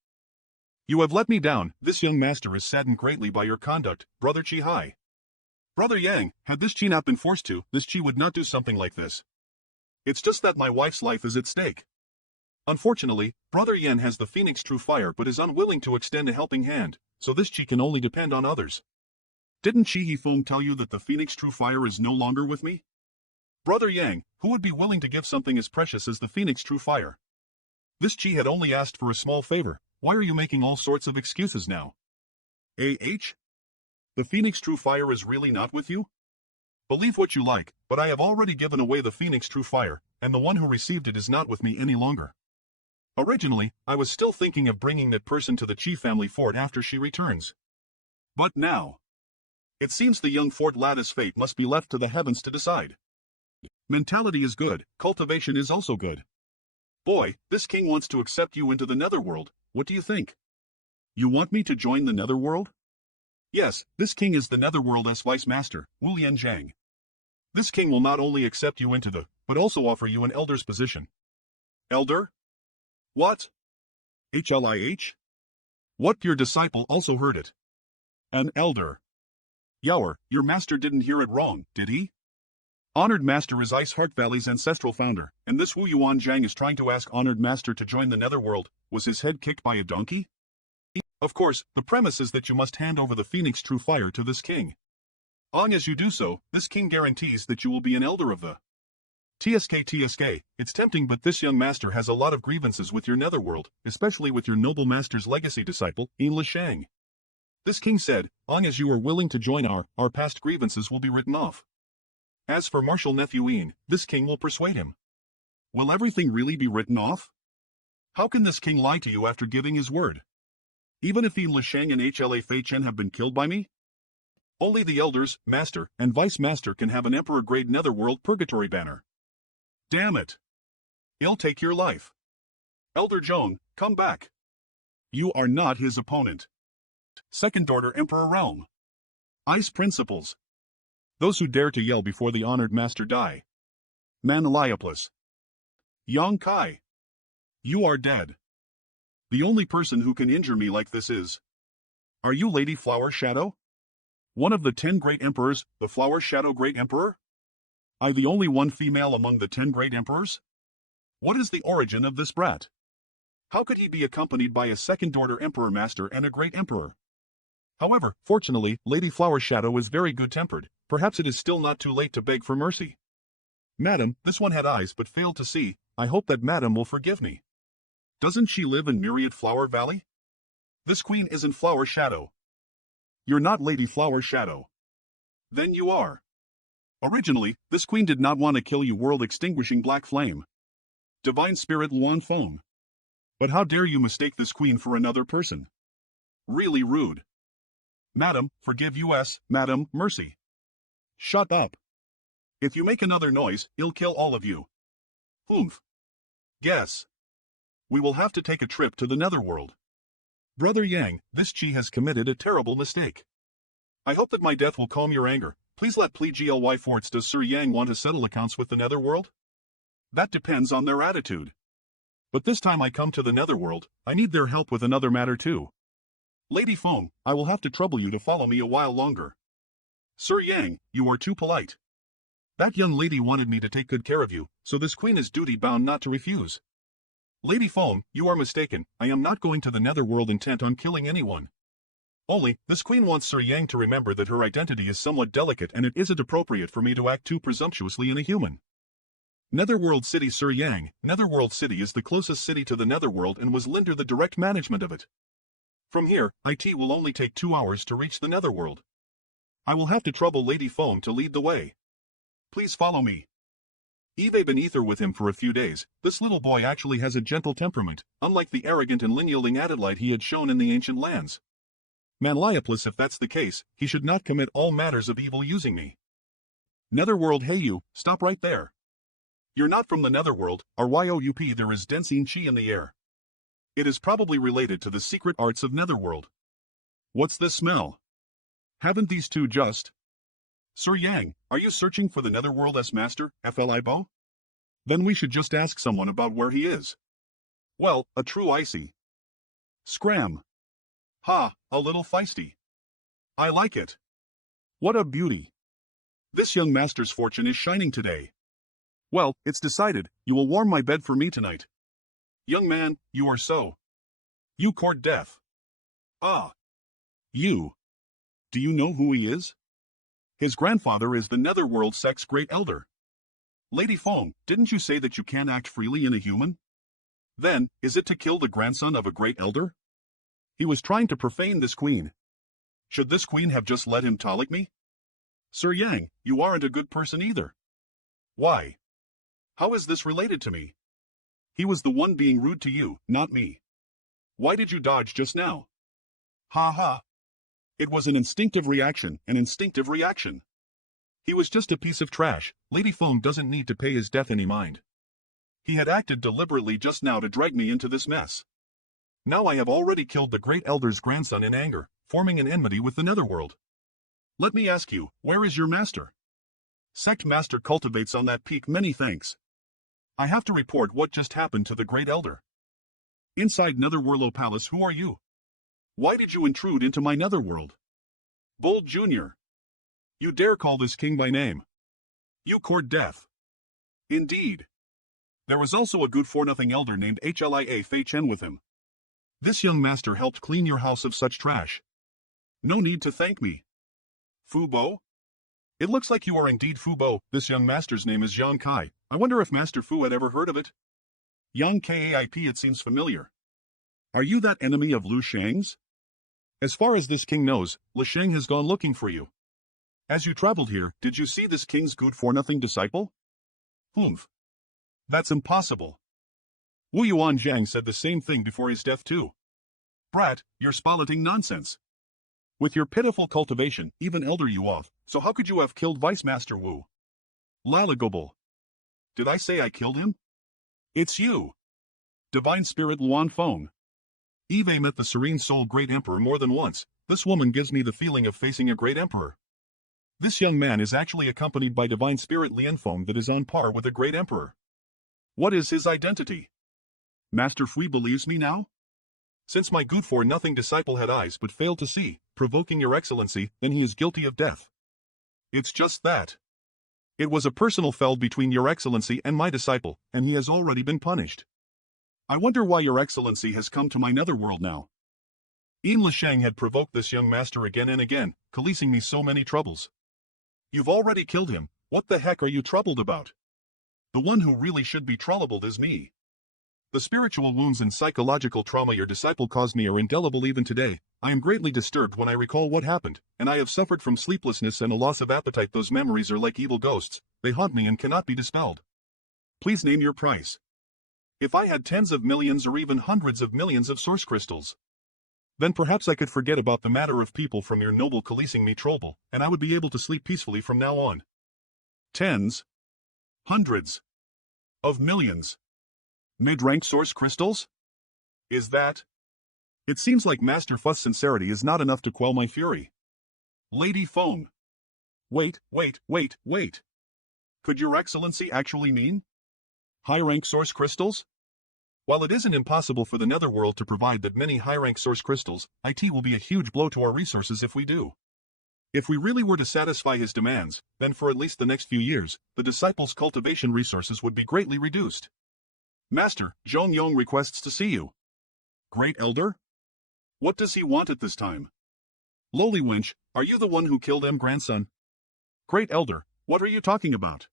You have let me down, this young master is saddened greatly by your conduct, Brother Chi Hai. Brother Yang, had this Chi not been forced to, this Chi would not do something like this. It's just that my wife's life is at stake. Unfortunately, Brother Yan has the Phoenix True Fire but is unwilling to extend a helping hand, so this Chi can only depend on others. Didn't Chi Hifeng tell you that the Phoenix True Fire is no longer with me? Brother Yang, who would be willing to give something as precious as the Phoenix True Fire? This Chi had only asked for a small favor, why are you making all sorts of excuses now? The Phoenix True Fire is really not with you? Believe what you like, but I have already given away the Phoenix True Fire, and the one who received it is not with me any longer. Originally, I was still thinking of bringing that person to the Chi family fort after she returns. But now, it seems the young Fort lattice fate must be left to the heavens to decide. Mentality is good, cultivation is also good. Boy, this king wants to accept you into the netherworld, what do you think? You want me to join the netherworld? Yes, this king is the netherworld's vice master, Wu Yanjiang. This king will not only accept you into the, but also offer you an elder's position. Elder? What? HLIH? What, your disciple also heard it? An elder. Yower, your master didn't hear it wrong, did he? Honored Master is Ice Heart Valley's ancestral founder, and this Wu Yuanjiang is trying to ask Honored Master to join the netherworld. Was his head kicked by a donkey? Of course, the premise is that you must hand over the Phoenix True Fire to this king. Long as you do so, this king guarantees that you will be an elder of the TSK. It's tempting, but this young master has a lot of grievances with your netherworld, especially with your noble master's legacy disciple, Yin Lishang. This king said, long as you are willing to join our past grievances will be written off. As for Marshal Nephew Yin, this king will persuade him. Will everything really be written off? How can this king lie to you after giving his word? Even if Yin Lishang and HLA Fei Chen have been killed by me? Only the elders, master, and vice master can have an emperor-grade netherworld purgatory banner. Damn it. He'll take your life. Elder Joan, come back. You are not his opponent. Second Order Emperor Realm. Ice Principles. Those who dare to yell before the honored master die. Manhwa. Yang Kai. You are dead. The only person who can injure me like this is. Are you Lady Flower Shadow? One of the 10 great emperors, the Flower Shadow Great Emperor? I the only one female among the 10 great emperors? What is the origin of this brat? How could he be accompanied by a second-order emperor master and a great emperor? However, fortunately, Lady Flower Shadow is very good-tempered. Perhaps it is still not too late to beg for mercy. Madam, this one had eyes but failed to see. I hope that Madam will forgive me. Doesn't she live in Myriad Flower Valley? This queen isn't Flower Shadow. You're not Lady Flower Shadow. Then you are. Originally, this queen did not want to kill you, world-extinguishing black flame. Divine Spirit Luan Feng. But how dare you mistake this queen for another person? Really rude. Madam, forgive us, Madam, mercy. Shut up. If you make another noise, I'll kill all of you. Humph. Guess. We will have to take a trip to the netherworld. Brother Yang, this Chi has committed a terrible mistake. I hope that my death will calm your anger. Please let GLY Forts. Does Sir Yang want to settle accounts with the netherworld? That depends on their attitude. But this time I come to the netherworld, I need their help with another matter too. Lady Feng, I will have to trouble you to follow me a while longer. Sir Yang, you are too polite. That young lady wanted me to take good care of you, so this queen is duty-bound not to refuse. Lady Foam, you are mistaken, I am not going to the netherworld intent on killing anyone. Only, this queen wants Sir Yang to remember that her identity is somewhat delicate and it isn't appropriate for me to act too presumptuously in a human. Netherworld City Sir Yang, Netherworld City is the closest city to the Netherworld and was lender the direct management of it. From here, it will only take 2 hours to reach the Netherworld. I will have to trouble Lady Foam to lead the way. Please follow me. Eve been ether with him for a few days. This little boy actually has a gentle temperament, unlike the arrogant and unyielding Adelaide he had shown in the ancient lands. Manliopoulos, if that's the case, he should not commit all matters of evil using me. Netherworld, hey you, stop right there. You're not from the Netherworld, RYOUP, there is densine chi in the air. It is probably related to the secret arts of Netherworld. What's this smell? Haven't these two just... Sir Yang, are you searching for the Netherworld master, Flibo? Then we should just ask someone about where he is. Well, a true icy. Scram. Ha, a little feisty. I like it. What a beauty. This young master's fortune is shining today. Well, it's decided, you will warm my bed for me tonight. Young man, you are so. You court death. Ah. You. Do you know who he is? His grandfather is the Netherworld Sect's great elder. Lady Foam, didn't you say that you can't act freely in a human? Then, is it to kill the grandson of a great elder? He was trying to profane this queen. Should this queen have just let him tolic me? Sir Yang, you aren't a good person either. Why? How is this related to me? He was the one being rude to you, not me. Why did you dodge just now? Ha ha. It was an instinctive reaction, He was just a piece of trash. Lady Foam doesn't need to pay his death any mind. He had acted deliberately just now to drag me into this mess. Now I have already killed the great elder's grandson in anger, forming an enmity with the Netherworld. Let me ask you, where is your master? Sect master cultivates on that peak, many thanks. I have to report what just happened to the great elder. Inside Netherworld Palace, who are you? Why did you intrude into my Netherworld? Bold Jr. You dare call this king by name? You court death. Indeed. There was also a good-for-nothing elder named Hlia Fei Chen with him. This young master helped clean your house of such trash. No need to thank me. Fubo? It looks like you are indeed Fubo. This young master's name is Yang Kai. I wonder if Master Fu had ever heard of it? Yang Kaip, it seems familiar. Are you that enemy of Lu Shang's? As far as this king knows, Lu Shang has gone looking for you. As you traveled here, did you see this king's good-for-nothing disciple? Humph. That's impossible. Wu Yuan Zhang said the same thing before his death too. Brat, you're spouting nonsense. With your pitiful cultivation, even elder you off, so how could you have killed Vice Master Wu? Lalagobel. Did I say I killed him? It's you. Divine Spirit Luan Feng. Eve met the Serene Soul Great Emperor more than once. This woman gives me the feeling of facing a great emperor. This young man is actually accompanied by Divine Spirit Lian Feng that is on par with a great emperor. What is his identity? Master Fui believes me now? Since my good-for-nothing disciple had eyes but failed to see, provoking your excellency, then he is guilty of death. It's just that. It was a personal feud between your excellency and my disciple, and he has already been punished. I wonder why your excellency has come to my netherworld now. Yin Lisheng had provoked this young master again and again, causing me so many troubles. You've already killed him, what the heck are you troubled about? The one who really should be troubled is me. The spiritual wounds and psychological trauma your disciple caused me are indelible even today. I am greatly disturbed when I recall what happened, and I have suffered from sleeplessness and a loss of appetite. Those memories are like evil ghosts, they haunt me and cannot be dispelled. Please name your price. If I had tens of millions or even hundreds of millions of source crystals, then perhaps I could forget about the matter of people from your noble policing me trouble, and I would be able to sleep peacefully from now on. Tens, hundreds of millions. Mid-rank source crystals? Is that? It seems like Master Fu's sincerity is not enough to quell my fury. Lady Feng. Wait. Could your excellency actually mean high-rank source crystals? While it isn't impossible for the netherworld to provide that many high-rank source crystals, it will be a huge blow to our resources if we do. If we really were to satisfy his demands, then for at least the next few years, the disciples' cultivation resources would be greatly reduced. Master, Zhong Yong requests to see you. Great Elder? What does he want at this time? Lowly wench, are you the one who killed grandson? Great Elder, what are you talking about?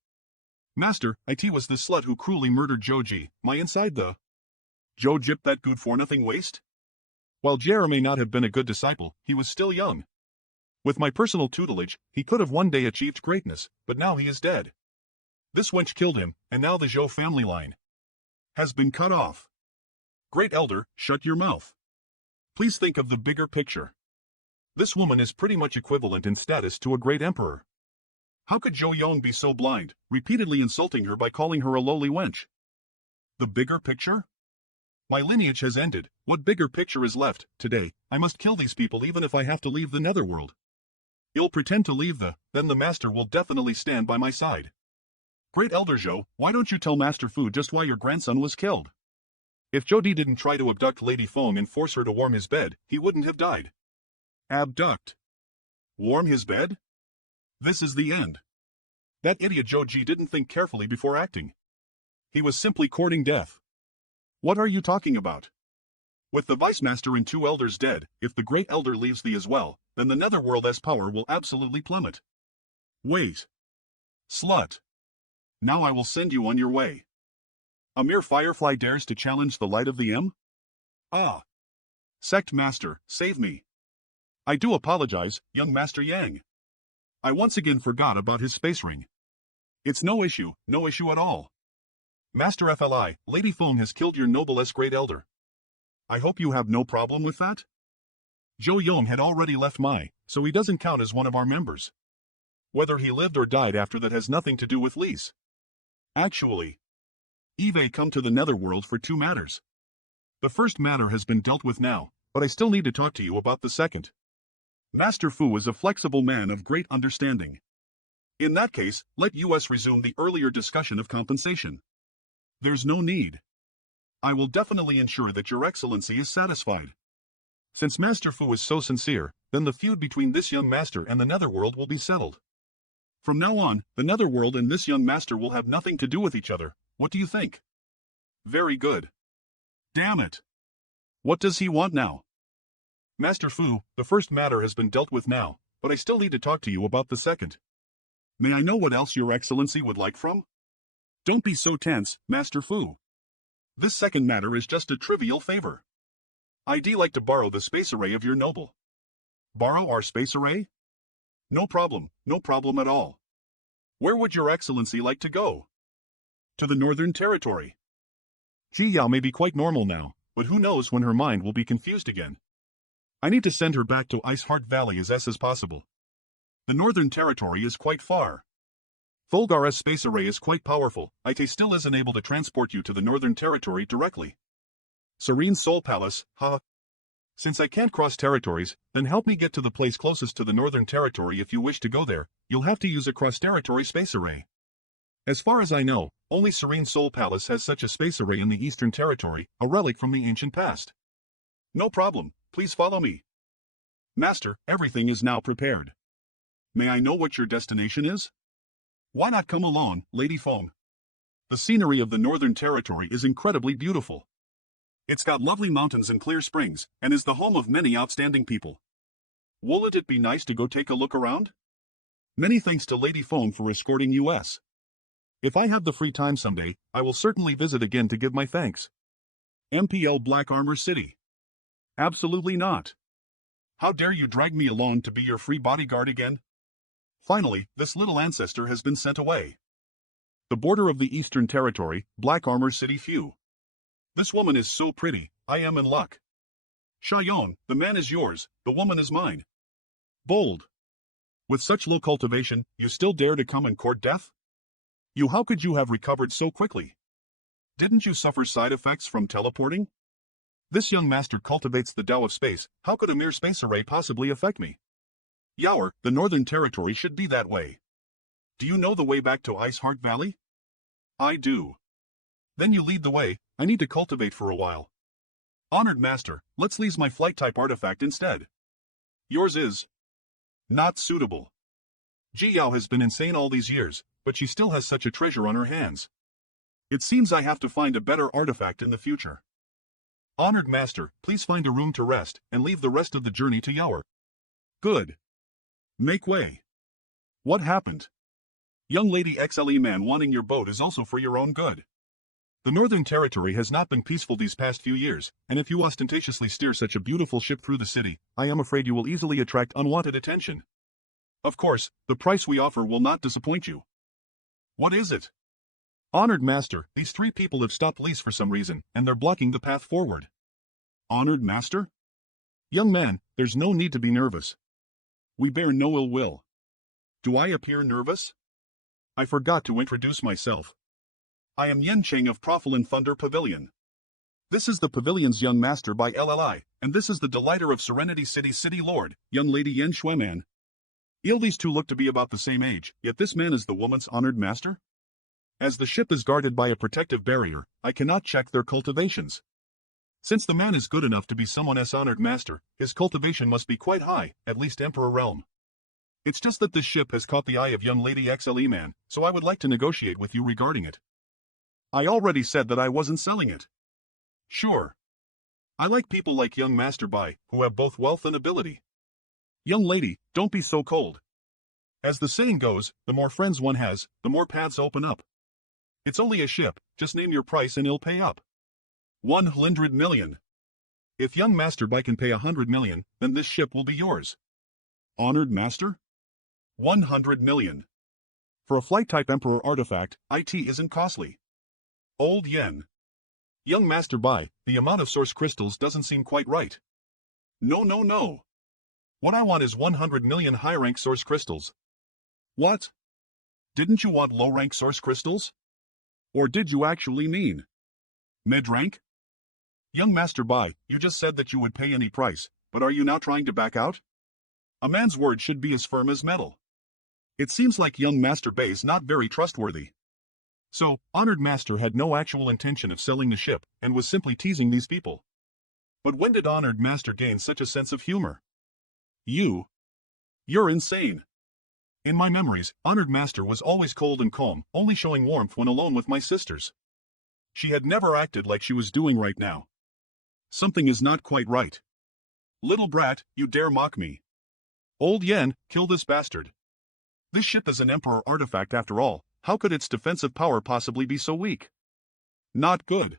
Master, it was this slut who cruelly murdered Joji, my inside the... Joe Jip that good for nothing waste? While Jer may not have been a good disciple, he was still young. With my personal tutelage, he could have one day achieved greatness, but now he is dead. This wench killed him, and now the Zhou family line has been cut off. Great Elder, shut your mouth. Please think of the bigger picture. This woman is pretty much equivalent in status to a great emperor. How could Zhou Yong be so blind, repeatedly insulting her by calling her a lowly wench? The bigger picture? My lineage has ended, what bigger picture is left? Today, I must kill these people even if I have to leave the netherworld. You'll pretend to leave then the master will definitely stand by my side. Great Elder Zhou, why don't you tell Master Fu just why your grandson was killed? If Jodi didn't try to abduct Lady Feng and force her to warm his bed, he wouldn't have died. Abduct? Warm his bed? This is the end. That idiot Joji didn't think carefully before acting. He was simply courting death. What are you talking about? With the Vice Master and 2 elders dead, if the Great Elder leaves thee as well, then the Netherworld's power will absolutely plummet. Wait. Slut. Now I will send you on your way. A mere firefly dares to challenge the light of the M? Ah. Sect Master, save me. I do apologize, young Master Yang. I once again forgot about his space ring. It's no issue at all. Master Fli, Lady Feng has killed your noblest Great Elder. I hope you have no problem with that? Zhou Yong had already left so he doesn't count as one of our members. Whether he lived or died after that has nothing to do with Lise. Actually, Eve come to the Netherworld for 2 matters. The first matter has been dealt with now, but I still need to talk to you about the second. Master Fu is a flexible man of great understanding. In that case, let us resume the earlier discussion of compensation. There's no need. I will definitely ensure that Your Excellency is satisfied. Since Master Fu is so sincere, then the feud between this young master and the Netherworld will be settled. From now on, the Netherworld and this young master will have nothing to do with each other. What do you think? Very good. Damn it. What does he want now? Master Fu, the first matter has been dealt with now, but I still need to talk to you about the second. May I know what else Your Excellency would like from? Don't be so tense, Master Fu. This second matter is just a trivial favor. I'd like to borrow the space array of your noble. Borrow our space array? No problem at all. Where would Your Excellency like to go? To the Northern Territory. Ji Yao may be quite normal now, but who knows when her mind will be confused again. I need to send her back to Ice Heart Valley as possible. The Northern Territory is quite far. Fulgar's space array is quite powerful. It still isn't able to transport you to the Northern Territory directly. Serene Soul Palace, Since I can't cross territories, then help me get to the place closest to the Northern Territory. If you wish to go there, you'll have to use a cross-territory space array. As far as I know, only Serene Soul Palace has such a space array in the Eastern Territory, a relic from the ancient past. No problem, please follow me. Master, everything is now prepared. May I know what your destination is? Why not come along, Lady Feng? The scenery of the Northern Territory is incredibly beautiful. It's got lovely mountains and clear springs, and is the home of many outstanding people. Wouldn't it be nice to go take a look around? Many thanks to Lady Feng for escorting us. If I have the free time someday, I will certainly visit again to give my thanks. MPL Black Armor City. Absolutely not. How dare you drag me along to be your free bodyguard again? Finally, this little ancestor has been sent away. The border of the Eastern Territory, Black Armor City Few. This woman is so pretty, I am in luck. Xiaoyong, the man is yours, the woman is mine. Bold. With such low cultivation, you still dare to come and court death? How could you have recovered so quickly? Didn't you suffer side effects from teleporting? This young master cultivates the Tao of space. How could a mere space array possibly affect me? Yaoer, the Northern Territory should be that way. Do you know the way back to Ice Heart Valley? I do. Then you lead the way. I need to cultivate for a while. Honored Master, let's leave my flight type artifact instead. Yours is. Not suitable. Ji Yao has been insane all these years, but she still has such a treasure on her hands. It seems I have to find a better artifact in the future. Honored Master, please find a room to rest, and leave the rest of the journey to Yaoer. Good. Make way. What happened? Young Lady XLE Man, wanting your boat is also for your own good. The Northern Territory has not been peaceful these past few years, and if you ostentatiously steer such a beautiful ship through the city, I am afraid you will easily attract unwanted attention. Of course, the price we offer will not disappoint you. What is it? Honored Master, these three people have stopped lease for some reason, and they're blocking the path forward. Honored Master? Young man, there's no need to be nervous. We bear no ill will. Do I appear nervous? I forgot to introduce myself. I am Yen Cheng of Profilin Thunder Pavilion. This is the pavilion's young master by LLI, and this is the delighter of Serenity City's city lord, young lady Yen Shueman. These two look to be about the same age, yet this man is the woman's honored master? As the ship is guarded by a protective barrier, I cannot check their cultivations. Since the man is good enough to be someone's honored master, his cultivation must be quite high, at least Emperor realm. It's just that this ship has caught the eye of young lady XLE Man, so I would like to negotiate with you regarding it. I already said that I wasn't selling it. Sure. I like people like young Master Bai, who have both wealth and ability. Young lady, don't be so cold. As the saying goes, the more friends one has, the more paths open up. It's only a ship, just name your price and it'll pay up. 100 million. If young Master Bai can pay 100 million, then this ship will be yours. Honored Master? 100 million. For a flight-type Emperor artifact, IT isn't costly. Old yen. Young Master Bai, the amount of source crystals doesn't seem quite right. No. What I want is 100 million high-rank source crystals. What? Didn't you want low-rank source crystals? Or did you actually mean mid-rank? Young Master Bai, you just said that you would pay any price, but are you now trying to back out? A man's word should be as firm as metal. It seems like young Master Bai is not very trustworthy. So, Honored Master had no actual intention of selling the ship, and was simply teasing these people. But when did Honored Master gain such a sense of humor? You're insane. In my memories, Honored Master was always cold and calm, only showing warmth when alone with my sisters. She had never acted like she was doing right now. Something is not quite right. Little brat, you dare mock me. Old Yen, kill this bastard. This ship is an Emperor artifact after all, how could its defensive power possibly be so weak? Not good.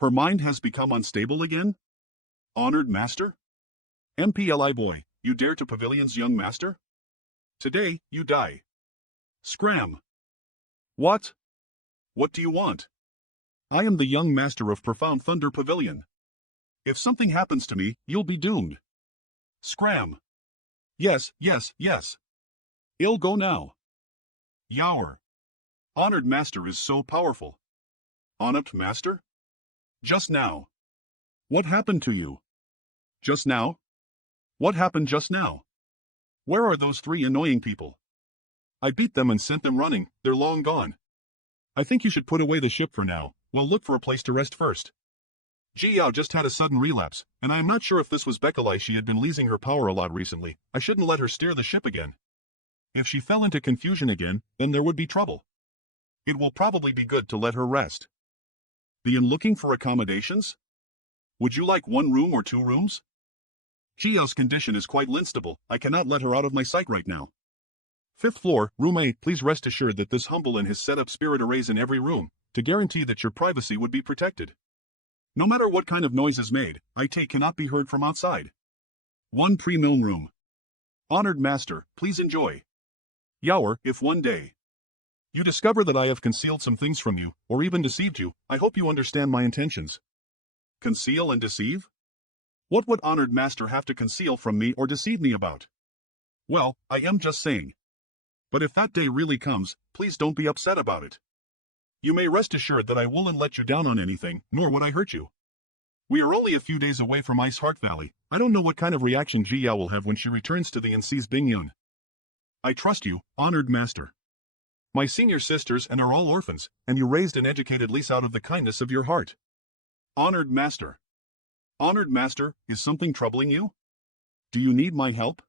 Her mind has become unstable again? Honored Master? MPLI boy, you dare to Pavilion's young master? Today, you die. Scram. What? What do you want? I am the young master of Profound Thunder Pavilion. If something happens to me, you'll be doomed. Scram. Yes. I'll go now. Yaoer. Honored Master is so powerful. Honored Master? Just now. What happened to you? Just now? What happened just now? Where are those three annoying people? I beat them and sent them running, they're long gone. I think you should put away the ship for now, we'll look for a place to rest first. Ji Yao just had a sudden relapse, and I am not sure if this was Beckelai. She had been losing her power a lot recently, I shouldn't let her steer the ship again. If she fell into confusion again, then there would be trouble. It will probably be good to let her rest. Be in looking for accommodations? Would you like 1 room or 2 rooms? Ji Yao's condition is quite instable, I cannot let her out of my sight right now. 5th floor, room 8, please rest assured that this humble and has set up spirit arrays in every room, to guarantee that your privacy would be protected. No matter what kind of noise is made, IT cannot be heard from outside. 1 pre-miln room. Honored Master, please enjoy. Yaoer, if one day you discover that I have concealed some things from you, or even deceived you, I hope you understand my intentions. Conceal and deceive? What would Honored Master have to conceal from me or deceive me about? Well, I am just saying. But if that day really comes, please don't be upset about it. You may rest assured that I won't let you down on anything, nor would I hurt you. We are only a few days away from Ice Heart Valley. I don't know what kind of reaction Ji Yao will have when she returns to the NC's Bingyun. I trust you, Honored Master. My senior sisters and are all orphans, and you raised and educated Lise out of the kindness of your heart. Honored Master. Honored Master, is something troubling you? Do you need my help?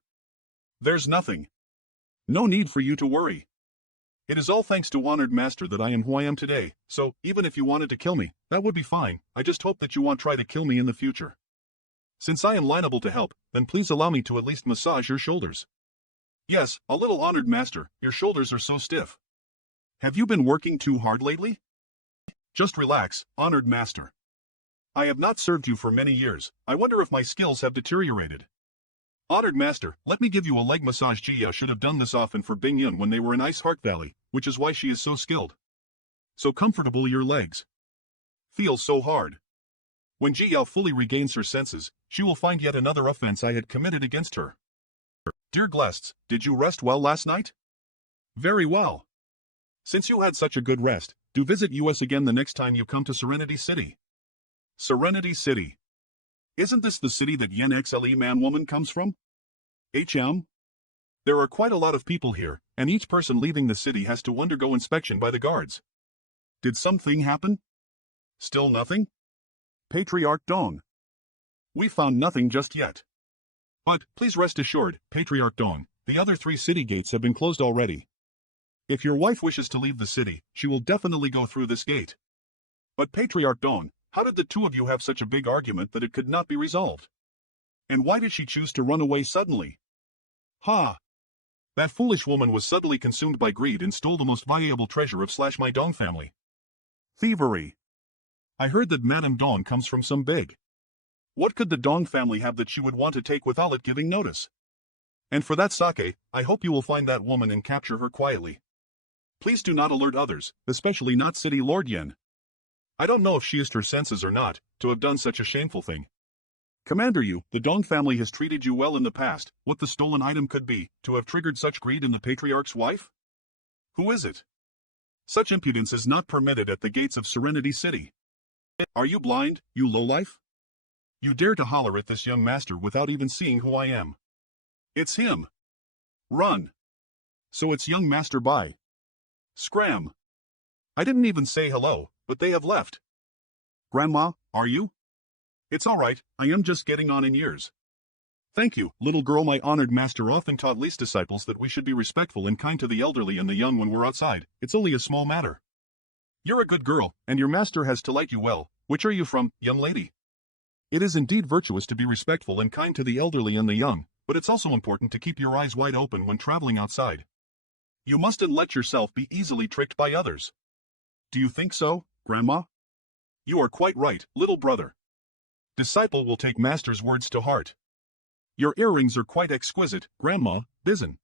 There's nothing. No need for you to worry. It is all thanks to Honored Master that I am who I am today, so, even if you wanted to kill me, that would be fine. I just hope that you won't try to kill me in the future. Since I am liable to help, then please allow me to at least massage your shoulders. Yes, a little Honored Master, your shoulders are so stiff. Have you been working too hard lately? Just relax, Honored Master. I have not served you for many years. I wonder if my skills have deteriorated. Honored Master, let me give you a leg massage. Jia should have done this often for Bing Yun when they were in Ice Heart Valley, which is why she is so skilled. So comfortable your legs. Feels so hard. When Ji Yao fully regains her senses, she will find yet another offense I had committed against her. Dear guests, did you rest well last night? Very well. Since you had such a good rest, do visit us again the next time you come to Serenity City. Serenity City. Isn't this the city that Yen XLE Man-Woman comes from? HM? There are quite a lot of people here, and each person leaving the city has to undergo inspection by the guards. Did something happen? Still nothing? Patriarch Dong. We found nothing just yet. But, please rest assured, Patriarch Dong, the other 3 city gates have been closed already. If your wife wishes to leave the city, she will definitely go through this gate. But Patriarch Dong, how did the 2 of you have such a big argument that it could not be resolved? And why did she choose to run away suddenly? Ha! That foolish woman was suddenly consumed by greed and stole the most valuable treasure of my Dong family. Thievery. I heard that Madame Dong comes from some big. What could the Dong family have that she would want to take without it giving notice? And for that sake, I hope you will find that woman and capture her quietly. Please do not alert others, especially not City Lord Yen. I don't know if she is her senses or not, to have done such a shameful thing. Commander Yu, the Dong family has treated you well in the past. What the stolen item could be, to have triggered such greed in the Patriarch's wife? Who is it? Such impudence is not permitted at the gates of Serenity City. Are you blind, you lowlife? You dare to holler at this young master without even seeing who I am. It's him. Run. So it's young Master Bai. Scram. I didn't even say hello, but they have left. Grandma, are you? It's all right, I am just getting on in years. Thank you, little girl. My honored master often taught Li's disciples that we should be respectful and kind to the elderly and the young when we're outside. It's only a small matter. You're a good girl, and your master has to like you well. Which are you from, young lady? It is indeed virtuous to be respectful and kind to the elderly and the young, but it's also important to keep your eyes wide open when traveling outside. You mustn't let yourself be easily tricked by others. Do you think so, Grandma? You are quite right, little brother. Disciple will take master's words to heart. Your earrings are quite exquisite, Grandma, Bizen.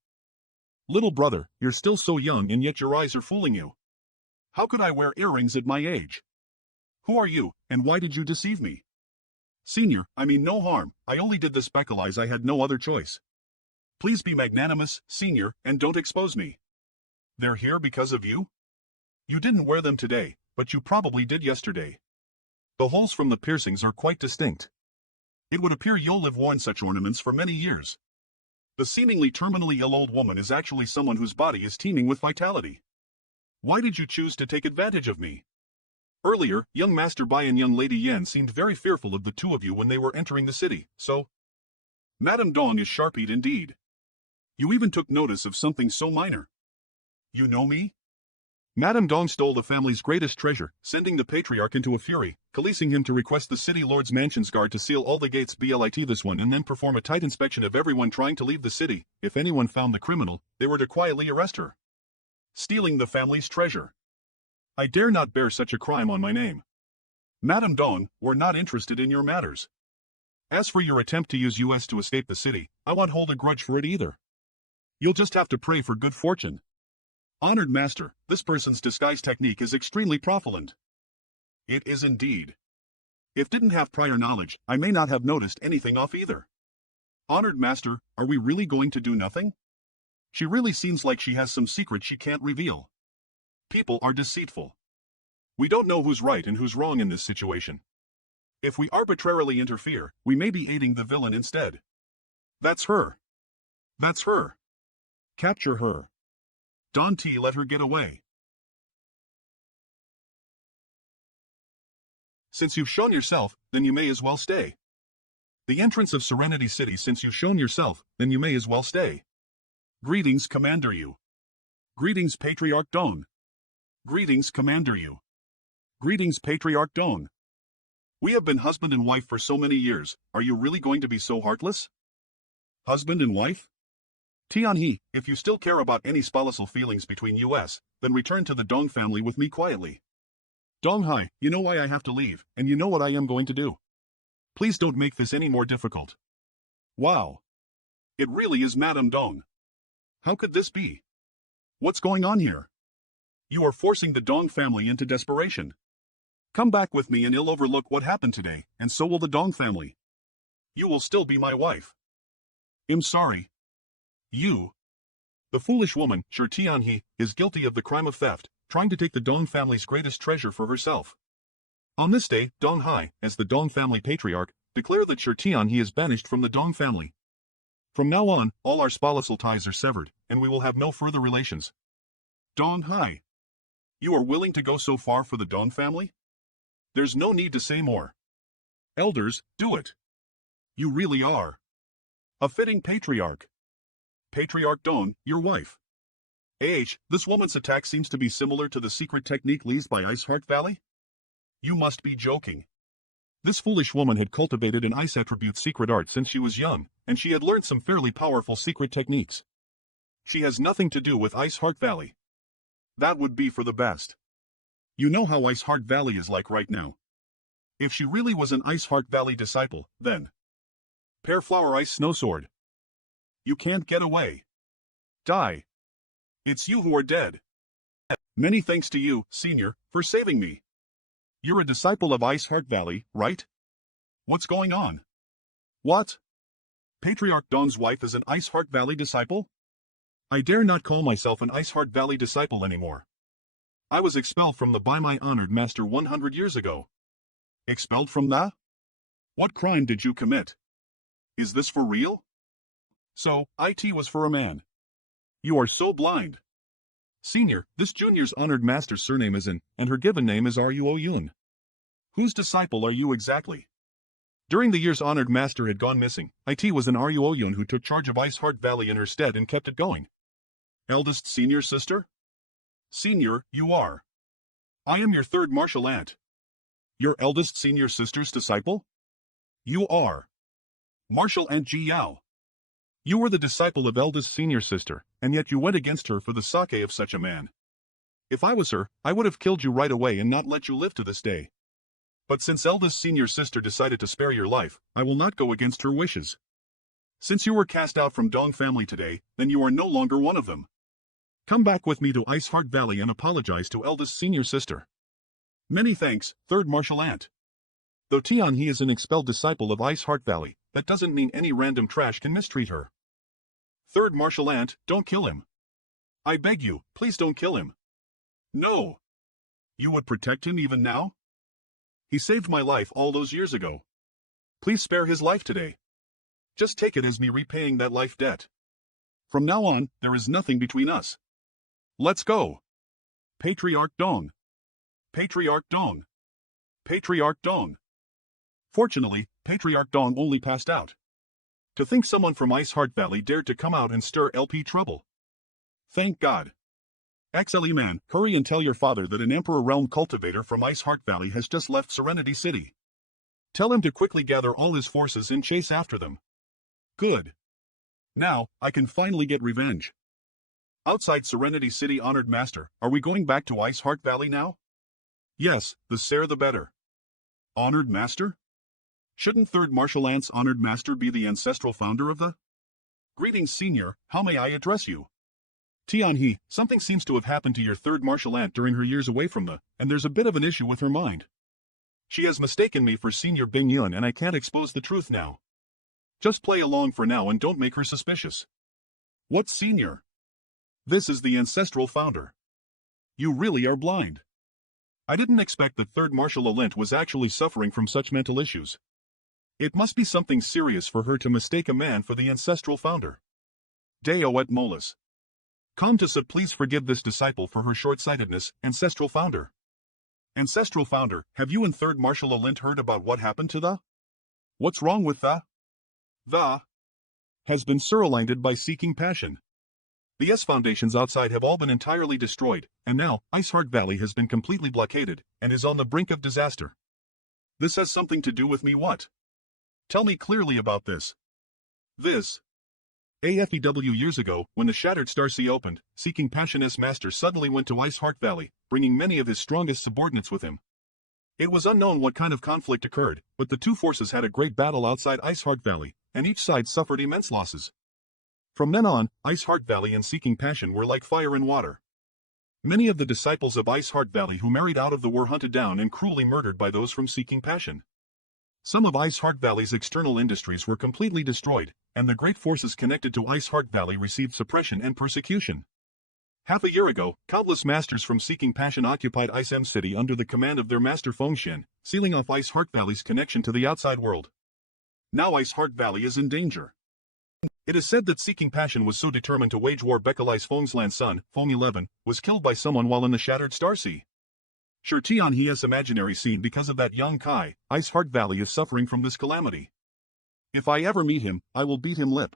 Little brother, you're still so young and yet your eyes are fooling you. How could I wear earrings at my age? Who are you, and why did you deceive me? Senior, I mean no harm, I only did this because I had no other choice. Please be magnanimous, Senior, and don't expose me. They're here because of you? You didn't wear them today, but you probably did yesterday. The holes from the piercings are quite distinct. It would appear you'll have worn such ornaments for many years. The seemingly terminally ill old woman is actually someone whose body is teeming with vitality. Why did you choose to take advantage of me? Earlier, young Master Bai and young Lady Yan seemed very fearful of the 2 of you when they were entering the city, so... Madame Dong is sharp-eyed indeed. You even took notice of something so minor. You know me? Madame Dong stole the family's greatest treasure, sending the patriarch into a fury, coercing him to request the city lord's mansion's guard to seal all the gates blit this one and then perform a tight inspection of everyone trying to leave the city. If anyone found the criminal, they were to quietly arrest her. Stealing the family's treasure. I dare not bear such a crime on my name. Madame Dong, we're not interested in your matters. As for your attempt to use us to escape the city, I won't hold a grudge for it either. You'll just have to pray for good fortune. Honored Master, this person's disguise technique is extremely profligate. It is indeed. If didn't have prior knowledge, I may not have noticed anything off either. Honored Master, are we really going to do nothing? She really seems like she has some secret she can't reveal. People are deceitful. We don't know who's right and who's wrong in this situation. If we arbitrarily interfere, we may be aiding the villain instead. That's her. That's her. Capture her. Don T, let her get away. Since you've shown yourself, then you may as well stay. The entrance of Serenity City. Since you've shown yourself, then you may as well stay. Greetings, Commander Yu. Greetings, Patriarch Dong. Greetings, Commander Yu. Greetings, Patriarch Dong. We have been husband and wife for so many years, are you really going to be so heartless? Husband and wife? Tianhe, if you still care about any spousal feelings between us, then return to the Dong family with me quietly. Dong Hai, you know why I have to leave, and you know what I am going to do. Please don't make this any more difficult. Wow. It really is Madame Dong. How could this be? What's going on here? You are forcing the Dong family into desperation. Come back with me and you'll overlook what happened today, and so will the Dong family. You will still be my wife. I'm sorry. You. The foolish woman, Shi Tianhe, is guilty of the crime of theft, trying to take the Dong family's greatest treasure for herself. On this day, Dong Hai, as the Dong family patriarch, declared that Shi Tianhe is banished from the Dong family. From now on, all our spousal ties are severed, and we will have no further relations. Dong Hai. You are willing to go so far for the Dong family? There's no need to say more. Elders, do it. You really are. A fitting patriarch. Patriarch Dong, your wife. This woman's attack seems to be similar to the secret technique used by Ice Heart Valley? You must be joking. This foolish woman had cultivated an ice attribute secret art since she was young, and she had learned some fairly powerful secret techniques. She has nothing to do with Ice Heart Valley. That would be for the best. You know how Ice Heart Valley is like right now. If she really was an Ice Heart Valley disciple, then... Pear Flower Ice Snow Sword. You can't get away. Die. It's you who are dead. Many thanks to you, Senior, for saving me. You're a disciple of Ice Heart Valley, right? What's going on? What? Patriarch Dong's wife is an Ice Heart Valley disciple? I dare not call myself an Ice Heart Valley disciple anymore. I was expelled from the by my honored master 100 years ago. Expelled from the? What crime did you commit? Is this for real? So, it was for a man. You are so blind. Senior, this junior's honored master's surname is In, and her given name is Ruo Yun. Whose disciple are you exactly? During the years honored master had gone missing, it was an Ruo Yun who took charge of Ice Heart Valley in her stead and kept it going. Eldest senior sister? Senior, you are. I am your third martial aunt. Your eldest senior sister's disciple? You are. Martial Aunt Ji Yao. You were the disciple of eldest senior sister, and yet you went against her for the sake of such a man. If I was her, I would have killed you right away and not let you live to this day. But since eldest senior sister decided to spare your life, I will not go against her wishes. Since you were cast out from Dong family today, then you are no longer one of them. Come back with me to Ice Heart Valley and apologize to eldest senior sister. Many thanks, third martial aunt. Though Tianhe is an expelled disciple of Ice Heart Valley, that doesn't mean any random trash can mistreat her. Third martial aunt, don't kill him. I beg you, please don't kill him. No. You would protect him even now? He saved my life all those years ago. Please spare his life today. Just take it as me repaying that life debt. From now on, there is nothing between us. Let's go. Patriarch Dong. Patriarch Dong. Patriarch Dong. Fortunately, Patriarch Dong only passed out. To think someone from Ice Heart Valley dared to come out and stir LP trouble. Thank God. XLE man, hurry and tell your father that an Emperor Realm cultivator from Ice Heart Valley has just left Serenity City. Tell him to quickly gather all his forces and chase after them. Good. Now, I can finally get revenge. Outside Serenity City honored master, are we going back to Ice Heart Valley now? Yes, the sooner the better. Honored master? Shouldn't third martial aunt's honored master be the ancestral founder of the? Greetings senior, how may I address you? Tianhe, something seems to have happened to your third martial aunt during her years away from the, and there's a bit of an issue with her mind. She has mistaken me for Senior Bing Yun and I can't expose the truth now. Just play along for now and don't make her suspicious. What senior? This is the ancestral founder. You really are blind. I didn't expect that third martial Alint was actually suffering from such mental issues. It must be something serious for her to mistake a man for the ancestral founder. Deo et Molus. Comtesse, please forgive this disciple for her short-sightedness, ancestral founder. Ancestral founder, have you and third martial Alint heard about what happened to the? What's wrong with the? The has been surrounded by seeking passion. The S foundations outside have all been entirely destroyed, and now, Ice Heart Valley has been completely blockaded, and is on the brink of disaster. This has something to do with me what? Tell me clearly about this. This. AFEW years ago, when the Shattered Star Sea opened, Seeking Passion's master suddenly went to Ice Heart Valley, bringing many of his strongest subordinates with him. It was unknown what kind of conflict occurred, but the two forces had a great battle outside Ice Heart Valley, and each side suffered immense losses. From then on, Ice Heart Valley and Seeking Passion were like fire and water. Many of the disciples of Ice Heart Valley who married out of the were hunted down and cruelly murdered by those from Seeking Passion. Some of Ice Heart Valley's external industries were completely destroyed, and the great forces connected to Ice Heart Valley received suppression and persecution. Half a year ago, countless masters from Seeking Passion occupied Ice M City under the command of their master Fengshen, sealing off Ice Heart Valley's connection to the outside world. Now Ice Heart Valley is in danger. It is said that Seeking Passion was so determined to wage war Bekali's Fengslan's son, Feng 11, was killed by someone while in the Shattered Star Sea. Sure Tian he has imaginary scene because of that young Kai, Ice Heart Valley is suffering from this calamity. If I ever meet him, I will beat him lip.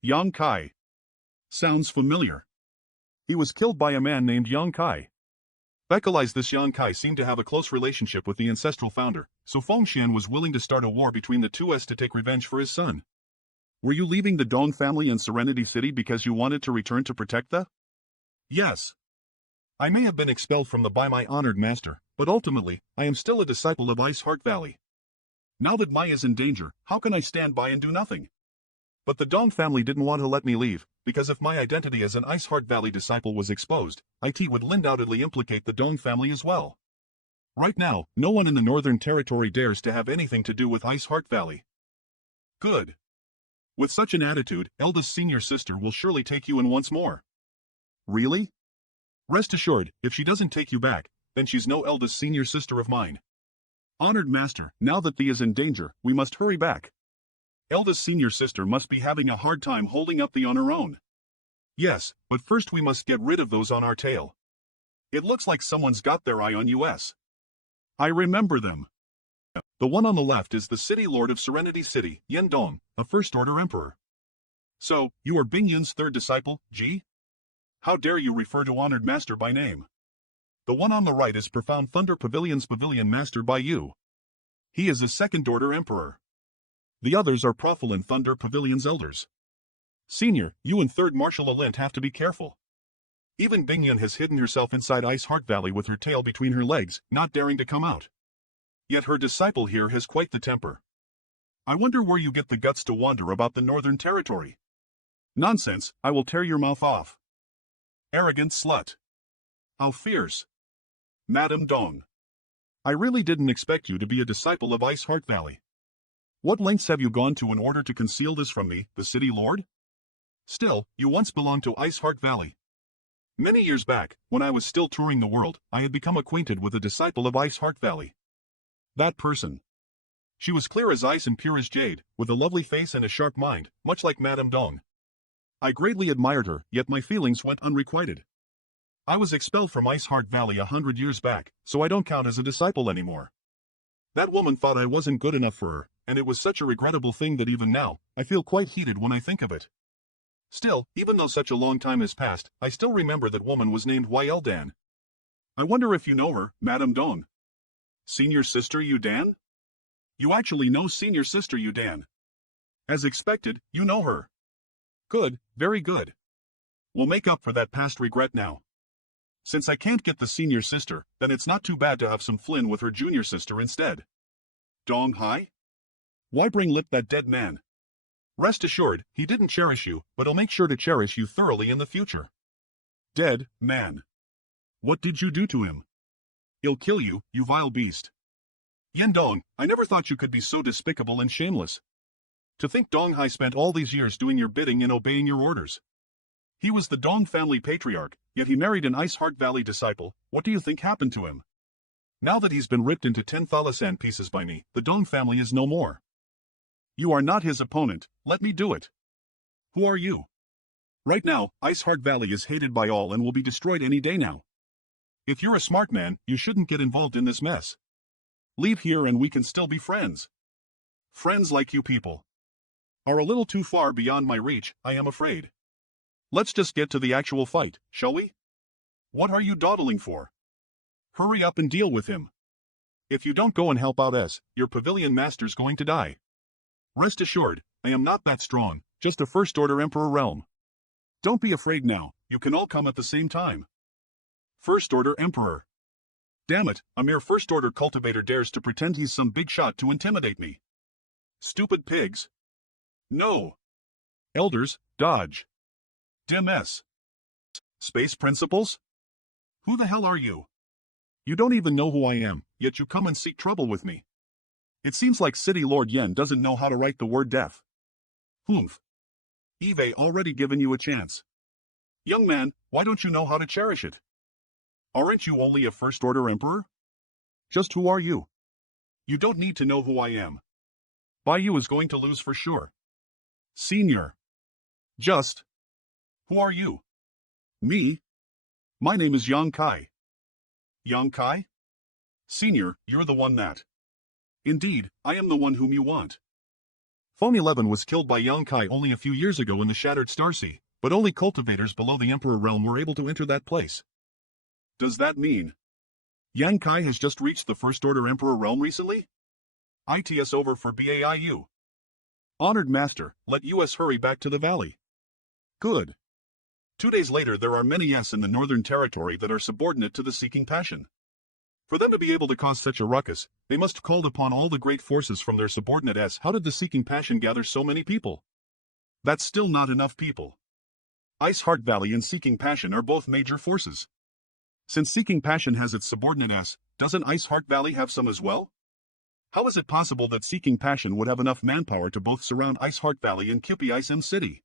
Yang Kai. Sounds familiar. He was killed by a man named Yang Kai. Bekali's this Yang Kai seemed to have a close relationship with the ancestral founder, so Fengshan was willing to start a war between the two to take revenge for his son. Were you leaving the Dong family in Serenity City because you wanted to return to protect the? Yes. I may have been expelled from the by my honored master, but ultimately, I am still a disciple of Ice Heart Valley. Now that Mai is in danger, how can I stand by and do nothing? But the Dong family didn't want to let me leave, because if my identity as an Ice Heart Valley disciple was exposed, it would undoubtedly implicate the Dong family as well. Right now, no one in the Northern Territory dares to have anything to do with Ice Heart Valley. Good. With such an attitude, eldest senior sister will surely take you in once more. Really? Rest assured, if she doesn't take you back, then she's no eldest senior sister of mine. Honored master, now that thee is in danger, we must hurry back. Eldest senior sister must be having a hard time holding up thee on her own. Yes, but first we must get rid of those on our tail. It looks like someone's got their eye on us. I remember them. The one on the left is the city lord of Serenity City, Yen Dong, a first-order emperor. So, you are Bing Yun's third disciple, Ji? How dare you refer to honored master by name? The one on the right is Profound Thunder Pavilion's pavilion master by you. He is a second-order emperor. The others are Profilin Thunder Pavilion's elders. Senior, you and third Marshal Alint have to be careful. Even Bing Yun has hidden herself inside Ice Heart Valley with her tail between her legs, not daring to come out. Yet her disciple here has quite the temper. I wonder where you get the guts to wander about the Northern Territory. Nonsense, I will tear your mouth off. Arrogant slut. How fierce. Madam Dong. I really didn't expect you to be a disciple of Ice Heart Valley. What lengths have you gone to in order to conceal this from me, the city lord? Still, you once belonged to Ice Heart Valley. Many years back, when I was still touring the world, I had become acquainted with a disciple of Ice Heart Valley. That person. She was clear as ice and pure as jade, with a lovely face and a sharp mind, much like Madame Dong. I greatly admired her, yet my feelings went unrequited. I was expelled from Ice Heart Valley 100 years back, so I don't count as a disciple anymore. That woman thought I wasn't good enough for her, and it was such a regrettable thing that even now, I feel quite heated when I think of it. Still, even though such a long time has passed, I still remember that woman was named YL Dan. I wonder if you know her, Madame Dong. Senior sister Yu Dan? You actually know senior sister Yu Dan. As expected, you know her. Good, very good. We'll make up for that past regret now. Since I can't get the senior sister, then it's not too bad to have some Flynn with her junior sister instead. Dong Hai? Why bring lip that dead man? Rest assured, he didn't cherish you, but he'll make sure to cherish you thoroughly in the future. Dead man. What did you do to him? He'll kill you, you vile beast. Yen Dong, I never thought you could be so despicable and shameless. To think Dong Hai spent all these years doing your bidding and obeying your orders. He was the Dong family patriarch, yet he married an Ice Heart Valley disciple. What do you think happened to him? Now that he's been ripped into 10 thalasan pieces by me, the Dong family is no more. You are not his opponent, let me do it. Who are you? Right now, Ice Heart Valley is hated by all and will be destroyed any day now. If you're a smart man, you shouldn't get involved in this mess. Leave here and we can still be friends. Friends like you people are a little too far beyond my reach, I am afraid. Let's just get to the actual fight, shall we? What are you dawdling for? Hurry up and deal with him. If you don't go and help out your pavilion master's going to die. Rest assured, I am not that strong, just a first-order Emperor realm. Don't be afraid now, you can all come at the same time. First-order Emperor. Damn it, a mere first-order cultivator dares to pretend he's some big shot to intimidate me. Stupid pigs. No. Elders, dodge. Dim S. Space principals? Who the hell are you? You don't even know who I am, yet you come and seek trouble with me. It seems like City Lord Yen doesn't know how to write the word death. Humph. Eve already given you a chance. Young man, why don't you know how to cherish it? Aren't you only a first-order emperor? Just who are you? You don't need to know who I am. Baiyu is going to lose for sure. Senior. Just. Who are you? Me? My name is Yang Kai. Yang Kai? Senior, you're the one that. Indeed, I am the one whom you want. Phone 11 was killed by Yang Kai only a few years ago in the Shattered Starsea, but only cultivators below the Emperor realm were able to enter that place. Does that mean Yang Kai has just reached the First-Order Emperor realm recently? ITS over for BAIU. Honored Master, let US hurry back to the valley. Good. 2 days later there are many S in the Northern Territory that are subordinate to the Seeking Passion. For them to be able to cause such a ruckus, they must have called upon all the great forces from their subordinate S. How did the Seeking Passion gather so many people? That's still not enough people. Ice Heart Valley and Seeking Passion are both major forces. Since Seeking Passion has its subordinate S, doesn't Ice Heart Valley have some as well? How is it possible that Seeking Passion would have enough manpower to both surround Ice Heart Valley and Kippy Ice M City?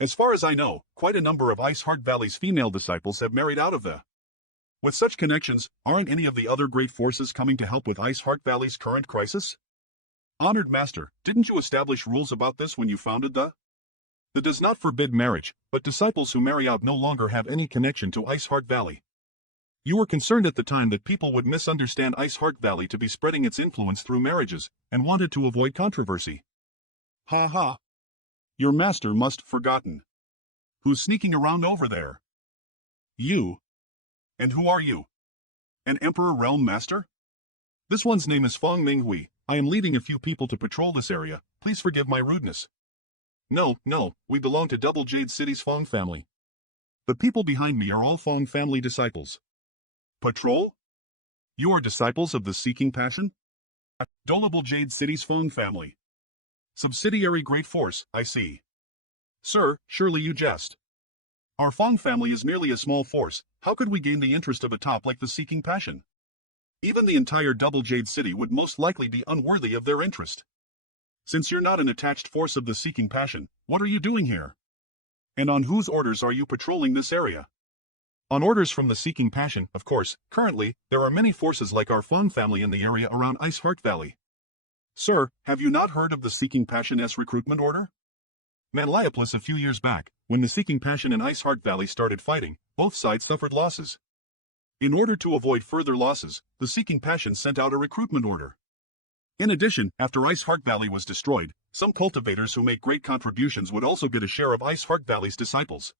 As far as I know, quite a number of Ice Heart Valley's female disciples have married out of the. With such connections, aren't any of the other great forces coming to help with Ice Heart Valley's current crisis? Honored Master, didn't you establish rules about this when you founded the? That does not forbid marriage, but disciples who marry out no longer have any connection to Ice Heart Valley. You were concerned at the time that people would misunderstand Ice Heart Valley to be spreading its influence through marriages, and wanted to avoid controversy. Ha ha. Your master must have forgotten. Who's sneaking around over there? You. And who are you? An Emperor Realm Master? This one's name is Fong Minghui. I am leading a few people to patrol this area. Please forgive my rudeness. No, we belong to Double Jade City's Fong family. The people behind me are all Fong family disciples. Patrol? You are disciples of the Seeking Passion? Double Jade City's Fong family. Subsidiary Great Force, I see. Sir, surely you jest. Our Fong family is merely a small force. How could we gain the interest of a top like the Seeking Passion? Even the entire Double Jade City would most likely be unworthy of their interest. Since you're not an attached force of the Seeking Passion, what are you doing here? And on whose orders are you patrolling this area? On orders from the Seeking Passion, of course. Currently, there are many forces like our Fong family in the area around Ice Heart Valley. Sir, have you not heard of the Seeking Passion's recruitment order? Manlioplis a few years back, when the Seeking Passion and Ice Heart Valley started fighting, both sides suffered losses. In order to avoid further losses, the Seeking Passion sent out a recruitment order. In addition, after Ice Heart Valley was destroyed, some cultivators who make great contributions would also get a share of Ice Heart Valley's disciples.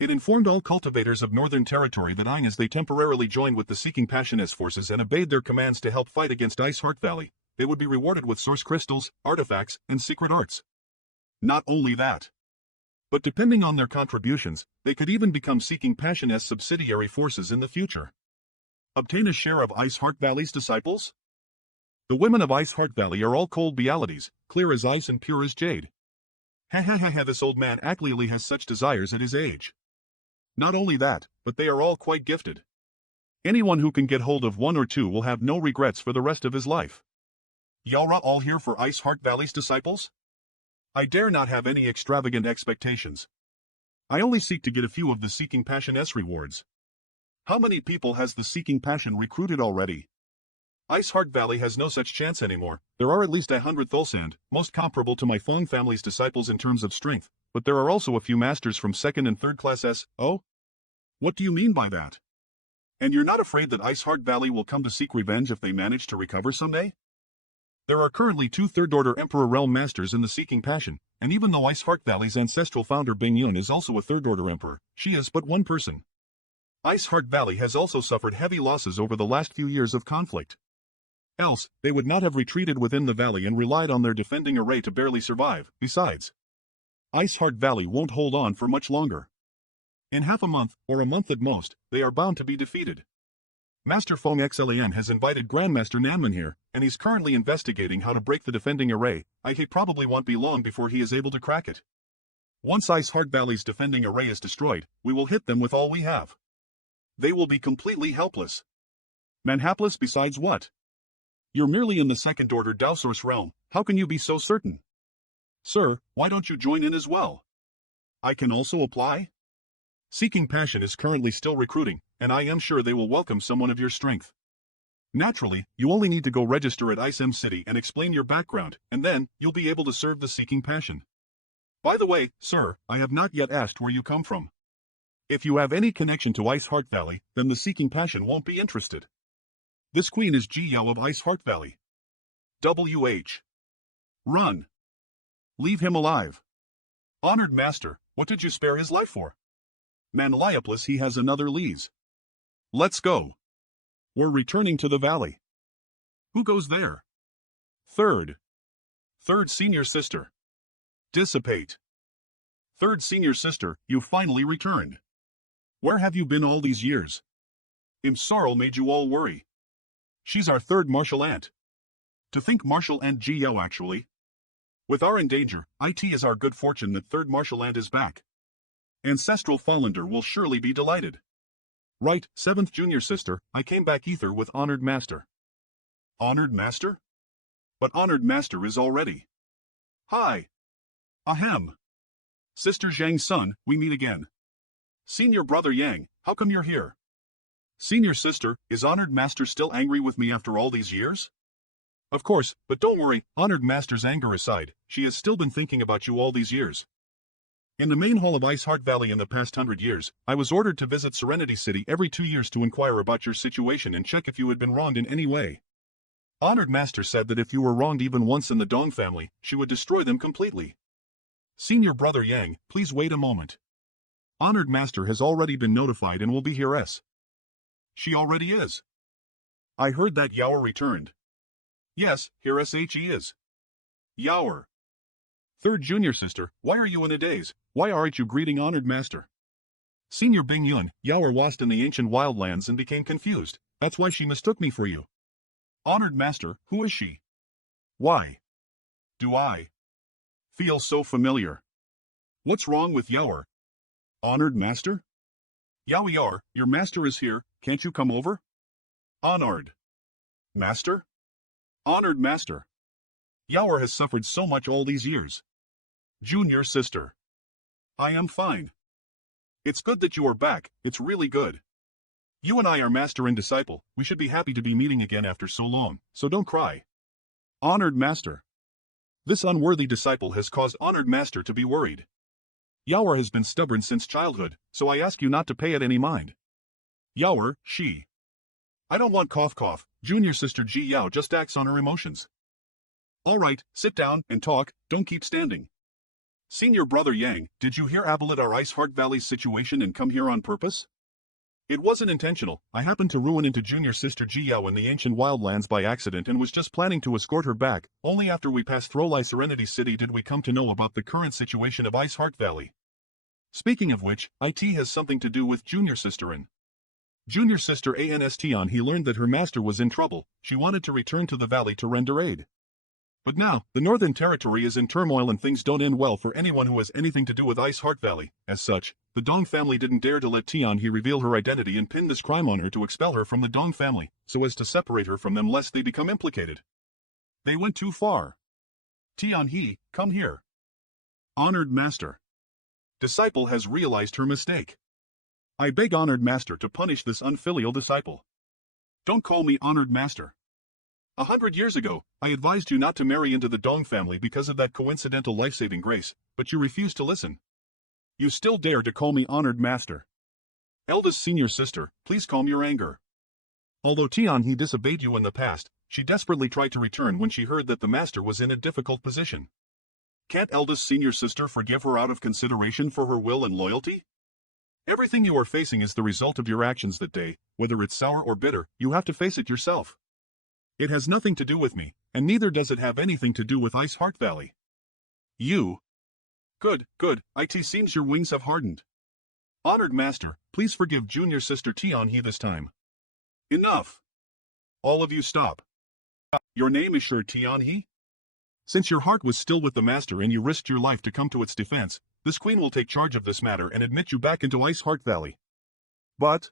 It informed all cultivators of Northern Territory that as they temporarily joined with the Seeking Passion's forces and obeyed their commands to help fight against Ice Heart Valley, they would be rewarded with source crystals, artifacts, and secret arts. Not only that, but depending on their contributions, they could even become Seeking Passion's subsidiary forces in the future. Obtain a share of Ice Heart Valley's disciples? The women of Ice Heart Valley are all cold realities, clear as ice and pure as jade. This old man actually has such desires at his age. Not only that, but they are all quite gifted. Anyone who can get hold of one or two will have no regrets for the rest of his life. Y'all all here for Ice Heart Valley's disciples? I dare not have any extravagant expectations. I only seek to get a few of the Seeking Passion's rewards. How many people has the Seeking Passion recruited already? Ice Heart Valley has no such chance anymore. There are at least 100 Thulsand, most comparable to my Fong family's disciples in terms of strength, but there are also a few masters from 2nd and 3rd class S. Oh? What do you mean by that? And you're not afraid that Ice Heart Valley will come to seek revenge if they manage to recover someday? There are currently two third-order Emperor Realm Masters in the Seeking Passion, and even though Ice Heart Valley's ancestral founder Bing Yun is also a third-order Emperor, she is but one person. Ice Heart Valley has also suffered heavy losses over the last few years of conflict. Else, they would not have retreated within the valley and relied on their defending array to barely survive. Besides, Ice Heart Valley won't hold on for much longer. In half a month, or a month at most, they are bound to be defeated. Master Feng XLAN has invited Grandmaster Nanman here, and he's currently investigating how to break the defending array. He probably won't be long before he is able to crack it. Once Ice Heart Valley's defending array is destroyed, we will hit them with all we have. They will be completely helpless. Manhapless besides what? You're merely in the second-order Dowsource realm, how can you be so certain? Sir, why don't you join in as well? I can also apply? Seeking Passion is currently still recruiting, and I am sure they will welcome someone of your strength. Naturally, you only need to go register at Ice M City and explain your background, and then, you'll be able to serve the Seeking Passion. By the way, sir, I have not yet asked where you come from. If you have any connection to Ice Heart Valley, then the Seeking Passion won't be interested. This queen is Ji Yao of Ice Heart Valley. WH. Run. Leave him alive. Honored Master, what did you spare his life for? Manliapless he has another lease. Let's go. We're returning to the valley. Who goes there? Third senior sister. Dissipate. Third senior sister, you finally returned. Where have you been all these years? Imsarl made you all worry. She's our third martial aunt. To think martial aunt Ji Yao actually. With our in danger, it is our good fortune that third martial aunt is back. Ancestral Fallander will surely be delighted. Right, seventh junior sister, I came back ether with Honored Master. Honored Master? But Honored Master is already. Hi. Ahem. Sister Zhang's son, we meet again. Senior brother Yang, how come you're here? Senior sister, is Honored Master still angry with me after all these years? Of course, but don't worry, Honored Master's anger aside, she has still been thinking about you all these years. In the main hall of Ice Heart Valley in the past 100 years, I was ordered to visit Serenity City every 2 years to inquire about your situation and check if you had been wronged in any way. Honored Master said that if you were wronged even once in the Dong family, she would destroy them completely. Senior brother Yang, please wait a moment. Honored Master has already been notified and will be here. She already is. I heard that Yaoer returned. Yes, here he is. Yaoer. Third junior sister, why are you in a daze? Why aren't you greeting Honored Master? Senior Bing Yun, Yaoer lost in the ancient wildlands and became confused. That's why she mistook me for you. Honored Master, who is she? Why do I feel so familiar? What's wrong with Yaoer? Honored Master? Yaoer, your master is here, can't you come over? Honored Master? Honored Master. Yaoer has suffered so much all these years. Junior sister. I am fine. It's good that you are back, it's really good. You and I are master and disciple, we should be happy to be meeting again after so long, so don't cry. Honored Master. This unworthy disciple has caused Honored Master to be worried. Yaoer has been stubborn since childhood, so I ask you not to pay it any mind. Yaoer, she. I don't want cough, junior sister Ji Yao just acts on her emotions. Alright, sit down and talk, don't keep standing. Senior brother Yang, did you hear about our Ice Heart Valley's situation and come here on purpose? It wasn't intentional, I happened to run into junior sister Ji Yao in the ancient wildlands by accident and was just planning to escort her back. Only after we passed Throlai Serenity City did we come to know about the current situation of Ice Heart Valley. Speaking of which, IT has something to do with junior sister and junior sister Anstion. He learned that her master was in trouble, she wanted to return to the valley to render aid. But now, the Northern Territory is in turmoil and things don't end well for anyone who has anything to do with Ice Heart Valley. As such, the Dong family didn't dare to let Tian He reveal her identity and pin this crime on her to expel her from the Dong family, so as to separate her from them lest they become implicated. They went too far. Tian He, come here. Honored Master. Disciple has realized her mistake. I beg Honored Master to punish this unfilial disciple. Don't call me Honored Master. 100 years ago, I advised you not to marry into the Dong family because of that coincidental life-saving grace, but you refused to listen. You still dare to call me Honored Master. Eldest senior sister, please calm your anger. Although Tian He disobeyed you in the past, she desperately tried to return when she heard that the master was in a difficult position. Can't eldest senior sister forgive her out of consideration for her will and loyalty? Everything you are facing is the result of your actions that day, whether it's sour or bitter, you have to face it yourself. It has nothing to do with me, and neither does it have anything to do with Ice Heart Valley. You. Good, good, it seems your wings have hardened. Honored master, please forgive junior sister Tian-hee this time. Enough. All of you stop. Your name is sure Tian-hee? Since your heart was still with the master and you risked your life to come to its defense, this queen will take charge of this matter and admit you back into Ice Heart Valley. But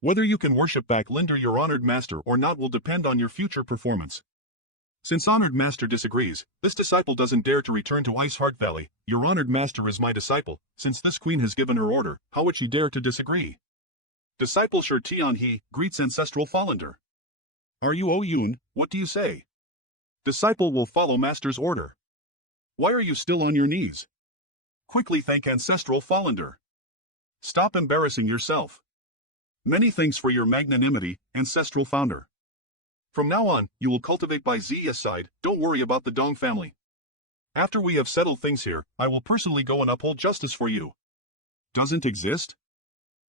whether you can worship back Linder your honored master or not will depend on your future performance. Since honored master disagrees, this disciple doesn't dare to return to Ice Heart Valley. Your honored master is my disciple. Since this queen has given her order, how would she dare to disagree? Disciple Sure Tian-hee greets ancestral Fallender. Are you Oyun? What do you say? Disciple will follow master's order. Why are you still on your knees? Quickly thank ancestral Fallender. Stop embarrassing yourself. Many thanks for your magnanimity, ancestral founder. From now on, you will cultivate by Zia's side, don't worry about the Dong family. After we have settled things here, I will personally go and uphold justice for you. Doesn't exist?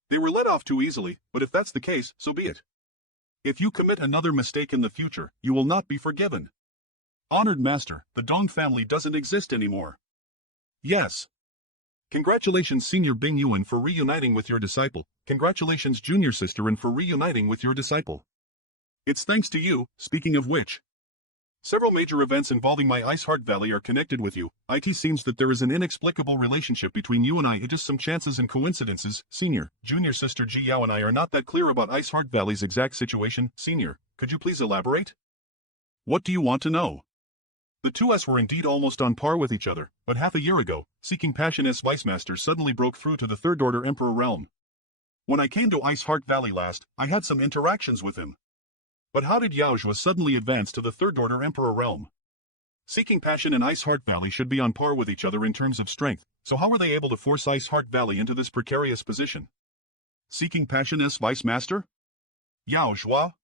They were let off too easily, but if that's the case, so be it. If you commit another mistake in the future, you will not be forgiven. Honored master, the Dong family doesn't exist anymore. Yes. Congratulations Senior Bing Yuan for reuniting with your disciple. Congratulations Junior Sister and for reuniting with your disciple. It's thanks to you, speaking of which. Several major events involving my Ice Heart Valley are connected with you. It seems that there is an inexplicable relationship between you and I. It just some chances and coincidences. Senior, Junior Sister Ji Yao and I are not that clear about Ice Heart Valley's exact situation. Senior, could you please elaborate? What do you want to know? The two us were indeed almost on par with each other, but half a year ago, Seeking Passion's Vice Master suddenly broke through to the Third Order Emperor realm. When I came to Ice Heart Valley last, I had some interactions with him. But how did Yaojua suddenly advance to the Third Order Emperor realm? Seeking Passion and Ice Heart Valley should be on par with each other in terms of strength, so how were they able to force Ice Heart Valley into this precarious position? Seeking Passion's Vice Master? Yaojua?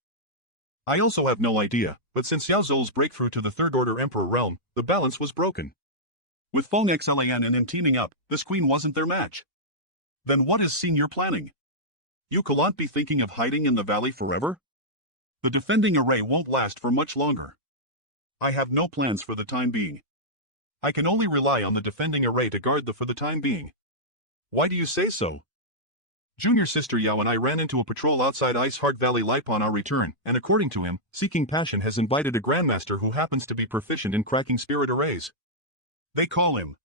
I also have no idea, but since Yao Zol's breakthrough to the Third Order Emperor realm, the balance was broken. With Feng Xlan and him teaming up, this queen wasn't their match. Then what is Senior planning? You can't be thinking of hiding in the valley forever? The defending array won't last for much longer. I have no plans for the time being. I can only rely on the defending array to guard for the time being. Why do you say so? Junior Sister Yao and I ran into a patrol outside Ice Heart Valley Lipe on our return, and according to him, Seeking Passion has invited a Grandmaster who happens to be proficient in cracking spirit arrays. They call him.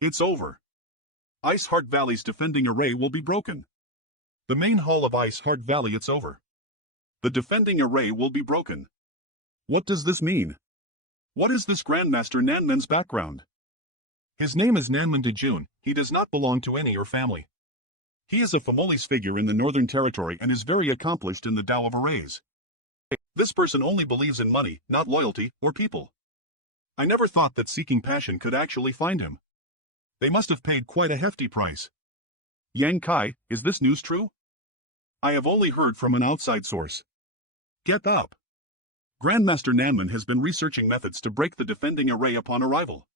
It's over. Ice Heart Valley's defending array will be broken. The main hall of Ice Heart Valley, it's over. The defending array will be broken. What does this mean? What is this Grandmaster Nanman's background? His name is Nanman Dejun. He does not belong to any or family. He is a famous figure in the Northern Territory and is very accomplished in the Tao of Arrays. This person only believes in money, not loyalty or people. I never thought that Seeking Passion could actually find him. They must have paid quite a hefty price. Yang Kai, is this news true? I have only heard from an outside source. Get up. Grandmaster Nanman has been researching methods to break the defending array upon arrival.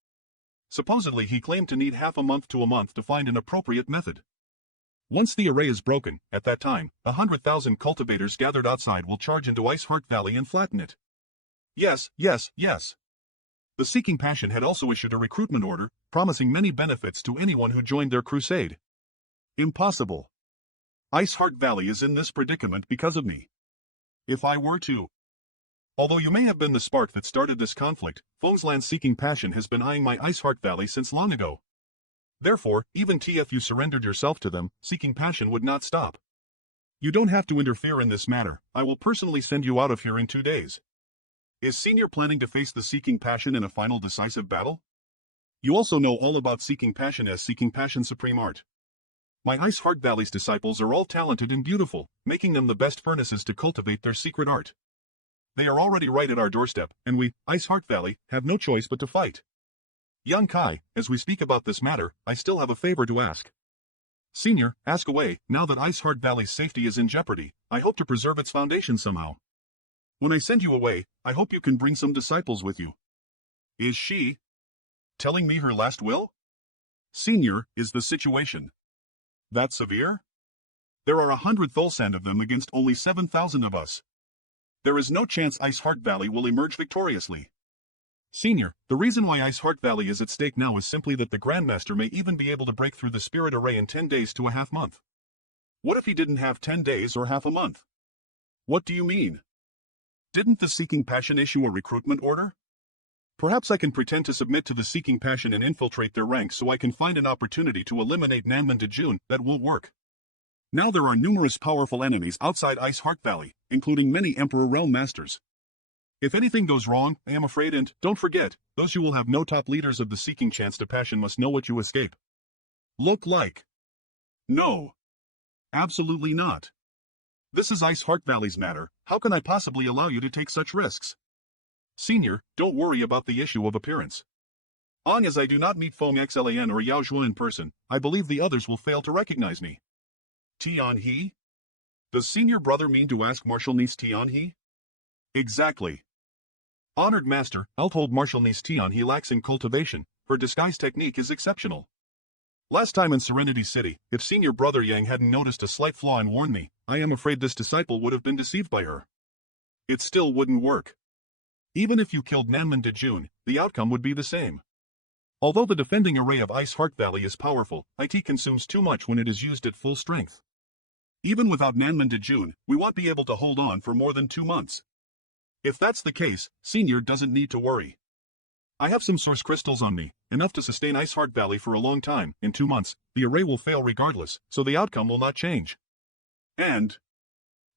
Supposedly he claimed to need half a month to find an appropriate method. Once the array is broken, at that time, 100,000 cultivators gathered outside will charge into Ice Heart Valley and flatten it. Yes, yes, yes. The Seeking Passion had also issued a recruitment order, promising many benefits to anyone who joined their crusade. Impossible. Ice Heart Valley is in this predicament because of me. If I were to. Although you may have been the spark that started this conflict, Fengslan's Seeking Passion has been eyeing my Ice Heart Valley since long ago. Therefore, even if you surrendered yourself to them, Seeking Passion would not stop. You don't have to interfere in this matter. I will personally send you out of here in 2 days. Is Senior planning to face the Seeking Passion in a final decisive battle? You also know all about Seeking Passion as Seeking Passion Supreme Art. My Ice Heart Valley's disciples are all talented and beautiful, making them the best furnaces to cultivate their secret art. They are already right at our doorstep, and we, Ice Heart Valley, have no choice but to fight. Young Kai, as we speak about this matter, I still have a favor to ask. Senior, ask away. Now that Ice Heart Valley's safety is in jeopardy, I hope to preserve its foundation somehow. When I send you away, I hope you can bring some disciples with you. Is she telling me her last will? Senior, is the situation that severe? There are 100,000 of them against only 7,000 of us. There is no chance Ice Heart Valley will emerge victoriously. Senior, the reason why Ice Heart Valley is at stake now is simply that the Grandmaster may even be able to break through the Spirit Array in 10 days to a half month. What if he didn't have 10 days or half a month? What do you mean? Didn't the Seeking Passion issue a recruitment order? Perhaps I can pretend to submit to the Seeking Passion and infiltrate their ranks so I can find an opportunity to eliminate Nanman Dejun. That won't work. Now there are numerous powerful enemies outside Ice Heart Valley, including many Emperor Realm Masters. If anything goes wrong, I am afraid, and don't forget, those who will have no top leaders of the Seeking Chance to Passion must know what you escape. Look like. No. Absolutely not. This is Ice Heart Valley's matter. How can I possibly allow you to take such risks? Senior, don't worry about the issue of appearance. Long as I do not meet Feng Xlan or Yao Zhuo in person, I believe the others will fail to recognize me. Tian He? Does senior brother mean to ask Martial Niece Tian He? Exactly. Honored Master, I'll told Martial Niece Tian He lacks in cultivation, her disguise technique is exceptional. Last time in Serenity City, if senior brother Yang hadn't noticed a slight flaw and warned me, I am afraid this disciple would have been deceived by her. It still wouldn't work. Even if you killed Nanman Dejun, the outcome would be the same. Although the defending array of Ice Heart Valley is powerful, IT consumes too much when it is used at full strength. Even without Nanman Dejun, we won't be able to hold on for more than 2 months. If that's the case, Senior doesn't need to worry. I have some source crystals on me, enough to sustain Ice Heart Valley for a long time. In 2 months, the array will fail regardless, so the outcome will not change. And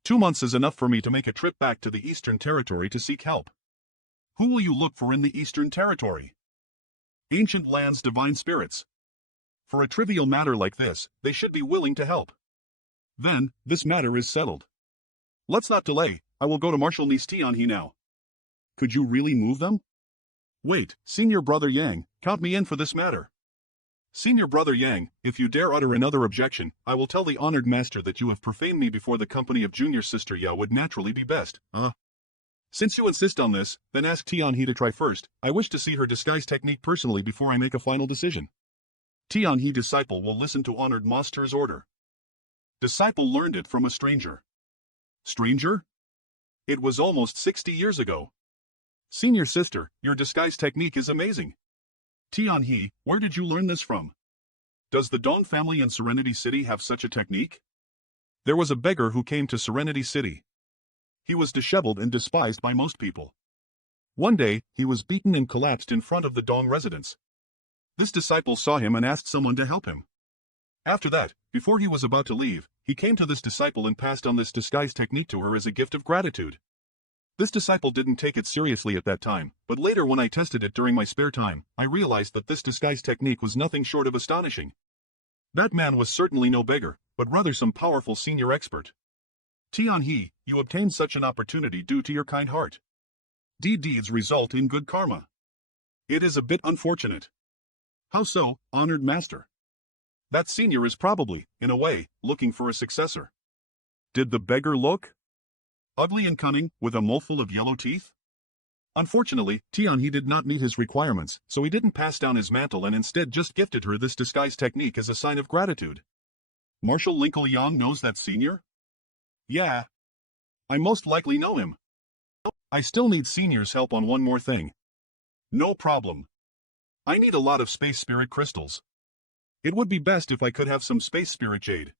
2 months is enough for me to make a trip back to the Eastern Territory to seek help. Who will you look for in the Eastern Territory? Ancient Land's divine spirits. For a trivial matter like this, they should be willing to help. Then, this matter is settled. Let's not delay, I will go to Martial Niece Tian He now. Could you really move them? Wait, Senior Brother Yang, count me in for this matter. Senior Brother Yang, if you dare utter another objection, I will tell the honored master that you have profaned me before the company of Junior Sister Yao would naturally be best. Since you insist on this, then ask Tian He to try first. I wish to see her disguise technique personally before I make a final decision. Tian He disciple will listen to honored master's order. Disciple learned it from a stranger. Stranger? It was almost 60 years ago. Senior sister, your disguise technique is amazing. Tian He, where did you learn this from? Does the Dong family in Serenity City have such a technique? There was a beggar who came to Serenity City. He was disheveled and despised by most people. One day, he was beaten and collapsed in front of the Dong residence. This disciple saw him and asked someone to help him. After that, before he was about to leave, he came to this disciple and passed on this disguise technique to her as a gift of gratitude. This disciple didn't take it seriously at that time, but later when I tested it during my spare time, I realized that this disguise technique was nothing short of astonishing. That man was certainly no beggar, but rather some powerful senior expert. Tian He, you obtained such an opportunity due to your kind heart. Deeds result in good karma. It is a bit unfortunate. How so, honored master? That senior is probably, in a way, looking for a successor. Did the beggar look ugly and cunning, with a mouthful of yellow teeth? Unfortunately, Tian He did not meet his requirements, so he didn't pass down his mantle and instead just gifted her this disguise technique as a sign of gratitude. Marshal Linkle Yang knows that senior? Yeah. I most likely know him. I still need senior's help on one more thing. No problem. I need a lot of space spirit crystals. It would be best if I could have some space spirit jade.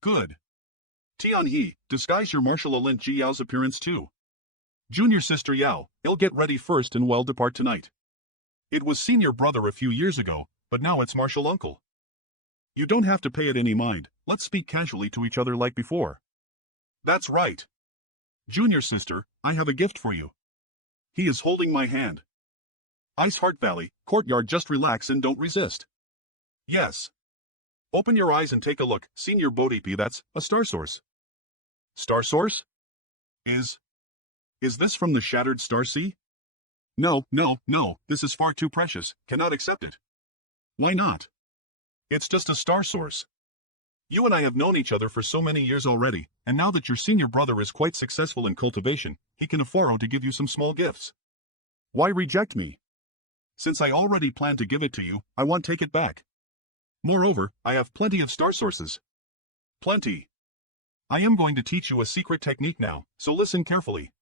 Good. Tian He, disguise your martial Alint Ji Yao's appearance too. Junior sister Yao, he'll get ready first and well depart tonight. It was senior brother a few years ago, but now it's martial uncle. You don't have to pay it any mind, let's speak casually to each other like before. That's right. Junior sister, I have a gift for you. He is holding my hand. Ice Heart Valley, courtyard, just relax and don't resist. Yes. Open your eyes and take a look, Senior Bodipi, that's a star source. Star source? Is this from the shattered star sea? No, this is far too precious, cannot accept it. Why not? It's just a star source. You and I have known each other for so many years already, and now that your senior brother is quite successful in cultivation, he can afford to give you some small gifts. Why reject me? Since I already planned to give it to you, I won't take it back. Moreover, I have plenty of star sources. Plenty. I am going to teach you a secret technique now, so listen carefully.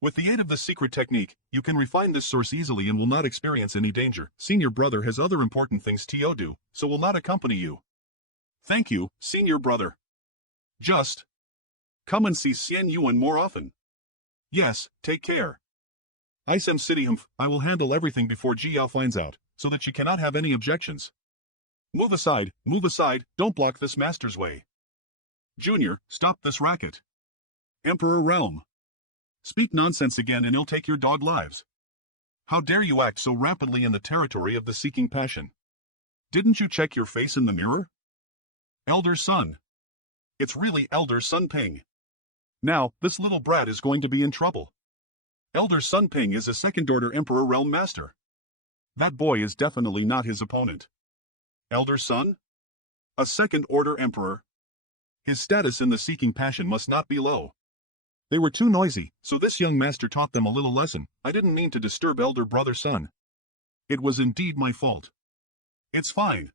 With the aid of this secret technique, you can refine this source easily and will not experience any danger. Senior brother has other important things to do, so will not accompany you. Thank you, senior brother. Just come and see Xian Yuan more often. Yes, take care. Isem City I will handle everything before Ji Yao finds out, so that she cannot have any objections. Move aside, don't block this master's way. Junior, stop this racket. Emperor Realm. Speak nonsense again and it'll take your dog lives. How dare you act so rapidly in the territory of the seeking passion? Didn't you check your face in the mirror? Elder son. It's really Elder Sun Ping. Now, this little brat is going to be in trouble. Elder Sun Ping is a second-order Emperor Realm Master. That boy is definitely not his opponent. Elder Sun? A second-order Emperor? His status in the seeking passion must not be low. They were too noisy, so this young master taught them a little lesson. I didn't mean to disturb Elder Brother Sun. It was indeed my fault. It's fine.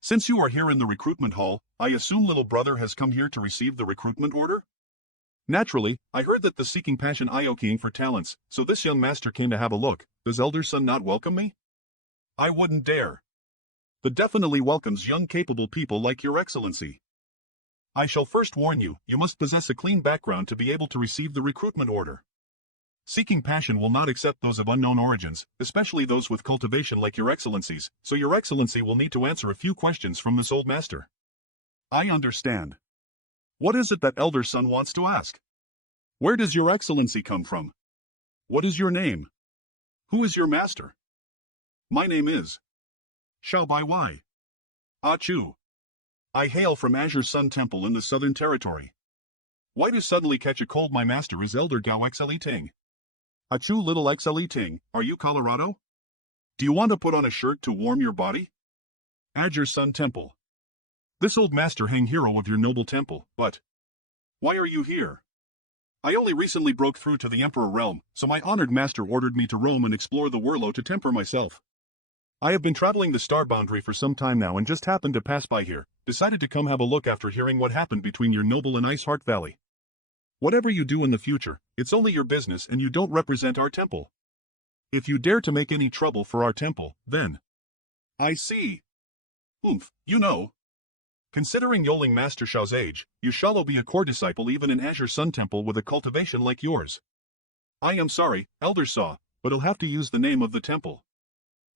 Since you are here in the recruitment hall, I assume little brother has come here to receive the recruitment order? Naturally, I heard that the seeking passion ioking for talents, so this young master came to have a look. Does Elder Sun not welcome me? I wouldn't dare. But definitely welcomes young capable people like your excellency. I shall first warn you, you must possess a clean background to be able to receive the recruitment order. Seeking passion will not accept those of unknown origins, especially those with cultivation like your excellencies, so your excellency will need to answer a few questions from this old master. I understand. What is it that Elder Sun wants to ask? Where does your excellency come from? What is your name? Who is your master? My name is Xiao Bai Wai. Ah Chu. I hail from Azure Sun Temple in the Southern Territory. Why do suddenly catch a cold? My master is Elder Gao Xle Ting. Achu little Xle Ting, are you Colorado? Do you want to put on a shirt to warm your body? Azure Sun Temple. This old master hang hero of your noble temple, but why are you here? I only recently broke through to the Emperor Realm, so my honored master ordered me to roam and explore the Werlo to temper myself. I have been traveling the star boundary for some time now and just happened to pass by here, decided to come have a look after hearing what happened between your noble and Ice Heart Valley. Whatever you do in the future, it's only your business and you don't represent our temple. If you dare to make any trouble for our temple, then... I see. You know. Considering Yoling Master Xiao's age, you shall be a core disciple even in Azure Sun Temple with a cultivation like yours. I am sorry, Elder Saw, but I'll have to use the name of the temple.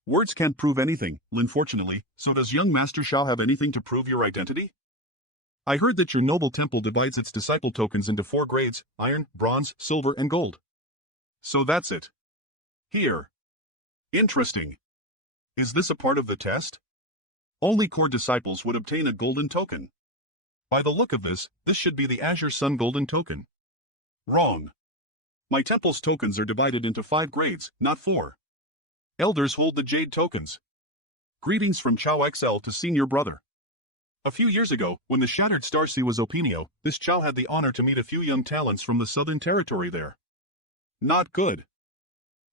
Words can't prove anything, unfortunately, so does young Master Xiao have anything to prove your identity? I heard that your noble temple divides its disciple tokens into 4 grades, iron, bronze, silver, and gold. So that's it. Here. Interesting. Is this a part of the test? Only core disciples would obtain a golden token. By the look of this should be the Azure Sun Golden Token. Wrong. My temple's tokens are divided into 5 grades, not 4. Elders hold the Jade tokens. Greetings from Chao XL to Senior Brother. A few years ago, when the Shattered Starsea was Opinio, this Chao had the honor to meet a few young talents from the Southern Territory there. Not good.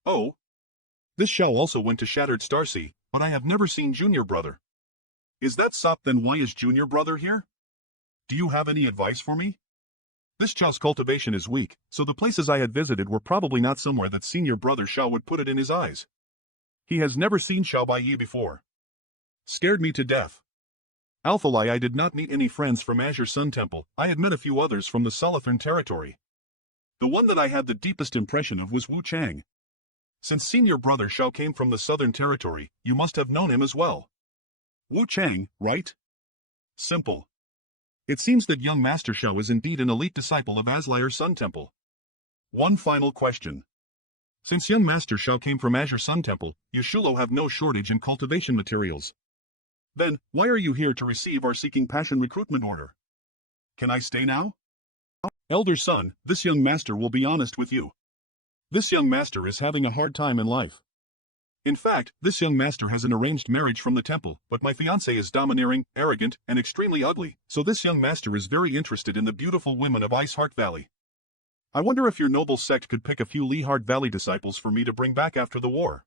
Oh. This Chao also went to Shattered Starsea, but I have never seen Junior Brother. Is that Sop? Then why is Junior Brother here? Do you have any advice for me? This Chao's cultivation is weak, so the places I had visited were probably not somewhere that Senior Brother Xiao would put it in his eyes. He has never seen Xiao Baiyi before. Scared me to death. Alpha Lai, I did not meet any friends from Azure Sun Temple. I had met a few others from the Southern Territory. The one that I had the deepest impression of was Wu Chang. Since Senior Brother Xiao came from the Southern Territory, you must have known him as well. Wu Chang, right? Simple. It seems that young Master Xiao is indeed an elite disciple of Azure Sun Temple. One final question. Since young Master Xiao came from Azure Sun Temple, you Shulo have no shortage in cultivation materials. Then, why are you here to receive our Seeking Passion recruitment order? Can I stay now? Elder Son, this young master will be honest with you. This young master is having a hard time in life. In fact, this young master has an arranged marriage from the temple, but my fiancé is domineering, arrogant, and extremely ugly, so this young master is very interested in the beautiful women of Ice Heart Valley. I wonder if your noble sect could pick a few Lehart Valley disciples for me to bring back after the war.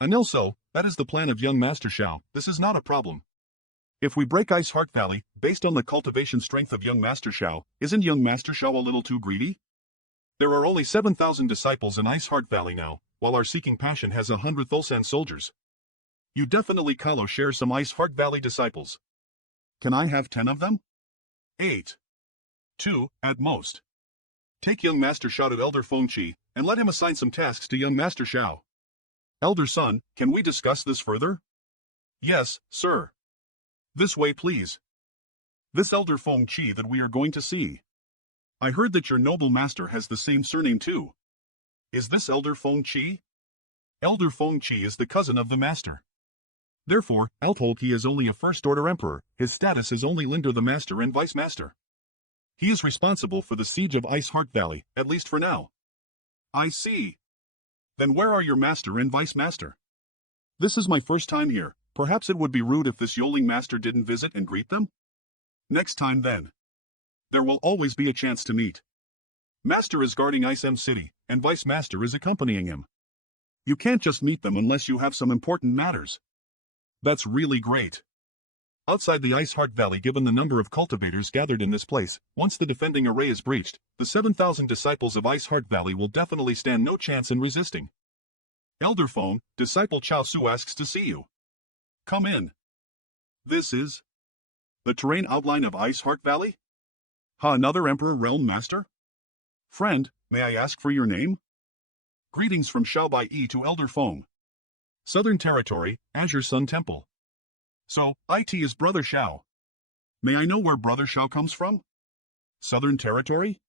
Anil, so, that is the plan of young Master Shao. This is not a problem. If we break Ice Heart Valley, based on the cultivation strength of young Master Shao, isn't young Master Shao a little too greedy? There are only 7,000 disciples in Ice Heart Valley now, while our Seeking Passion has 100 Thulsan soldiers. You definitely Kalo share some Ice Heart Valley disciples. Can I have 10 of them? 8. 2, at most. Take young Master Shao to Elder Feng Qi, and let him assign some tasks to young Master Shao. Elder Son, can we discuss this further? Yes, sir. This way please. This Elder Feng Qi that we are going to see. I heard that your noble master has the same surname too. Is this Elder Feng Qi? Elder Feng Qi is the cousin of the master. Therefore, Altholki is only a first-order emperor, his status is only Linder the master and vice master. He is responsible for the siege of Ice Heart Valley, at least for now. I see. Then where are your master and vice master? This is my first time here, perhaps it would be rude if this Yoling master didn't visit and greet them? Next time then. There will always be a chance to meet. Master is guarding Ice M City, and vice master is accompanying him. You can't just meet them unless you have some important matters. That's really great. Outside the Ice Heart Valley, given the number of cultivators gathered in this place, once the defending array is breached, the 7,000 disciples of Ice Heart Valley will definitely stand no chance in resisting. Elder Feng, disciple Chao Su asks to see you. Come in. This is the terrain outline of Ice Heart Valley? Another Emperor Realm Master? Friend, may I ask for your name? Greetings from Xiaobai Yi to Elder Feng. Southern Territory, Azure Sun Temple. So, IT is Brother Xiao. May I know where Brother Xiao comes from? Southern Territory?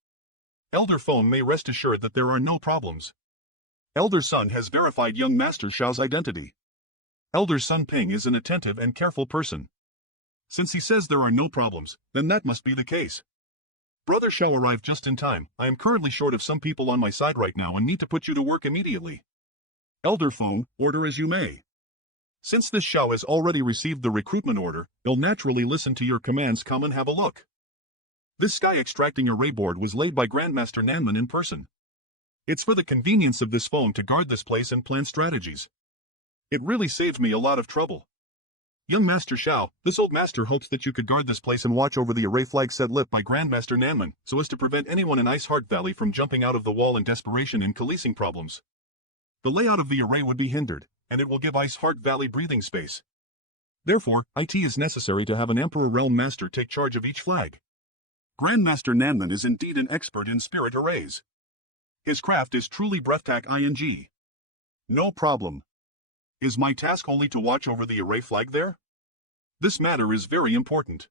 Elder Feng may rest assured that there are no problems. Elder Sun has verified young Master Xiao's identity. Elder Sun Ping is an attentive and careful person. Since he says there are no problems, then that must be the case. Brother Xiao arrived just in time. I am currently short of some people on my side right now and need to put you to work immediately. Elder Feng, order as you may. Since this Xiao has already received the recruitment order, he'll naturally listen to your commands. Come and have a look. This sky extracting array board was laid by Grandmaster Nanman in person. It's for the convenience of this phone to guard this place and plan strategies. It really saved me a lot of trouble. Young Master Xiao, this old master hopes that you could guard this place and watch over the array flag set lit by Grandmaster Nanman, so as to prevent anyone in Ice Heart Valley from jumping out of the wall in desperation and policing problems. The layout of the array would be hindered, and it will give Ice Heart Valley breathing space. Therefore, it is necessary to have an Emperor Realm Master take charge of each flag. Grandmaster Nanman is indeed an expert in spirit arrays. His craft is truly breathtaking. No problem. Is my task only to watch over the array flag there? This matter is very important.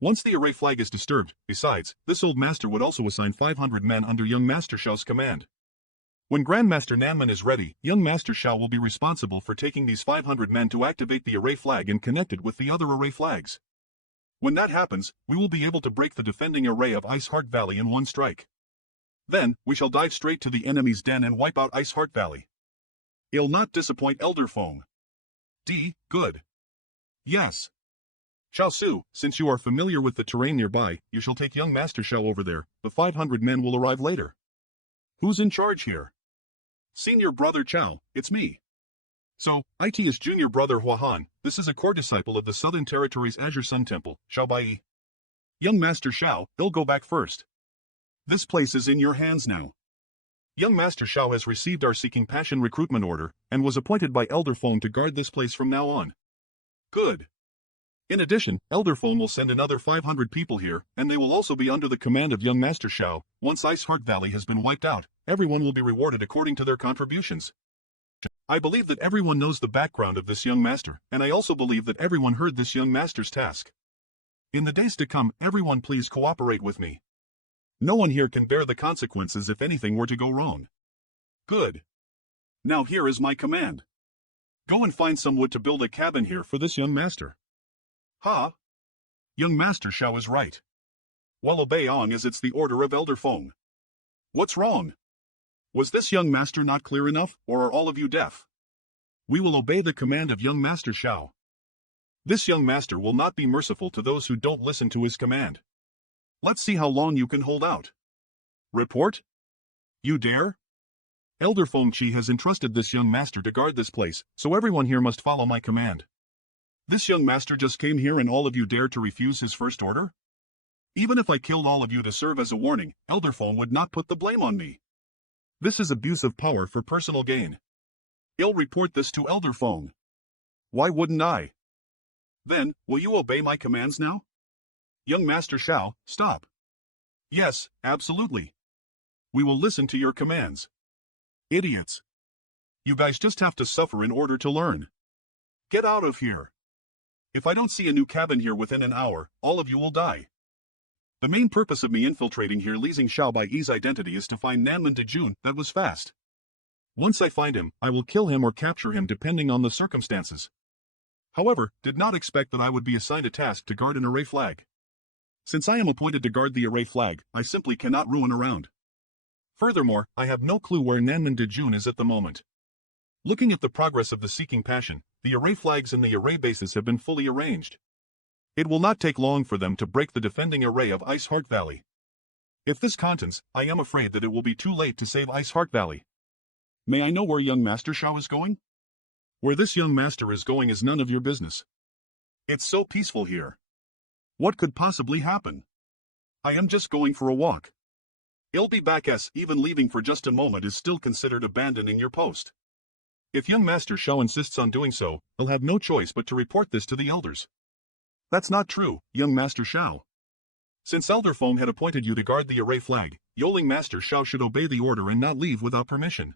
Once the array flag is disturbed, besides, this old master would also assign 500 men under young Master Xiao's command. When Grandmaster Nanman is ready, young Master Xiao will be responsible for taking these 500 men to activate the array flag and connect it with the other array flags. When that happens, we will be able to break the defending array of Ice Heart Valley in one strike. Then, we shall dive straight to the enemy's den and wipe out Ice Heart Valley. It'll not disappoint Elder Feng. Good. Yes. Chao Su, since you are familiar with the terrain nearby, you shall take young Master Xiao over there. The 500 men will arrive later. Who's in charge here? Senior Brother Chao, it's me. So, it is Junior Brother Huahan. This is a core disciple of the Southern Territory's Azure Sun Temple, Xiaobai. Young Master Xiao, they'll go back first. This place is in your hands now. Young Master Xiao has received our Seeking Passion recruitment order, and was appointed by Elder Feng to guard this place from now on. Good. In addition, Elder Feng will send another 500 people here, and they will also be under the command of young Master Xiao. Once Ice Heart Valley has been wiped out, everyone will be rewarded according to their contributions. I believe that everyone knows the background of this young master, and I also believe that everyone heard this young master's task. In the days to come, everyone please cooperate with me. No one here can bear the consequences if anything were to go wrong. Good. Now here is my command. Go and find some wood to build a cabin here for this young master. Ha! Young Master Xiao is right. Well, obey on as it's the order of Elder Feng. What's wrong? Was this young master not clear enough, or are all of you deaf? We will obey the command of young Master Shao. This young master will not be merciful to those who don't listen to his command. Let's see how long you can hold out. Report? You dare? Elder Fengqi has entrusted this young master to guard this place, so everyone here must follow my command. This young master just came here and all of you dare to refuse his first order? Even if I killed all of you to serve as a warning, Elder Feng would not put the blame on me. This is abuse of power for personal gain. I'll report this to Elder Feng. Why wouldn't I? Then, will you obey my commands now? Young Master Shao, stop. Yes, absolutely. We will listen to your commands. Idiots. You guys just have to suffer in order to learn. Get out of here. If I don't see a new cabin here within an hour, all of you will die. The main purpose of me infiltrating here leasing Xiao Bai's identity is to find Nanman Dejun. That was fast. Once I find him, I will kill him or capture him depending on the circumstances. However, did not expect that I would be assigned a task to guard an array flag. Since I am appointed to guard the array flag, I simply cannot ruin around. Furthermore, I have no clue where Nanman Dejun is at the moment. Looking at the progress of the Seeking Passion, the array flags and the array bases have been fully arranged. It will not take long for them to break the defending array of Ice Heart Valley. If this contents, I am afraid that it will be too late to save Ice Heart Valley. May I know where young Master Shao is going? Where this young master is going is none of your business. It's so peaceful here. What could possibly happen? I am just going for a walk. I'll be back as even leaving for just a moment is still considered abandoning your post. If young Master Shao insists on doing so, I'll have no choice but to report this to the elders. That's not true, young Master Shao. Since Elder Feng had appointed you to guard the array flag, Yoling Master Shao should obey the order and not leave without permission.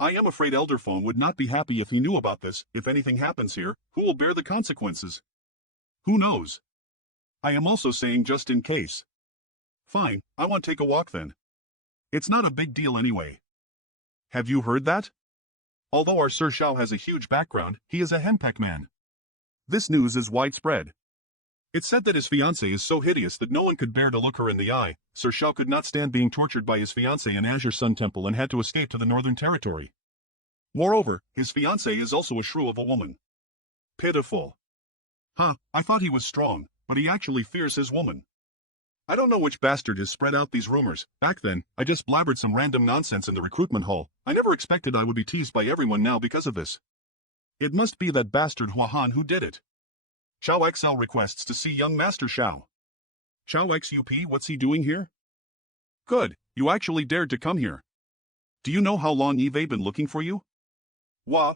I am afraid Elder Feng would not be happy if he knew about this. If anything happens here, who will bear the consequences? Who knows? I am also saying just in case. Fine, I want to take a walk then. It's not a big deal anyway. Have you heard that? Although our Sir Shao has a huge background, he is a henpeck man. This news is widespread. It's said that his fiancée is so hideous that no one could bear to look her in the eye. Sir Shao could not stand being tortured by his fiancée in Azure Sun Temple and had to escape to the Northern Territory. Moreover, his fiancée is also a shrew of a woman. Pitiful. Huh, I thought he was strong, but he actually fears his woman. I don't know which bastard has spread out these rumors. Back then, I just blabbered some random nonsense in the recruitment hall. I never expected I would be teased by everyone now because of this. It must be that bastard Huahan who did it. Shao XL requests to see young Master Shao. Shao XUP, what's he doing here? Good, you actually dared to come here. Do you know how long Eve been looking for you? Wah.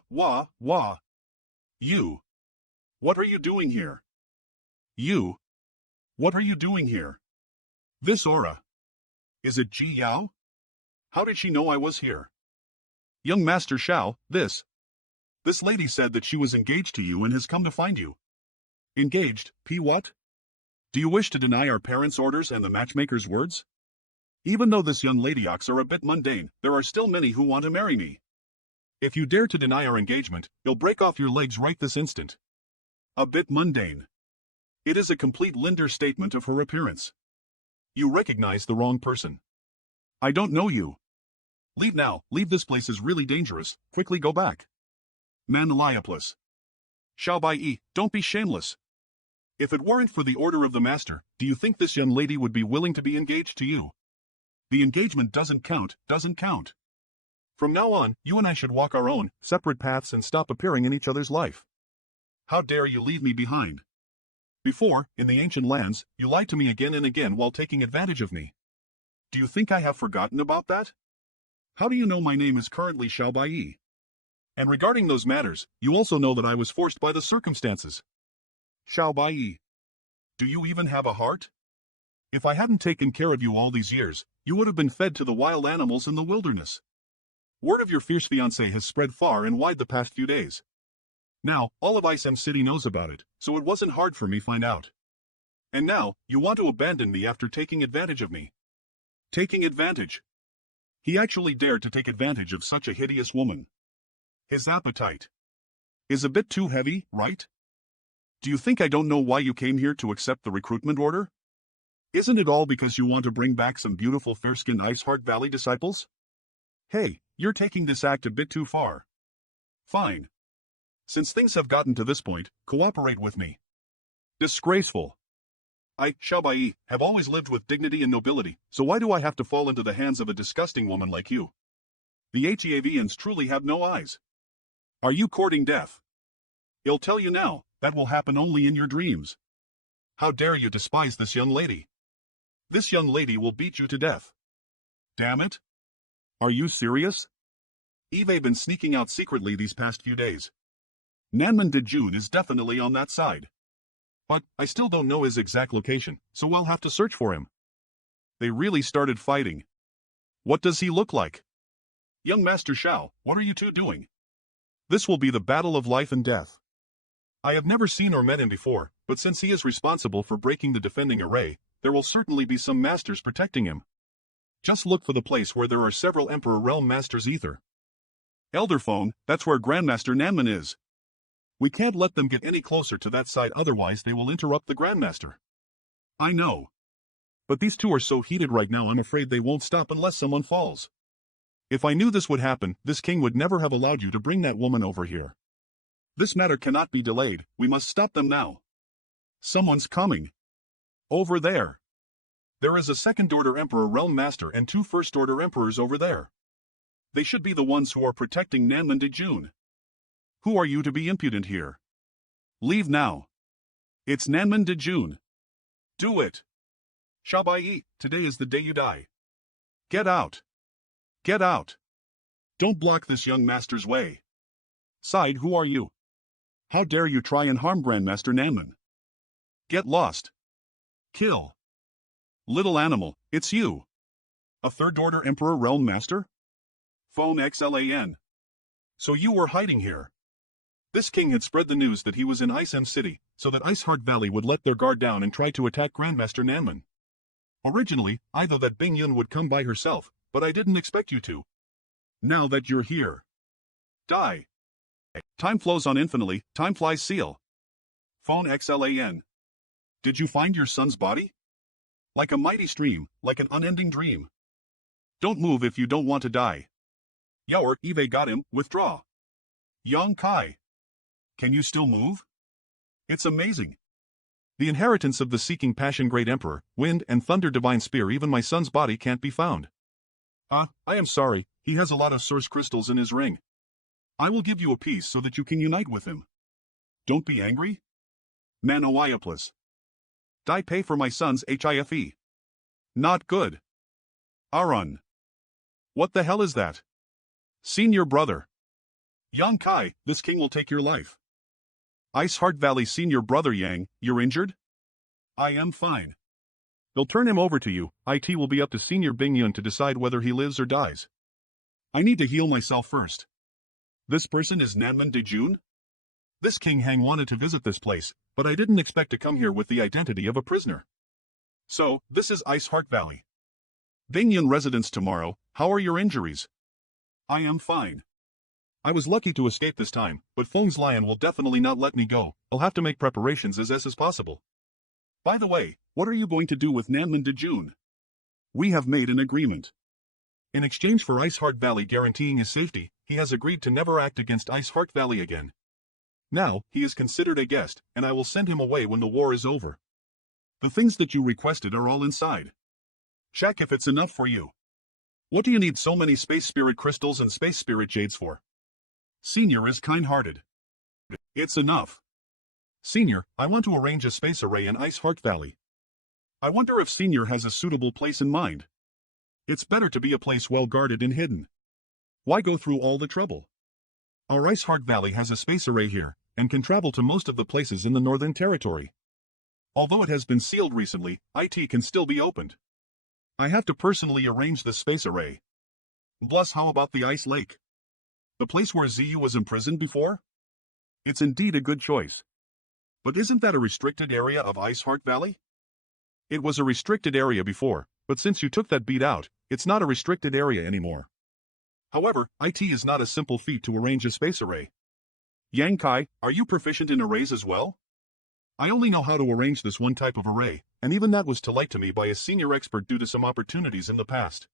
You. What are you doing here? You. What are you doing here? This aura. Is it Ji Yao? How did she know I was here? Young Master Shao, this lady said that she was engaged to you and has come to find you. Engaged, P what? Do you wish to deny our parents' orders and the matchmaker's words? Even though this young ladyox are a bit mundane, there are still many who want to marry me. If you dare to deny our engagement, you'll break off your legs right this instant. A bit mundane. It is a complete Linder statement of her appearance. You recognize the wrong person. I don't know you. Leave now, leave this place is really dangerous, quickly go back. Manliaplus. Shao Bai, don't be shameless. If it weren't for the order of the master, do you think this young lady would be willing to be engaged to you? The engagement doesn't count. From now on, you and I should walk our own, separate paths and stop appearing in each other's life. How dare you leave me behind? Before, in the ancient lands, you lied to me again and again while taking advantage of me. Do you think I have forgotten about that? How do you know my name is currently Xiao Bai? And regarding those matters, you also know that I was forced by the circumstances. Xiao Bai. Do you even have a heart? If I hadn't taken care of you all these years, you would have been fed to the wild animals in the wilderness. Word of your fierce fiancé has spread far and wide the past few days. Now, all of Isem City knows about it, so it wasn't hard for me to find out. And now, you want to abandon me after taking advantage of me. Taking advantage? He actually dared to take advantage of such a hideous woman. His appetite is a bit too heavy, right? Do you think I don't know why you came here to accept the recruitment order? Isn't it all because you want to bring back some beautiful fair-skinned Ice Heart Valley disciples? Hey, you're taking this act a bit too far. Fine. Since things have gotten to this point, cooperate with me. Disgraceful. I, Xiaobai, have always lived with dignity and nobility, so why do I have to fall into the hands of a disgusting woman like you? The Havians truly have no eyes. Are you courting death? I'll tell you now, that will happen only in your dreams. How dare you despise this young lady? This young lady will beat you to death. Damn it. Are you serious? Eve been sneaking out secretly these past few days. Nanman Dejun is definitely on that side. But I still don't know his exact location, so I'll have to search for him. They really started fighting. What does he look like? Young Master Xiao, what are you two doing? This will be the battle of life and death. I have never seen or met him before, but since he is responsible for breaking the defending array, there will certainly be some masters protecting him. Just look for the place where there are several Emperor Realm Masters ether. Elder Phone, that's where Grandmaster Nanman is. We can't let them get any closer to that side, otherwise they will interrupt the Grandmaster. I know. But these two are so heated right now, I'm afraid they won't stop unless someone falls. If I knew this would happen, this king would never have allowed you to bring that woman over here. This matter cannot be delayed, we must stop them now. Someone's coming. Over there. There is a second-order Emperor Realm Master and two first-order Emperors over there. They should be the ones who are protecting Nanman Dejun. Who are you to be impudent here? Leave now. It's Nanman Dejun. Do it. Xiaobai, today is the day you die. Get out. Get out. Don't block this young master's way. Side, who are you? How dare you try and harm Grandmaster Nanman? Get lost. Kill. Little animal, it's you. A third-order Emperor Realm Master? Phone XLAN. So you were hiding here. This king had spread the news that he was in Ice M City, so that Iceheart Valley would let their guard down and try to attack Grandmaster Nanman. Originally, I thought that Bing Yun would come by herself, but I didn't expect you to. Now that you're here. Die. Time flows on infinitely, time flies seal. Phone XLAN. Did you find your son's body? Like a mighty stream, like an unending dream. Don't move if you don't want to die. Yaor, Eve got him, withdraw. Yang Kai. Can you still move? It's amazing. The inheritance of the seeking passion great emperor, wind and thunder divine spear, even my son's body can't be found. I am sorry, he has a lot of source crystals in his ring. I will give you a piece so that you can unite with him. Don't be angry. Manhwa. Die pay for my son's HIFE. Not good. Arun. What the hell is that? Senior brother. Yang Kai, this king will take your life. Iceheart Valley senior brother Yang, you're injured? I am fine. They'll turn him over to you, IT will be up to senior Bing Yun to decide whether he lives or dies. I need to heal myself first. This person is Nanman Dejun? This King Hang wanted to visit this place, but I didn't expect to come here with the identity of a prisoner. So, this is Iceheart Valley. Bing Yun residence tomorrow, how are your injuries? I am fine. I was lucky to escape this time, but Feng's lion will definitely not let me go. I'll have to make preparations as possible. By the way, what are you going to do with Nanman Dejun? We have made an agreement. In exchange for Iceheart Valley guaranteeing his safety, he has agreed to never act against Iceheart Valley again. Now, he is considered a guest, and I will send him away when the war is over. The things that you requested are all inside. Check if it's enough for you. What do you need so many space spirit crystals and space spirit jades for? Senior is kind-hearted. It's enough. Senior, I want to arrange a space array in Iceheart Valley. I wonder if Senior has a suitable place in mind. It's better to be a place well guarded and hidden. Why go through all the trouble? Our Iceheart Valley has a space array here, and can travel to most of the places in the Northern Territory. Although it has been sealed recently, IT can still be opened. I have to personally arrange this space array. Plus, how about the Ice Lake? The place where Ziyu was imprisoned before? It's indeed a good choice. But isn't that a restricted area of Iceheart Valley? It was a restricted area before, but since you took that beat out, it's not a restricted area anymore. However, IT is not a simple feat to arrange a space array. Yang Kai, are you proficient in arrays as well? I only know how to arrange this one type of array, and even that was too light to me by a senior expert due to some opportunities in the past.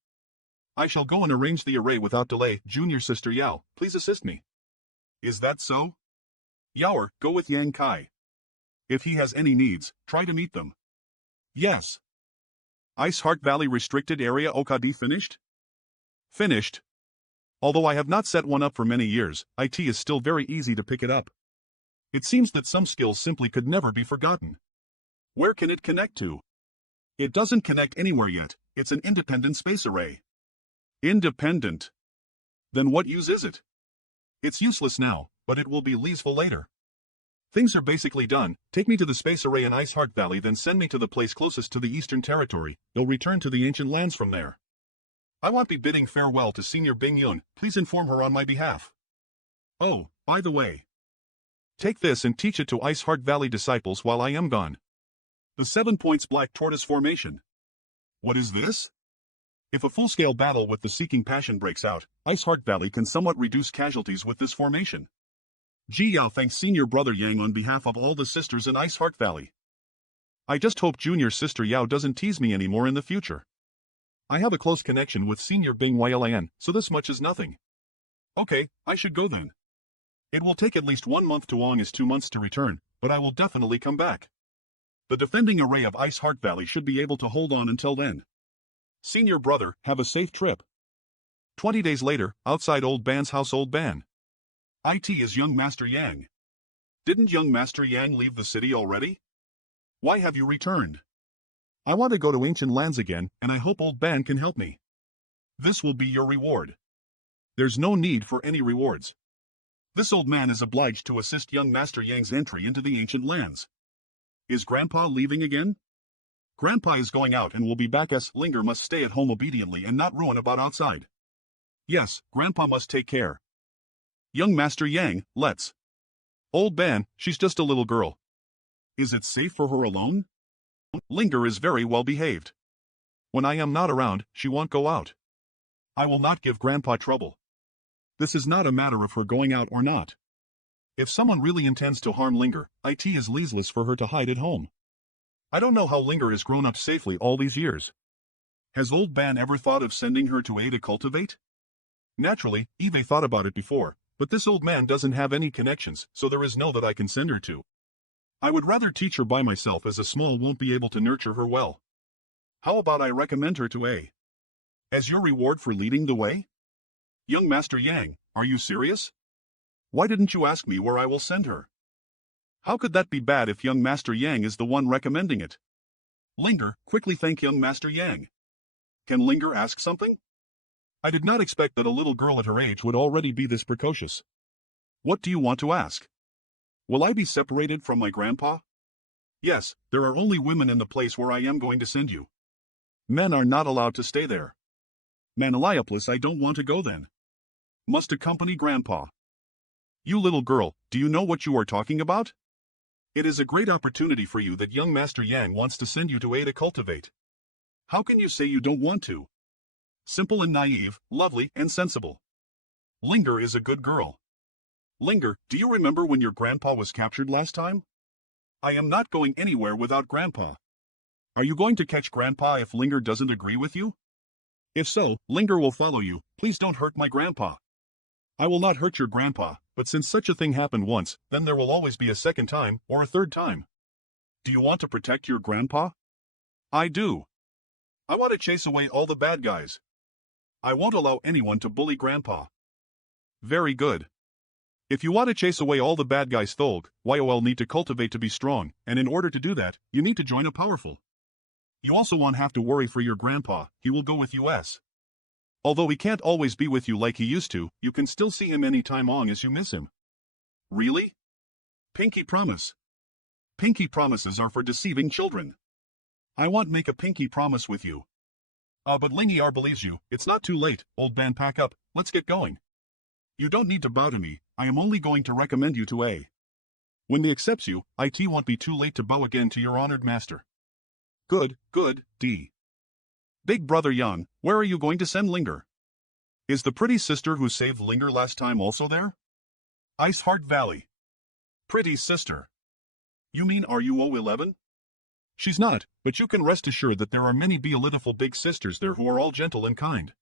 I shall go and arrange the array without delay. Junior Sister Yao, please assist me. Is that so? Yaoer, go with Yang Kai. If he has any needs, try to meet them. Yes. Ice Heart Valley Restricted Area OKD finished? Finished. Although I have not set one up for many years, it is still very easy to pick it up. It seems that some skills simply could never be forgotten. Where can it connect to? It doesn't connect anywhere yet, it's an independent space array. Independent. Then what use is it? It's useless now, but it will be useful later. Things are basically done. Take me to the space array in Ice Heart Valley, then send me to the place closest to the Eastern Territory. They'll return to the ancient lands from there. I won't be bidding farewell to Senior Bing Yun. Please inform her on my behalf. Oh, by the way. Take this and teach it to Ice Heart Valley disciples while I am gone. The 7 points Black Tortoise Formation. What is this? If a full-scale battle with the Seeking Passion breaks out, Ice Heart Valley can somewhat reduce casualties with this formation. Ji Yao thanks Senior Brother Yang on behalf of all the sisters in Ice Heart Valley. I just hope Junior Sister Yao doesn't tease me anymore in the future. I have a close connection with Senior Bing Ylan, so this much is nothing. Okay, I should go then. It will take at least 1 month to Wong is 2 months to return, but I will definitely come back. The defending array of Ice Heart Valley should be able to hold on until then. Senior Brother, have a safe trip. 20 days later, outside Old Ban's house. Old Ban. It is young Master Yang. Didn't young Master Yang leave the city already? Why have you returned? I want to go to ancient lands again, and I hope Old Ban can help me. This will be your reward. There's no need for any rewards. This old man is obliged to assist young Master Yang's entry into the ancient lands. Is Grandpa leaving again? Grandpa is going out and will be back as Linger must stay at home obediently and not ruin about outside. Yes, Grandpa must take care. Young Master Yang, let's. Old Ban, she's just a little girl. Is it safe for her alone? Linger is very well behaved. When I am not around, she won't go out. I will not give Grandpa trouble. This is not a matter of her going out or not. If someone really intends to harm Linger, it is useless for her to hide at home. I don't know how Linger has grown up safely all these years. Has Old Ban ever thought of sending her to A to cultivate? Naturally, Eve thought about it before, but this old man doesn't have any connections, so there is no that I can send her to. I would rather teach her by myself, as a small won't be able to nurture her well. How about I recommend her to A? As your reward for leading the way? Young Master Yang, are you serious? Why didn't you ask me where I will send her? How could that be bad if young Master Yang is the one recommending it? Linger, quickly thank young Master Yang. Can Linger ask something? I did not expect that a little girl at her age would already be this precocious. What do you want to ask? Will I be separated from my grandpa? Yes, there are only women in the place where I am going to send you. Men are not allowed to stay there. Manalayapolis, I don't want to go then. Must accompany Grandpa. You little girl, do you know what you are talking about? It is a great opportunity for you that young Master Yang wants to send you to A to cultivate. How can you say you don't want to? Simple and naive, lovely and sensible. Linger is a good girl. Linger, do you remember when your grandpa was captured last time? I am not going anywhere without Grandpa. Are you going to catch Grandpa if Linger doesn't agree with you? If so, Linger will follow you. Please don't hurt my grandpa. I will not hurt your grandpa, but since such a thing happened once, then there will always be a second time or a third time. Do you want to protect your grandpa? I do. I want to chase away all the bad guys. I won't allow anyone to bully Grandpa. Very good. If you want to chase away all the bad guys, Tholg, YOL need to cultivate to be strong, and in order to do that, you need to join a powerful. You also won't have to worry for your grandpa, he will go with us. Although he can't always be with you like he used to, you can still see him any time long as you miss him. Really? Pinky promise. Pinky promises are for deceiving children. I won't make a pinky promise with you. But Lingy R believes you. It's not too late, Old Man, pack up, let's get going. You don't need to bow to me, I am only going to recommend you to A. When he accepts you, it won't be too late to bow again to your honored master. Good, good, D. Big Brother Yang, where are you going to send Linger? Is the pretty sister who saved Linger last time also there? Ice Heart Valley. Pretty sister. You mean RUO11? She's not, but you can rest assured that there are many beautiful big sisters there who are all gentle and kind.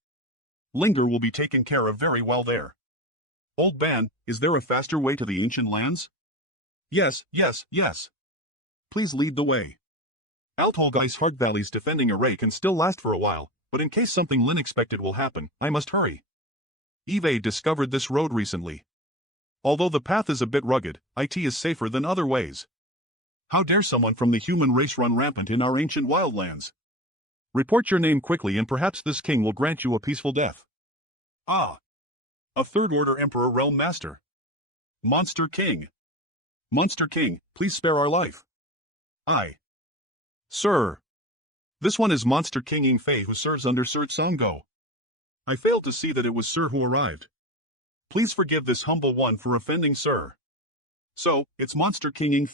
Linger will be taken care of very well there. Old Ban, is there a faster way to the ancient lands? Yes, yes, yes. Please lead the way. Altolgai's Heart Valley's defending array can still last for a while, but in case something unexpected will happen, I must hurry. Eve discovered this road recently. Although the path is a bit rugged, it is safer than other ways. How dare someone from the human race run rampant in our ancient wildlands? Report your name quickly and perhaps this king will grant you a peaceful death. Ah! A third-order Emperor Realm Master. Monster King. Monster King, please spare our life. Sir. This one is Monster King Ing Fei who serves under Sir Tsanggo. I failed to see that it was Sir who arrived. Please forgive this humble one for offending Sir. So, it's Monster King Ing Fei.